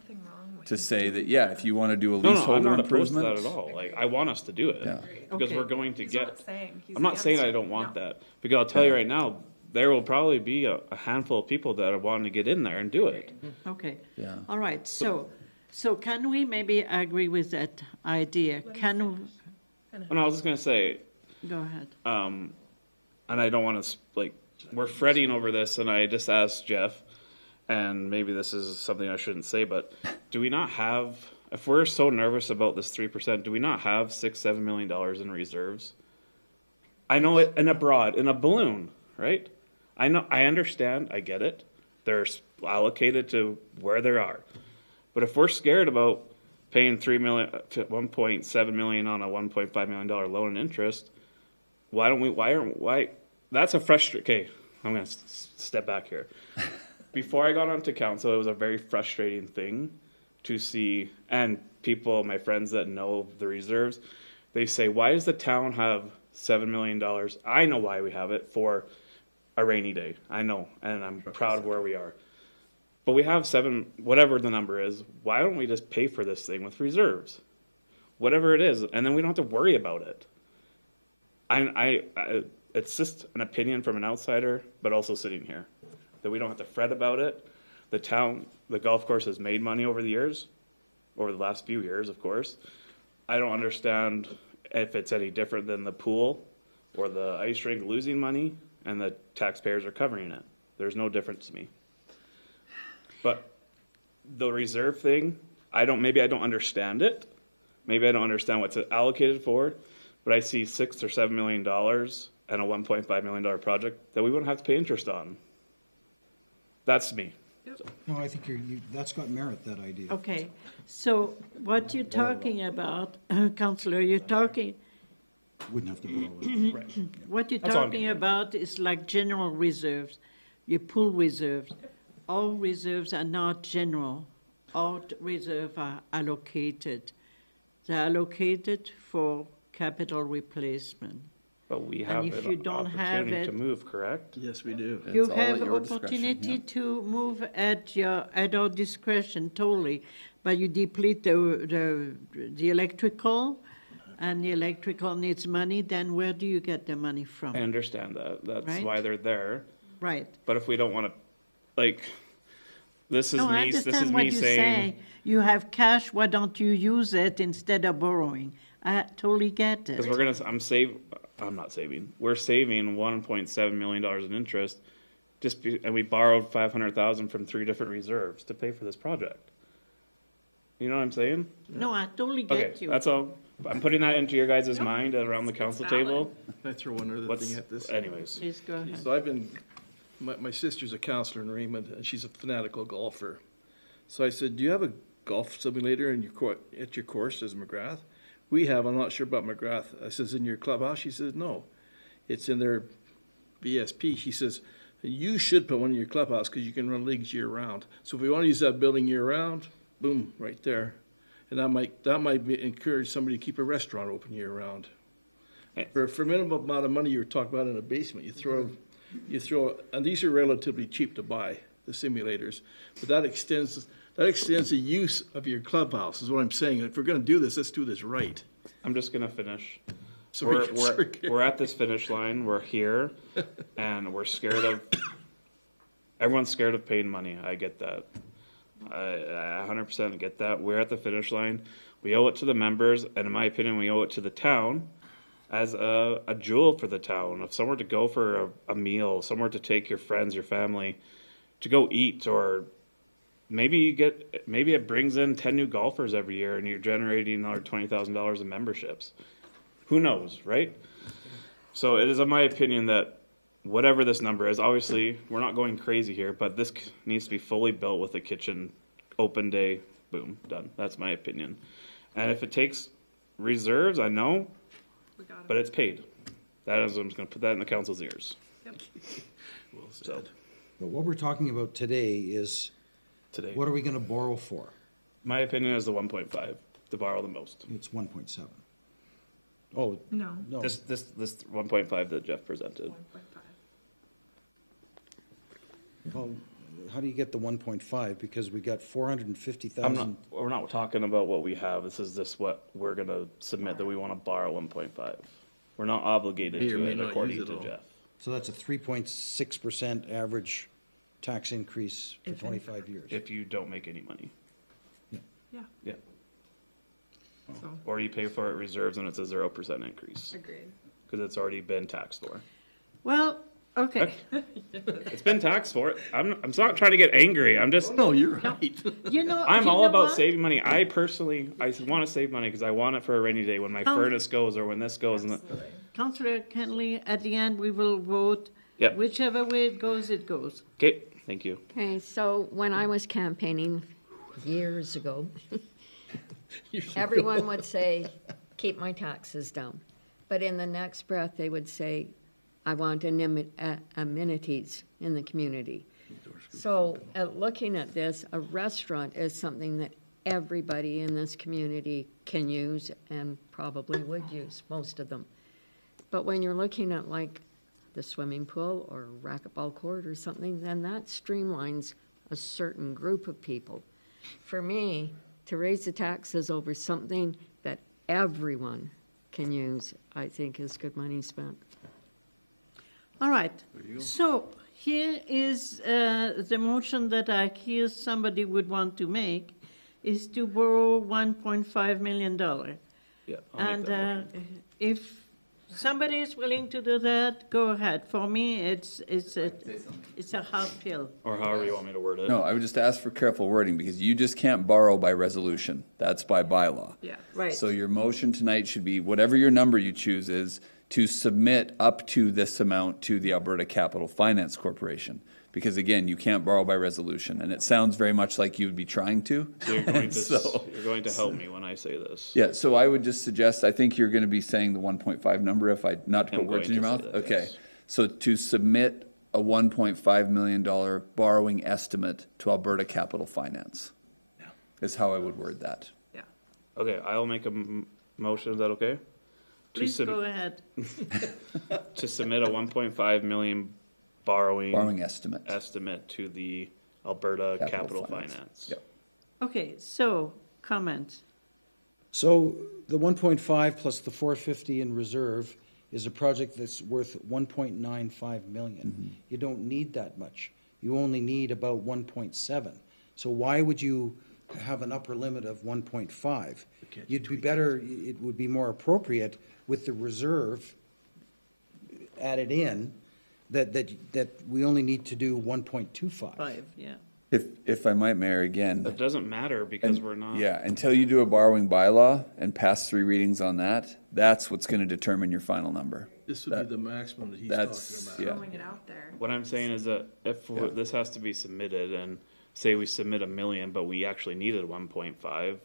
to say that, yeah, if you want to do a leaseholder improvement. I'm not opposed to that at all. Like, I want us to do it. Yeah. Because we're going to I'm not against saying I it. don't want that. Because I'll tell you right now, there will probably be a handful of people that are wanting to get in there and do it. Okay. Yeah. All right. So can we maybe agree with that idea? And I was just going to say. Go ahead. And I don't want to, we're fretting over this, and I just asked Jeff, and maybe this is something I shouldn't say, but do we not have, if we're so nervous about this 3%, do we not have $6-7 million in reserves? I know it in a balloon, right? I know, I understand, I get it. They're allocated to where they are. But if we're scared about paying $1.7 million on a $1.5 million loan and interest, why that's a okay, I'm going to step back here. Before I got onto council, it was a very frustrating thing to see, and people, my friends that know the reserves, they say, why does the town have $7 million? I know why we have it, for a rainy day. I know, and I'm proud of where we are. But we have whatever the number is, why don't we just pay for this thing with reserves? Whatever it is, and then we don't have to worry about it. It's just an opinion from an outsider, but also sitting here, that we don't have to fret about it. The golf course has made money over the last few years, of course. I don't understand if it's any different than the pool or the ice rink losing money and the taxpayers are covering it. There's no difference to me. But the reserve thing, maybe I don't understand it. Maybe I don't understand what's allocated for. But I see $6 or $7 million and a $1.5 million project that we wouldn't have to pay interest on. That's me. Yep. No, I think that's got merit, that idea. Okay. So what you're talking about, Councillor, Wouldn't have to borrow it. Right. what you're That's all I'm talking getting. about is like general reserves, your pool reserves. All reserves are not general. All reserves are allocated. They're allocated for capital replacement. But we And have if an you don't have opportunity to it- move, correct? Yes, we do. You It's all at have your discretion, opportunity yeah. to move at our discretion, totally, but you deplete the electrical, and the electrical needs money, then where do you get the money from? I understand that. That's Right. why they're there. Right. But if we don't want to, This is No, I me, this is understand what me you're saying, saying. You have cash, why don't you use it instead of borrowing? I totally get because it. we're gonna, I'm not saving, we're saving $1.7 million in interest, and we borrowed 500,000 from 3 different reserves to pay for this project. You know what I'm saying? No, I totally Okay, get you. that's all. I'm putting that into your guys' mind around the council table. Can I throw one other What's- thing at this? Anyways, Please go ahead. So I've been, my sister's a counselor in Raymond, and she's a fanatical golfer. So I said, do you have a golf simulator in your at your course, says McGrath? We have, I'm not sure about McGrath. I says, in your clubhouse? She says, no. It's in their BSP. She says, you should put one in your clubhouse because you can run leagues year round. So if we want to use that building year round, boom, right there. And that might encourage somebody to keep a restaurant open year round. For a minimum amount of money you were talking about in a basement, you throw, and these are relatively cheap to buy, the simulators, but that extends the use of your clubhouse, is what I'm saying. If we're gonna do this, let's do this right. I'm just gonna finish. So We're at this finish line, we're here, and we're scared of, everyone's scared of paying money, I get that. I 100% get that. We're at the finish line. We owe it to the members, and in my opinion, we owe it to the town as a jewel for the town. If somewhere to go for a meal, somewhere to take your friends, your family, to go eat, or maybe it brings in 10 new golfers every year, and you're generating another $20,000 in memberships. Who knows, right? So it is in my opinion that whatever this number is, obviously, we're not going crazy here, but this needs to be fully built with a kitchen, open day, boom, done. That's my opinion. And if it takes reserves, I know, but it's paid. That is, I'm just going to put that in the council's ears. Yep. Well said. So, But what we're talking about today is, what are we gonna borrow for? my opinion is the 1.5 to borrow the most. It's 1.7. Oh, No. no. This 1.5 that Jeff presented. 1.5. Well, how do you get the 1.5? Because we got 450,000. We're not talking about what we have. This is what we're gonna submit that we want to borrow 1.5. We're not obligated May or to may it not according use it to all. Jeff. So that's a 3.6% average tax increase for If 25 years. If you don't make any money. Yeah, Yeah. so, Or you pay for it reserves and it's a 0% increase. agreed. Because it's already been taxed for. Well, okay. It's been taxed for it. I'm not trying to get angry. I'm just. No, you're right. You know, I'm you all know about what? saving money. I want to save money because I want it for a rainy day when my furnace goes or when this goes. And Councillor Kenley, at the end, we will vote. Yep. Whichever way it goes, it goes. Okay, thank you. Okay, so when I was campaigning years ago, everyone would say, keep my taxes down. But in the next breath, they would say, I want amenities in the community. So looking at this, a restaurant is something that everybody in this community can use and probably would use, most of them. But when you're looking at like the swimming pool or racquetball court or something, then that streamlines a certain group of people. For me, to raise the taxes over something that everyone can use, I think is good money spent. All right. So here is the motion that I hear somebody would want to make is to borrow $1.5 million. Yeah. I'll make that And motion. if somebody is willing to do that, go ahead. For me, it's a hard pill. Or however you want me to word it. No, I would just ask for careful wording, because you just can't borrow by resolution. That's by bylaw. Yeah. Right. So your motion tonight should be, whatever your number you choose is, to submit up to this amount to the Alberta Capital Finance Corporation. Because again, you can't borrow by resolution, and it sounds very much like you would be trying to. So you're going to, So- you're going to help me when I say this. Yeah, so I would just suggest, I think you're gonna be saying the 1.5 number, if I, not to I'm put words in your going mouth? to say that, Okay, yes. so to submit a $1.5 million borrowing estimate to Alberta Capital Finance is how I would word that. Yeah. Okay, I'll make a motion. Is that okay? Please go ahead. To submit a 1.5 million borrowing estimate to the Alberta Capital Capital Finance. Finance. Yep. Okay, so comment. So the 1.5 plus the 450 in reserve is a project that's worth 1.95 million. You don't need that much. You only need about 1.7. So why would you have an upper limit of 1.5? You'd be better, it would be more appropriate with the reserve added in, that we only need to do 1.25. 5, yeah. If I might, Mayor, again. That doesn't matter because we're not. Yeah, until you do a borrowing bylaw and pass 3 readings on that, that's what's gonna determine your final number. This would be the maximum that he's That's- talking about. yeah. Throwing it out there. What I'm saying is that if this has to be submitted and say we submit 1 million, but we actually needed 1.5,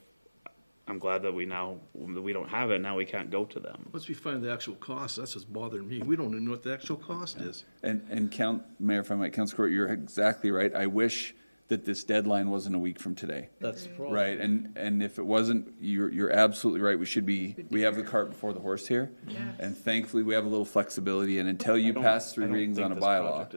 I'm glad that we don't have it, now we can't go to them. Once we find the actual cost, that's what's bothering me. We don't even know what the actual cost is. And Mayor, if I might, Councillor Court, you're exactly right. I wish that this deadline wasn't a week from today. That's the problem. Right, and if it wasn't, you're absolutely right. We have the cart before the horse here. Yes. And thankfully, we have a little flexibility, and until you pass 3 readings on a bylaw,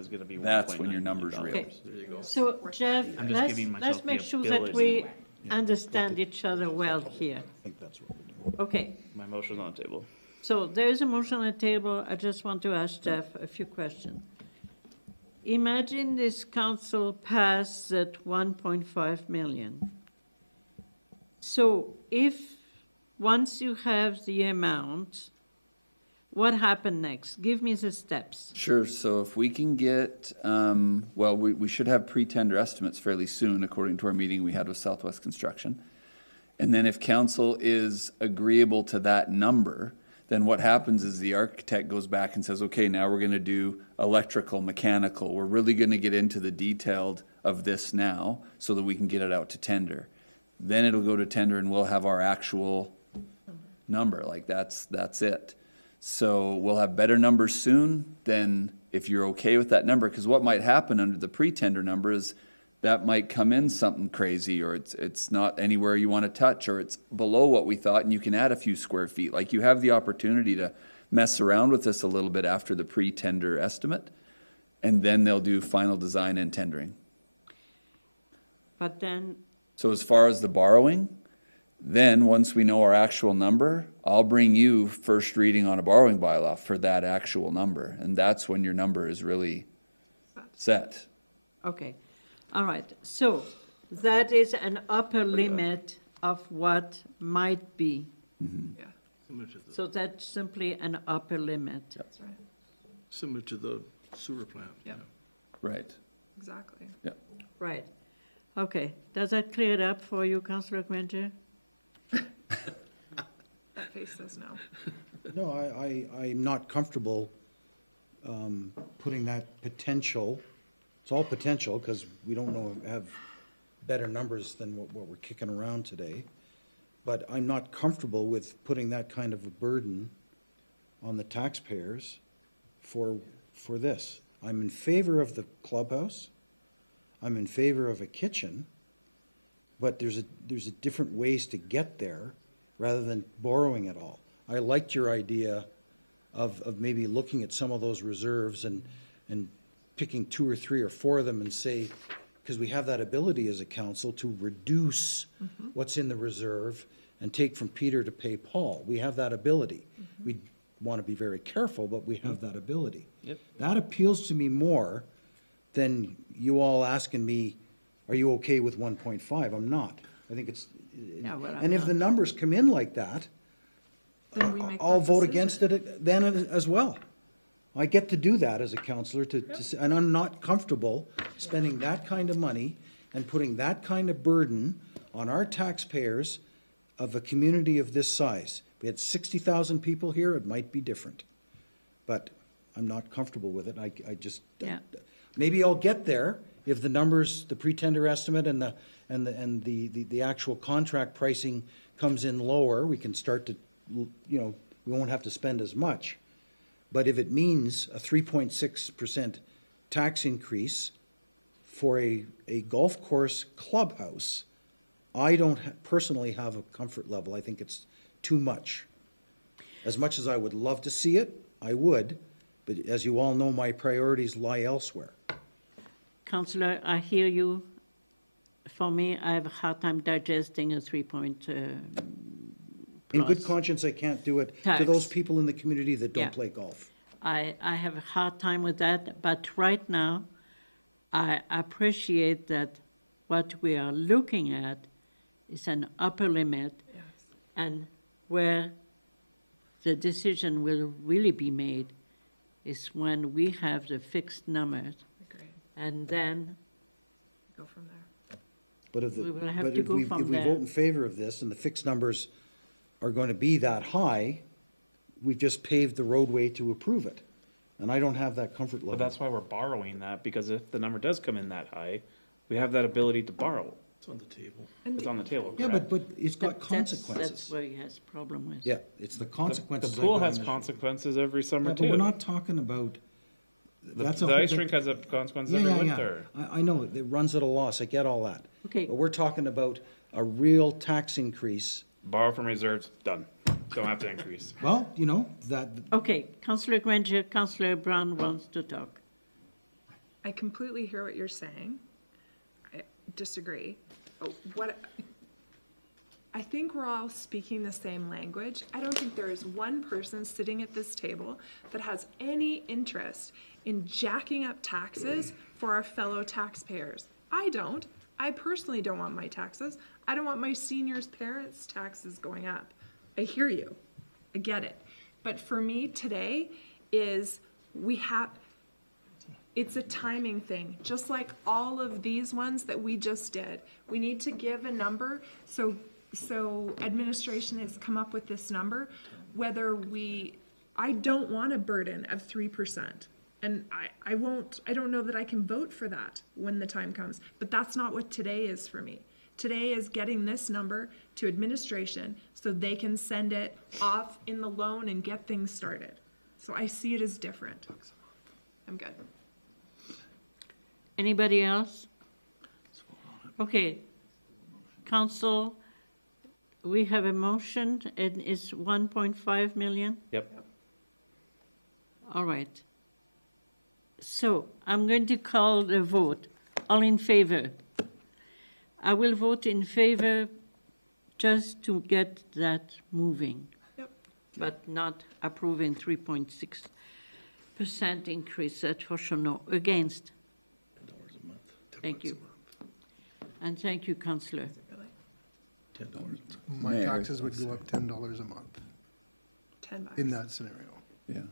that's when your number's real. Okay. There you go. So Jeff, I'm just giving myself let's make the sure that ability. we understand each other well here. I think that's what we're doing. Okay, My motion's on the table. so there is a motion on the table. I just want to ask Jeff a few questions. Imagine this council passed at 1.5 million. So once you have the amount, what happened next? Give me the steps. Sure, so if we can get, we should have pre-tender estimates fairly soon, according to our meeting we had with Southwest Construction. And then if council is agreeable to that number, then what happens is the architect goes back and says, okay, now we're gonna do electrical, mechanical. We're really gonna get into the detailed of this now so that we can get it out to tender. Then it'll go to tender and we'll have our actual number, like that's it. So we'll have better numbers soon than if you're okay with that number, because what might happen under the pre-tender number is that might come in something crazy, or it's not anywhere you want to touch, or it's below what we thought and you can add a few square feet. Like, you have the opportunity to mess around with this a little bit after the pre-tender estimate, and then they'll do final design and tendering. But then, So as far as the borrowing, then once we know our actual number, I'll bring you first reading on a borrowing bylaw for that actual number, and that's when your number is really set. okay, all right. So that is an upper limit of what might be. Yeah, Similar to the, So that's simply an upper limit. that's right. similar to the sewer plant. Yep. Right, Exactly. yeah. Right. Okay, does that clear it up for you, Councillor Grainger? That face says no. No, I'm not comfortable putting that potential, it's all potential, because we don't know, have better numbers than what we're kicking around today. But I'm not comfortable with putting that kind of a burden on the taxpayers for this. I'm in favor of the clubhouse. I'm in favor of a kitchen, but there's a different ways to get there rather than borrowing it all. I liked your idea of maybe looking at some of those reserves and picking 2 or 3 or 4 of them and say, because we have that ability as a council to reduce what's in the reserve and take from Peter to pay Paul. We have that ability. We want to be very careful, but we have that ability. Yep. That appeals to me more than you all asking me, are you okay with 1.5? I'm not. I think it's, Yeah, well, I'm and if not. the numbers come in like that, Then we make I'll that vote decision. against it then as well. I get to do that as a counselor and I'm not comfortable spending that kind of money and putting that kind of burden on our taxpayers of a community of this size. If we had 60,000 people here, it might be different. But I'm not comfortable with it. I just, Yeah. maybe I'll get there if the numbers, the pre-tender estimate and the actual contract pricing comes in lower. We can start to, we won't have to spend as much. But if it means a 3.6% tax increase for a golf course clubhouse, I don't personally have a comfort level. I think it's too much. As much as I would love to see it, I would, but as you all know, my priorities lie elsewhere. Councillor, I hear you. For me, I have a hard time digesting a 3 point In good plus. conscience, I can't do it to Tax. those people in the community that don't Yeah. play golf. I have a hard time with that, but right now, I appreciate that what we are looking at is an upper limit, and where the decision will really be made is when we have the fixed numbers. Agree. And then Go from there. But if, We will have but to if go we, from if we there. vote in favor of this and the fixed numbers are going to be that high, we've just paved the roadway to approve it. And I don't have that comfort But level. that's why we're borrowing that, because if the number does come in that high, we have that ability to borrow. It's on the table. It's on the table, Yeah, correct? but it's got that's consequences. where he has problem with. Yeah, it's the consequences. The that pool go has in consequences every summer Yeah, too. but we're not talking about, that's a The whole ice bit- rink has a consequence Yeah, every yeah, winter. yeah. I know, it runs at a loss, I get all that. Okay. But we're talking about a real tax increase. Borrow from reserves, done. Don't have to increase. Well, you know, that, Okay, Councillor Grainger, Councillor Brown wants to talk. I completely hear what you're saying. I disagree. What I think we're all speaking the same language. I don't think there is one person sitting at this table that has any interest in jacking up taxes for our fellow taxpayers. I don't. I personally don't want my taxes. I don't want my seniors' parents' taxes going up. I hear you. I get it. But for me today is it's a timing thing, just like all of these ones that we just did. We need to give a number, so administration has come up with this number, I don't want a burden of 3%. And I don't know that I can vote for that when the time comes, but that's not what today is for me. Today is getting this number to administration so they can send it off in the loan and get things started. So I see it as different. I'm good. Anybody else? Okay, Council, we have a motion, and it's 1.5 million? Yep. All right. So I'm going to call the vote. All in favor? I will vote in favor just to get that moving. Yep. But not approving 3.6% increase, that's for sure. No, against. $10 a month. Thank you. And thank you, Councillor. $10 a month. My Mayor, taxes would go up $10 a month $10. in that scenario. Yeah.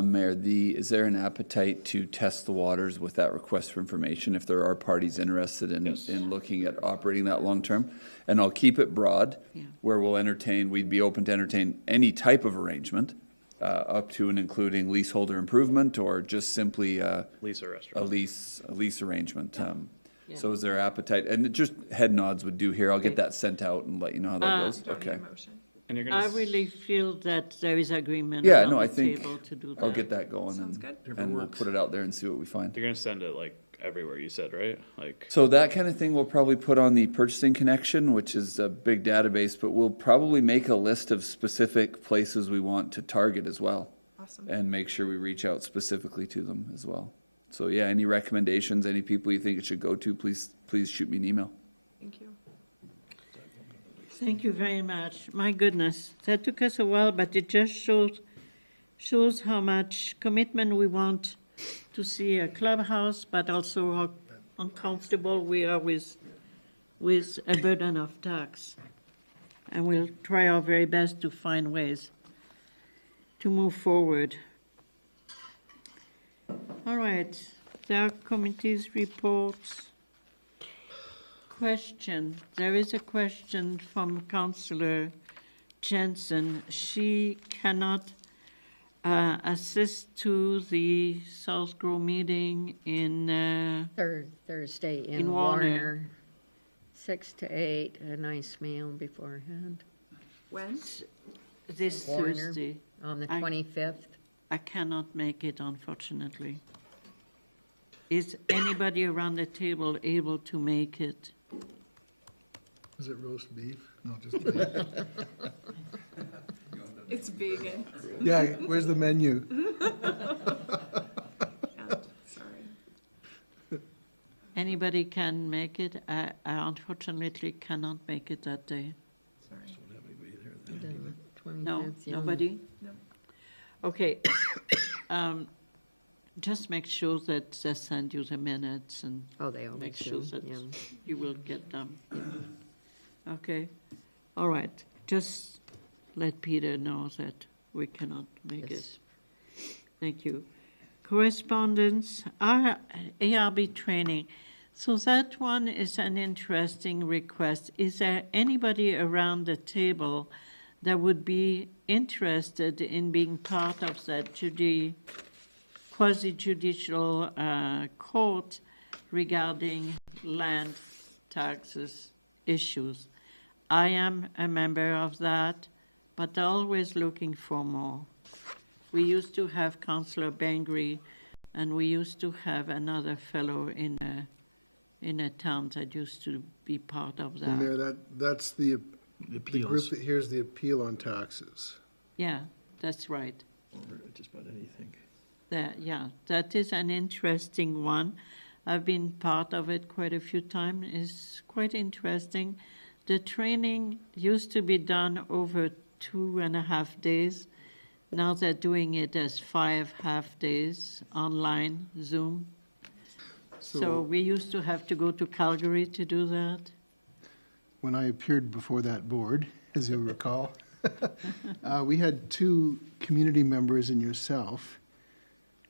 Mayor, is there an appetite to test the waters with that request for information if there are parties interested in looking at operating that long-term? And I'll keep it broad, where we'd be open to entertain any type of arrangement, up to and including leaseholder improvement or just simply Lease a restaurant. a lease arrangement. So is there appetite? And just head nods would do here. I'll get that sent out and let you know how that goes. Don't need Okay. a motion. And you're I gonna, really feel that there is agreement Yeah, on no, I the think table to do that. I'll get that going Sounds and, good. and we'll put it out there and see what we find. you're gonna send it like everywhere, you said, right? Like, So that kind of thing we'll probably put on the purchasing connection, which is a big database, but we'll probably make a list of specific places we want to target as well. Awesome. And make sure we reach out specifically to them as well. So yeah, any recommendations, any people you think it should go to, please shoot me an email. Thank you. Thank you very much. My goodness, that took us a while, but it just shows how much commitment we want to see a clubhouse, but also how uncomfortable we are with a burden of tax. And we'll try our very best to find ways to move forward. All right, there are committees reports. Question. There is a question from Councillor Jensen. She cannot assist to the South Grove meeting in Thursday in in Warner. Warner, 6 to 8, a nice meal beforehand. When? this Warner, Thursday. on the I- 25th. I cannot make it, unfortunately. Is anybody around the table able to make it? Is it roast beef? No, just kidding. It's vegan. Yeah, where's the menu? Yeah, sorry. Anybody can make it? I unfortunately cannot make it that day. Sorry. No, 25th, yeah. nobody? No. Okay. Just make sure that they send you the minutes and they always make sure do, that yeah. you will get them. Okay, all right. Just let Peter know that we cannot make it. Thank you. Correspondence, ARB training. So that one is an interesting request. Is there anybody around the table that would be interested in being part of that quasi-judicial court regarding land taxes issues? I am a member of that, but always looking for more. We used to have Councillor Bangry, and we used to have another fellow in a town that used to be part of that. And there, that's the group that hears the appeal on taxes. Yeah, that's right. Or just about anything. That is an interesting one. I've been part of it quite a few times. It's quite interesting. The training used to be done over 2.5 days. Now they're doing it as 5 half days online, Zoom. So we used to have to go to Calgary to do that. When I appeared before that board, as you'll recall, we had 2 community members and yourself.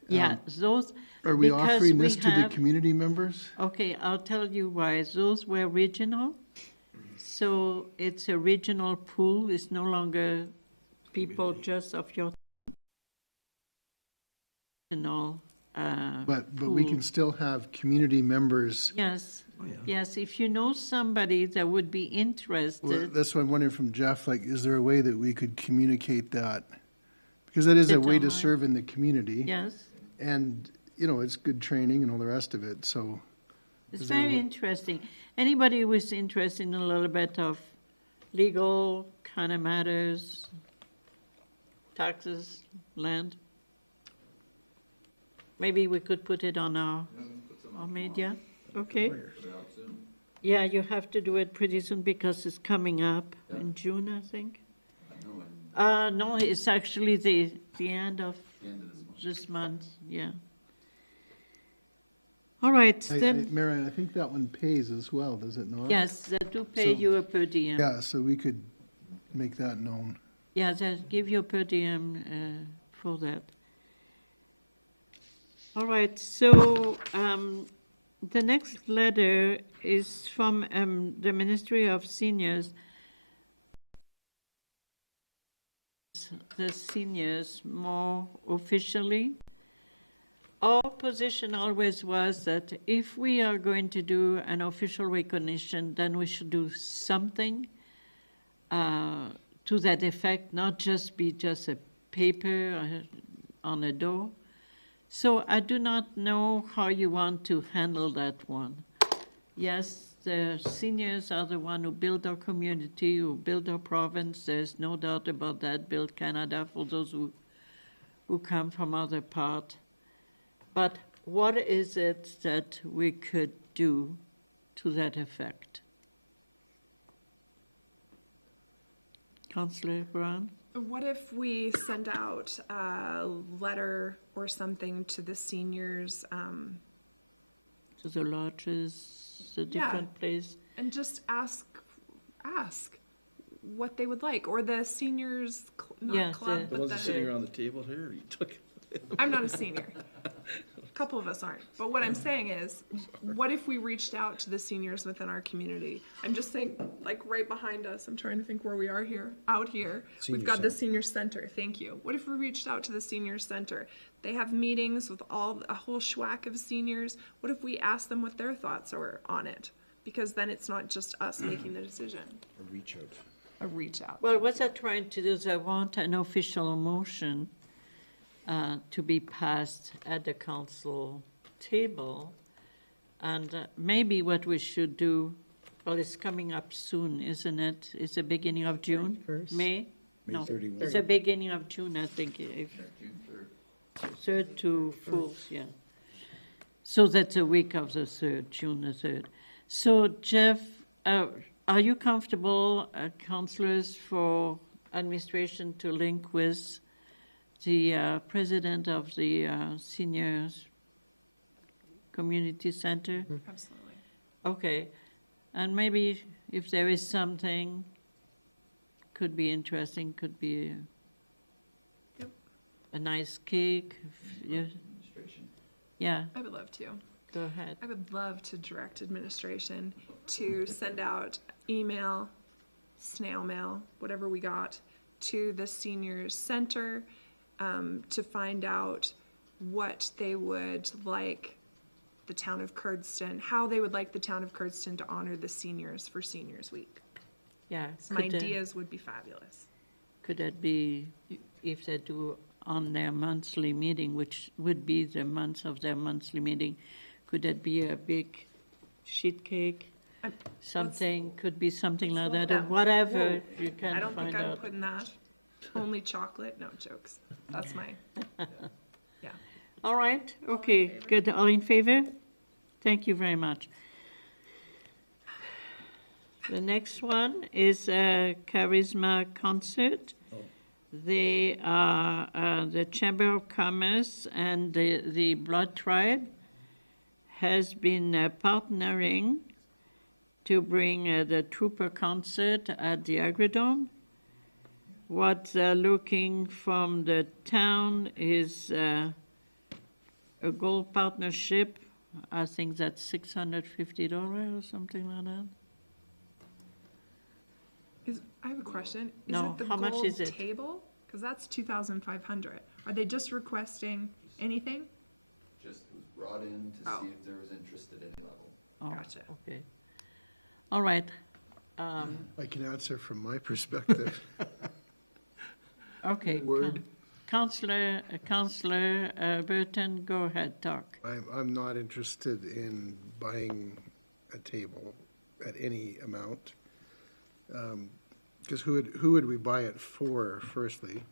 Yeah, those. Are we because offering this we to the have- community members? Okay, I'll tell you why. Those were regional. So it's a regional pool. It's no longer people just of your regional But we can pool. still have community members. Yes, yes. If you know somebody that would be Well, interested, that's what I'm wondering from Jeff, like, is there a way that we could communicate that? Because that is a Sit way to online. serve in the community. yes. And, you know, it's good training and all the rest of it, so. It's is there a very wa- interesting. Anybody who is interested in a little bit of legal kind of matters, taxes, land, maybe we could put it on our media, okay? Yeah, you have to do it pretty soon because it's coming up in June, I think. No, it's actually the end of this month, yeah. All right, then, Marianne, I think that one pays as well, does it not? yes, they do pay So- you a per diem. Yeah, so we could make that known. Yeah, they give you a per diem for that. All right, so the next letter is from the Ministry of Seniors. The seniors more officially. Our position always was that if we are going to do an official recognition, then we should do something to that effect, not just be just a paper on a door. So I do not know how you want to handle that one. Yes, the seniors are the one who build our community, who build our province. There's no doubt about that. Build Canada for those who come from other part. But what is it that we could do to that effect? Councillor Brown? What if we send out a letter or something to the seniors? To the lodges, the Yeah. different place? And just ask what they would like, or the seniors, not Yeah, club, The but ones that are sitting the, around the table here, you took. I'm not a senior. A couple of us aren't. But what I'm saying is, what if we reached out to the seniors within our community? I'm just saying, like right behind us, I'm trying to think where we are here, out here. Senior We've got the center. senior center, thank you. What if we reached out to the senior center? They have meetings with a whole schwack of seniors. What if we asked them what their thoughts are on it? Because then it's not just us making the decision. A reach out. A reach out. Well, what I'm trying to do is I want an official motion to be passed at the council table. And maybe what we should do, well, it's coming up soon, isn't it? It's the beginning of June? 31st. May? May No, 31. it's the beginning of June, I think. June 3rd. 3rd to 4th, yeah. So that's a week of the 3rd, June the 3rd. So Jeff, are you comfortable, councillors, for administration to link with the president of the seniors community center? Absolutely. Okay, and maybe if there is something, could be interesting, could be a nice cake. Yeah. I would love to. Go ahead. I would love to direct administration to send out email, snail mail, whatever we got, to the seniors center to find out what they would like the town of Cardston, how they would like the town of Cardston to honor the seniors for Seniors Week. Yeah. Some ideas would be fabulous. Could that be, if they do on their monthly meeting, which would be the month of their monthly meeting, could that be a big sheet cake? Something, could be something like that, or whatever you can I don't find think I'm out. putting that. Only chocolate, no jokes. That's my, yeah. All right, okay, good. All in favor? Thank you very much. The next one is a Charisma concert. They are the Chamber of Commerce and the Blood Tribe has been partnering to bring the Trooper concert at the Agrodome. What they're looking from the town is a gold partnership. I think that's $650 or something like that. I have a question. Is No, it the how much gold is it? table? Because that's 2,500. Are they just requesting anything? Just was brought in to see if there was interest at any level. Oh, Gotcha. okay. All right. I can answer from my perspective. Okay. Word. Councillor Burton, go ahead, talk. I'm not interested in buying a table at any amount. Because who would we buy it for, firstly?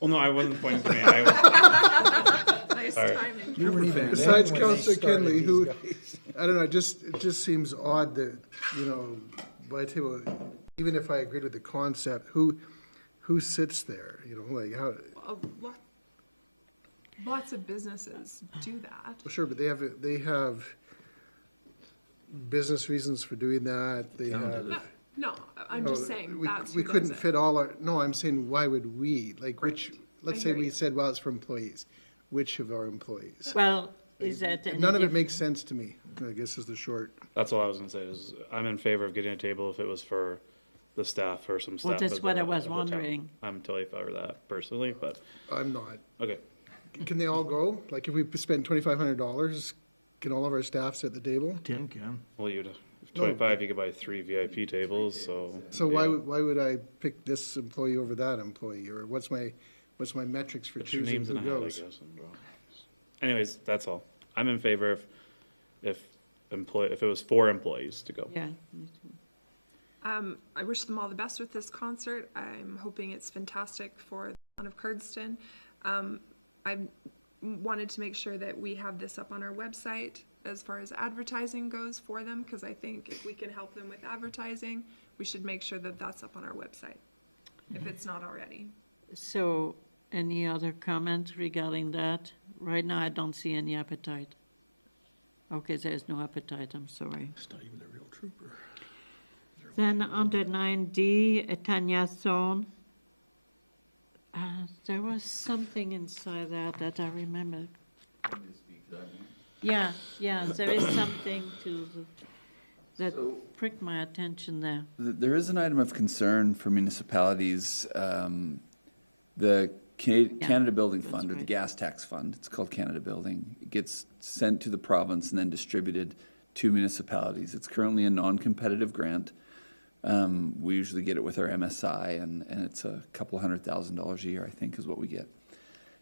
Well, no, I wasn't pointing to me. Nice Sorry. timing. Besides Councillor Kenley, who, I don't know, it just seems odd that, buy a table, even if I agreed with the concept, who sits there, like how? Lots of businesses do that. Well, sure, but they have business reasons for doing that. They have. No, I'm just saying that's we who couldn't does it. fit all our. No, I'm saying why would we? Like which? Let's say hear we you. said, well, it's for employees. Which of our employees? Well, is that any None of it diff- makes sense to me. I guess is the short. That's all I was gonna say, is I'm in favor of getting a table if it was for the staff or some staff. Well, that's of what the- I was of the town. wondering. I'm totally for that personally, but, I'm not. okay. Can they all go? Like if we spend $2,500, can all of our staff sit at the table? 10 can. Well, if 25, you could buy 3 VIP tables, so. So yeah. why would I pick this employee over that employee? Or what's my metrics for Put your choosing names who in a hat, I goes? guess, and go. Anyways, that's all. I'm in favor if it was 4 employees to go. Yeah. I wish them all the best with this concert. I'm hoping it's fantastic for the town of Cardston. I wanted to make sure that we have this up on our website as far as advertising goes for them, because I think if we can help them with advertising, we should make sure that that's up on our website, if it's not already. So, any other comments regarding that? Right now, I don't see any appetite. Okay, there's no appetite, I'm sorry. It's not even a real trooper. Then under 9D, Tanya Thorne. There was something inside that I remember. Yeah, there is something that pricked my attention there. There is an item of concern for municipalities. The Canada Building Fund, or the right. gas tax fund, it's called Canada Building, it gets sent to the province and then distributed to municipalities. It's currently a non-competitive grant. We usually get it with our MSI, and it's a couple $100,000 a year, I think, is what we get.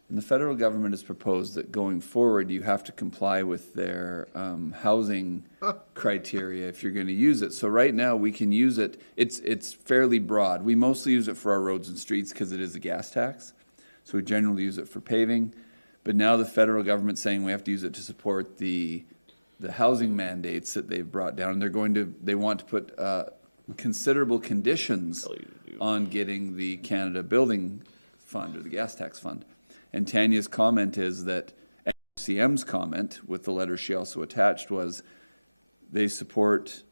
And the federal government has proposed that going forward, you have to comply with their housing criteria if you're going to use it. So right now, we can use it. It's fairly broad. We mostly use it for our roads and streets because it is a gas tax. So we generally use it for paving. But now the federal government's saying we have to use it to support the housing mandates that they've brought down. They want to put considerable conditions on getting the Canada Building fund or the gas tax fund. And Tanya's comment is that, and FCM's comment with the letter she also attached was, they support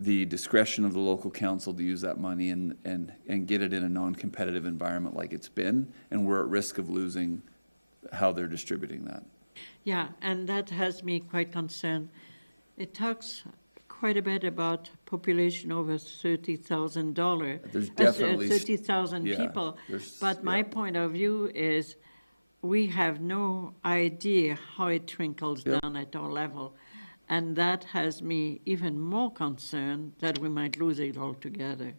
the discretion of the local council to use that money and get it in a non-competitive environment like it's been, and we're at risk of losing how they're distributing that. Yeah, and that has me quite concerned. It talks quite a bit about population over $30,000. There's definitely 30,000 yeah, people. But my point of view is we have no idea how it trickles down at our level. And that has me even more concerned that we might lose it altogether.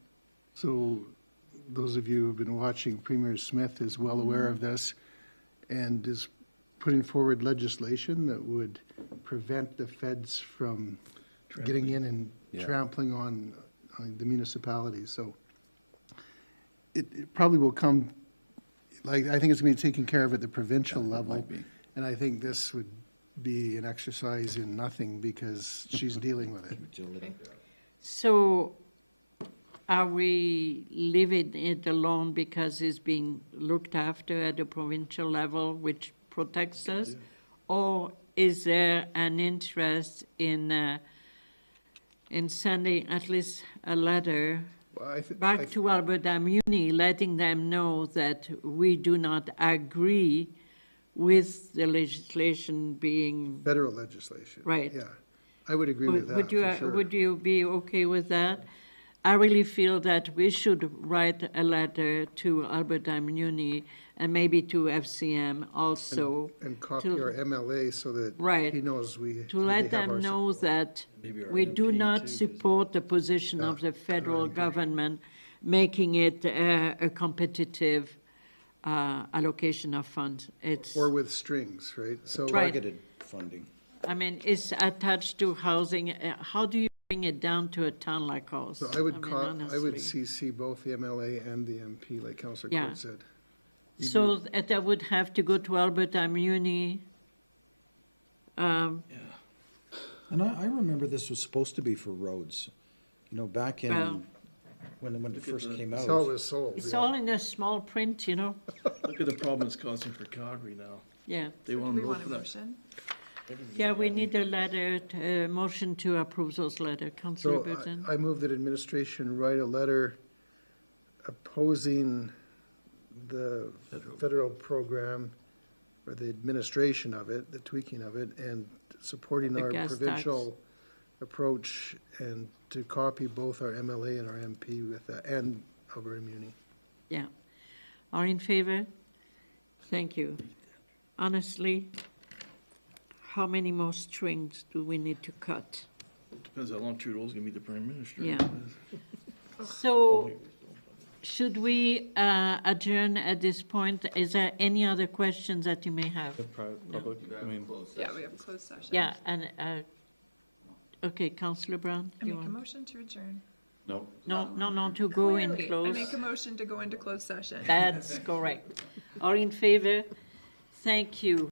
So those of you who've been watching, Premier Smith is well aware of this and is putting forward legislation that would prevent the feds from getting in and trampling on the municipalities. So it probably will come, like, I think it's going to be taken care of at the provincial level. And I think this would be an exercise in nothing because she's dealing with it. So are we leaving it alone because it's being looked after at the provincial level, which protects us? Or is there an interest in sending at least a letter back to Alberta Muni, letting them know that we do not agree with the legislation being... Federal legislation. Right. Yeah, I would agree with that, for sure. Would you be okay with that? I really feel that we should write a letter to Alberta Muni and maybe to FCM also. And copy our MLA so that he knows we... To let them know that we do not support the position of the federal government, making it a competitive allocation of funds. Or with strings, right? So targeted funding. I mean, it's attached to housing. How do you bring it down to a town like ours? So I would CC both the MLA and the MP, like Councillor Court said. So that would have to go to Alberta Muni. And I remember this was supposed to be for roads. You know, back in when it first came out. It's all was sold. It's all in a small print, you know. Look at the problem it's causing for Calgary now. Yeah. They want to go for that. Yeah, we need a letter, motion to approve those letters. Councillor So Burton. I move that administration write a letter opposing the federal program or the administration of it, the tweaking of it, and supporting our provincial approach, and to copy both our MLA and our MP with that, and Alberta Muni. Yeah. Are in favor? Thank you. Honestly, how many more strings do we need to cut? Depends how long Trudeau's going to be the Prime Minister. Yeah. So, should we adjourn at this point? Is there any other questions that you may have? Public, I mean... Yeah, we have a closed session. Yeah, and, okay, Councillor Brown? I make a motion to adjourn. No. No, to go in Clearly, close. I make a motion to go into closed session. That's correct. All in favor? Thank you.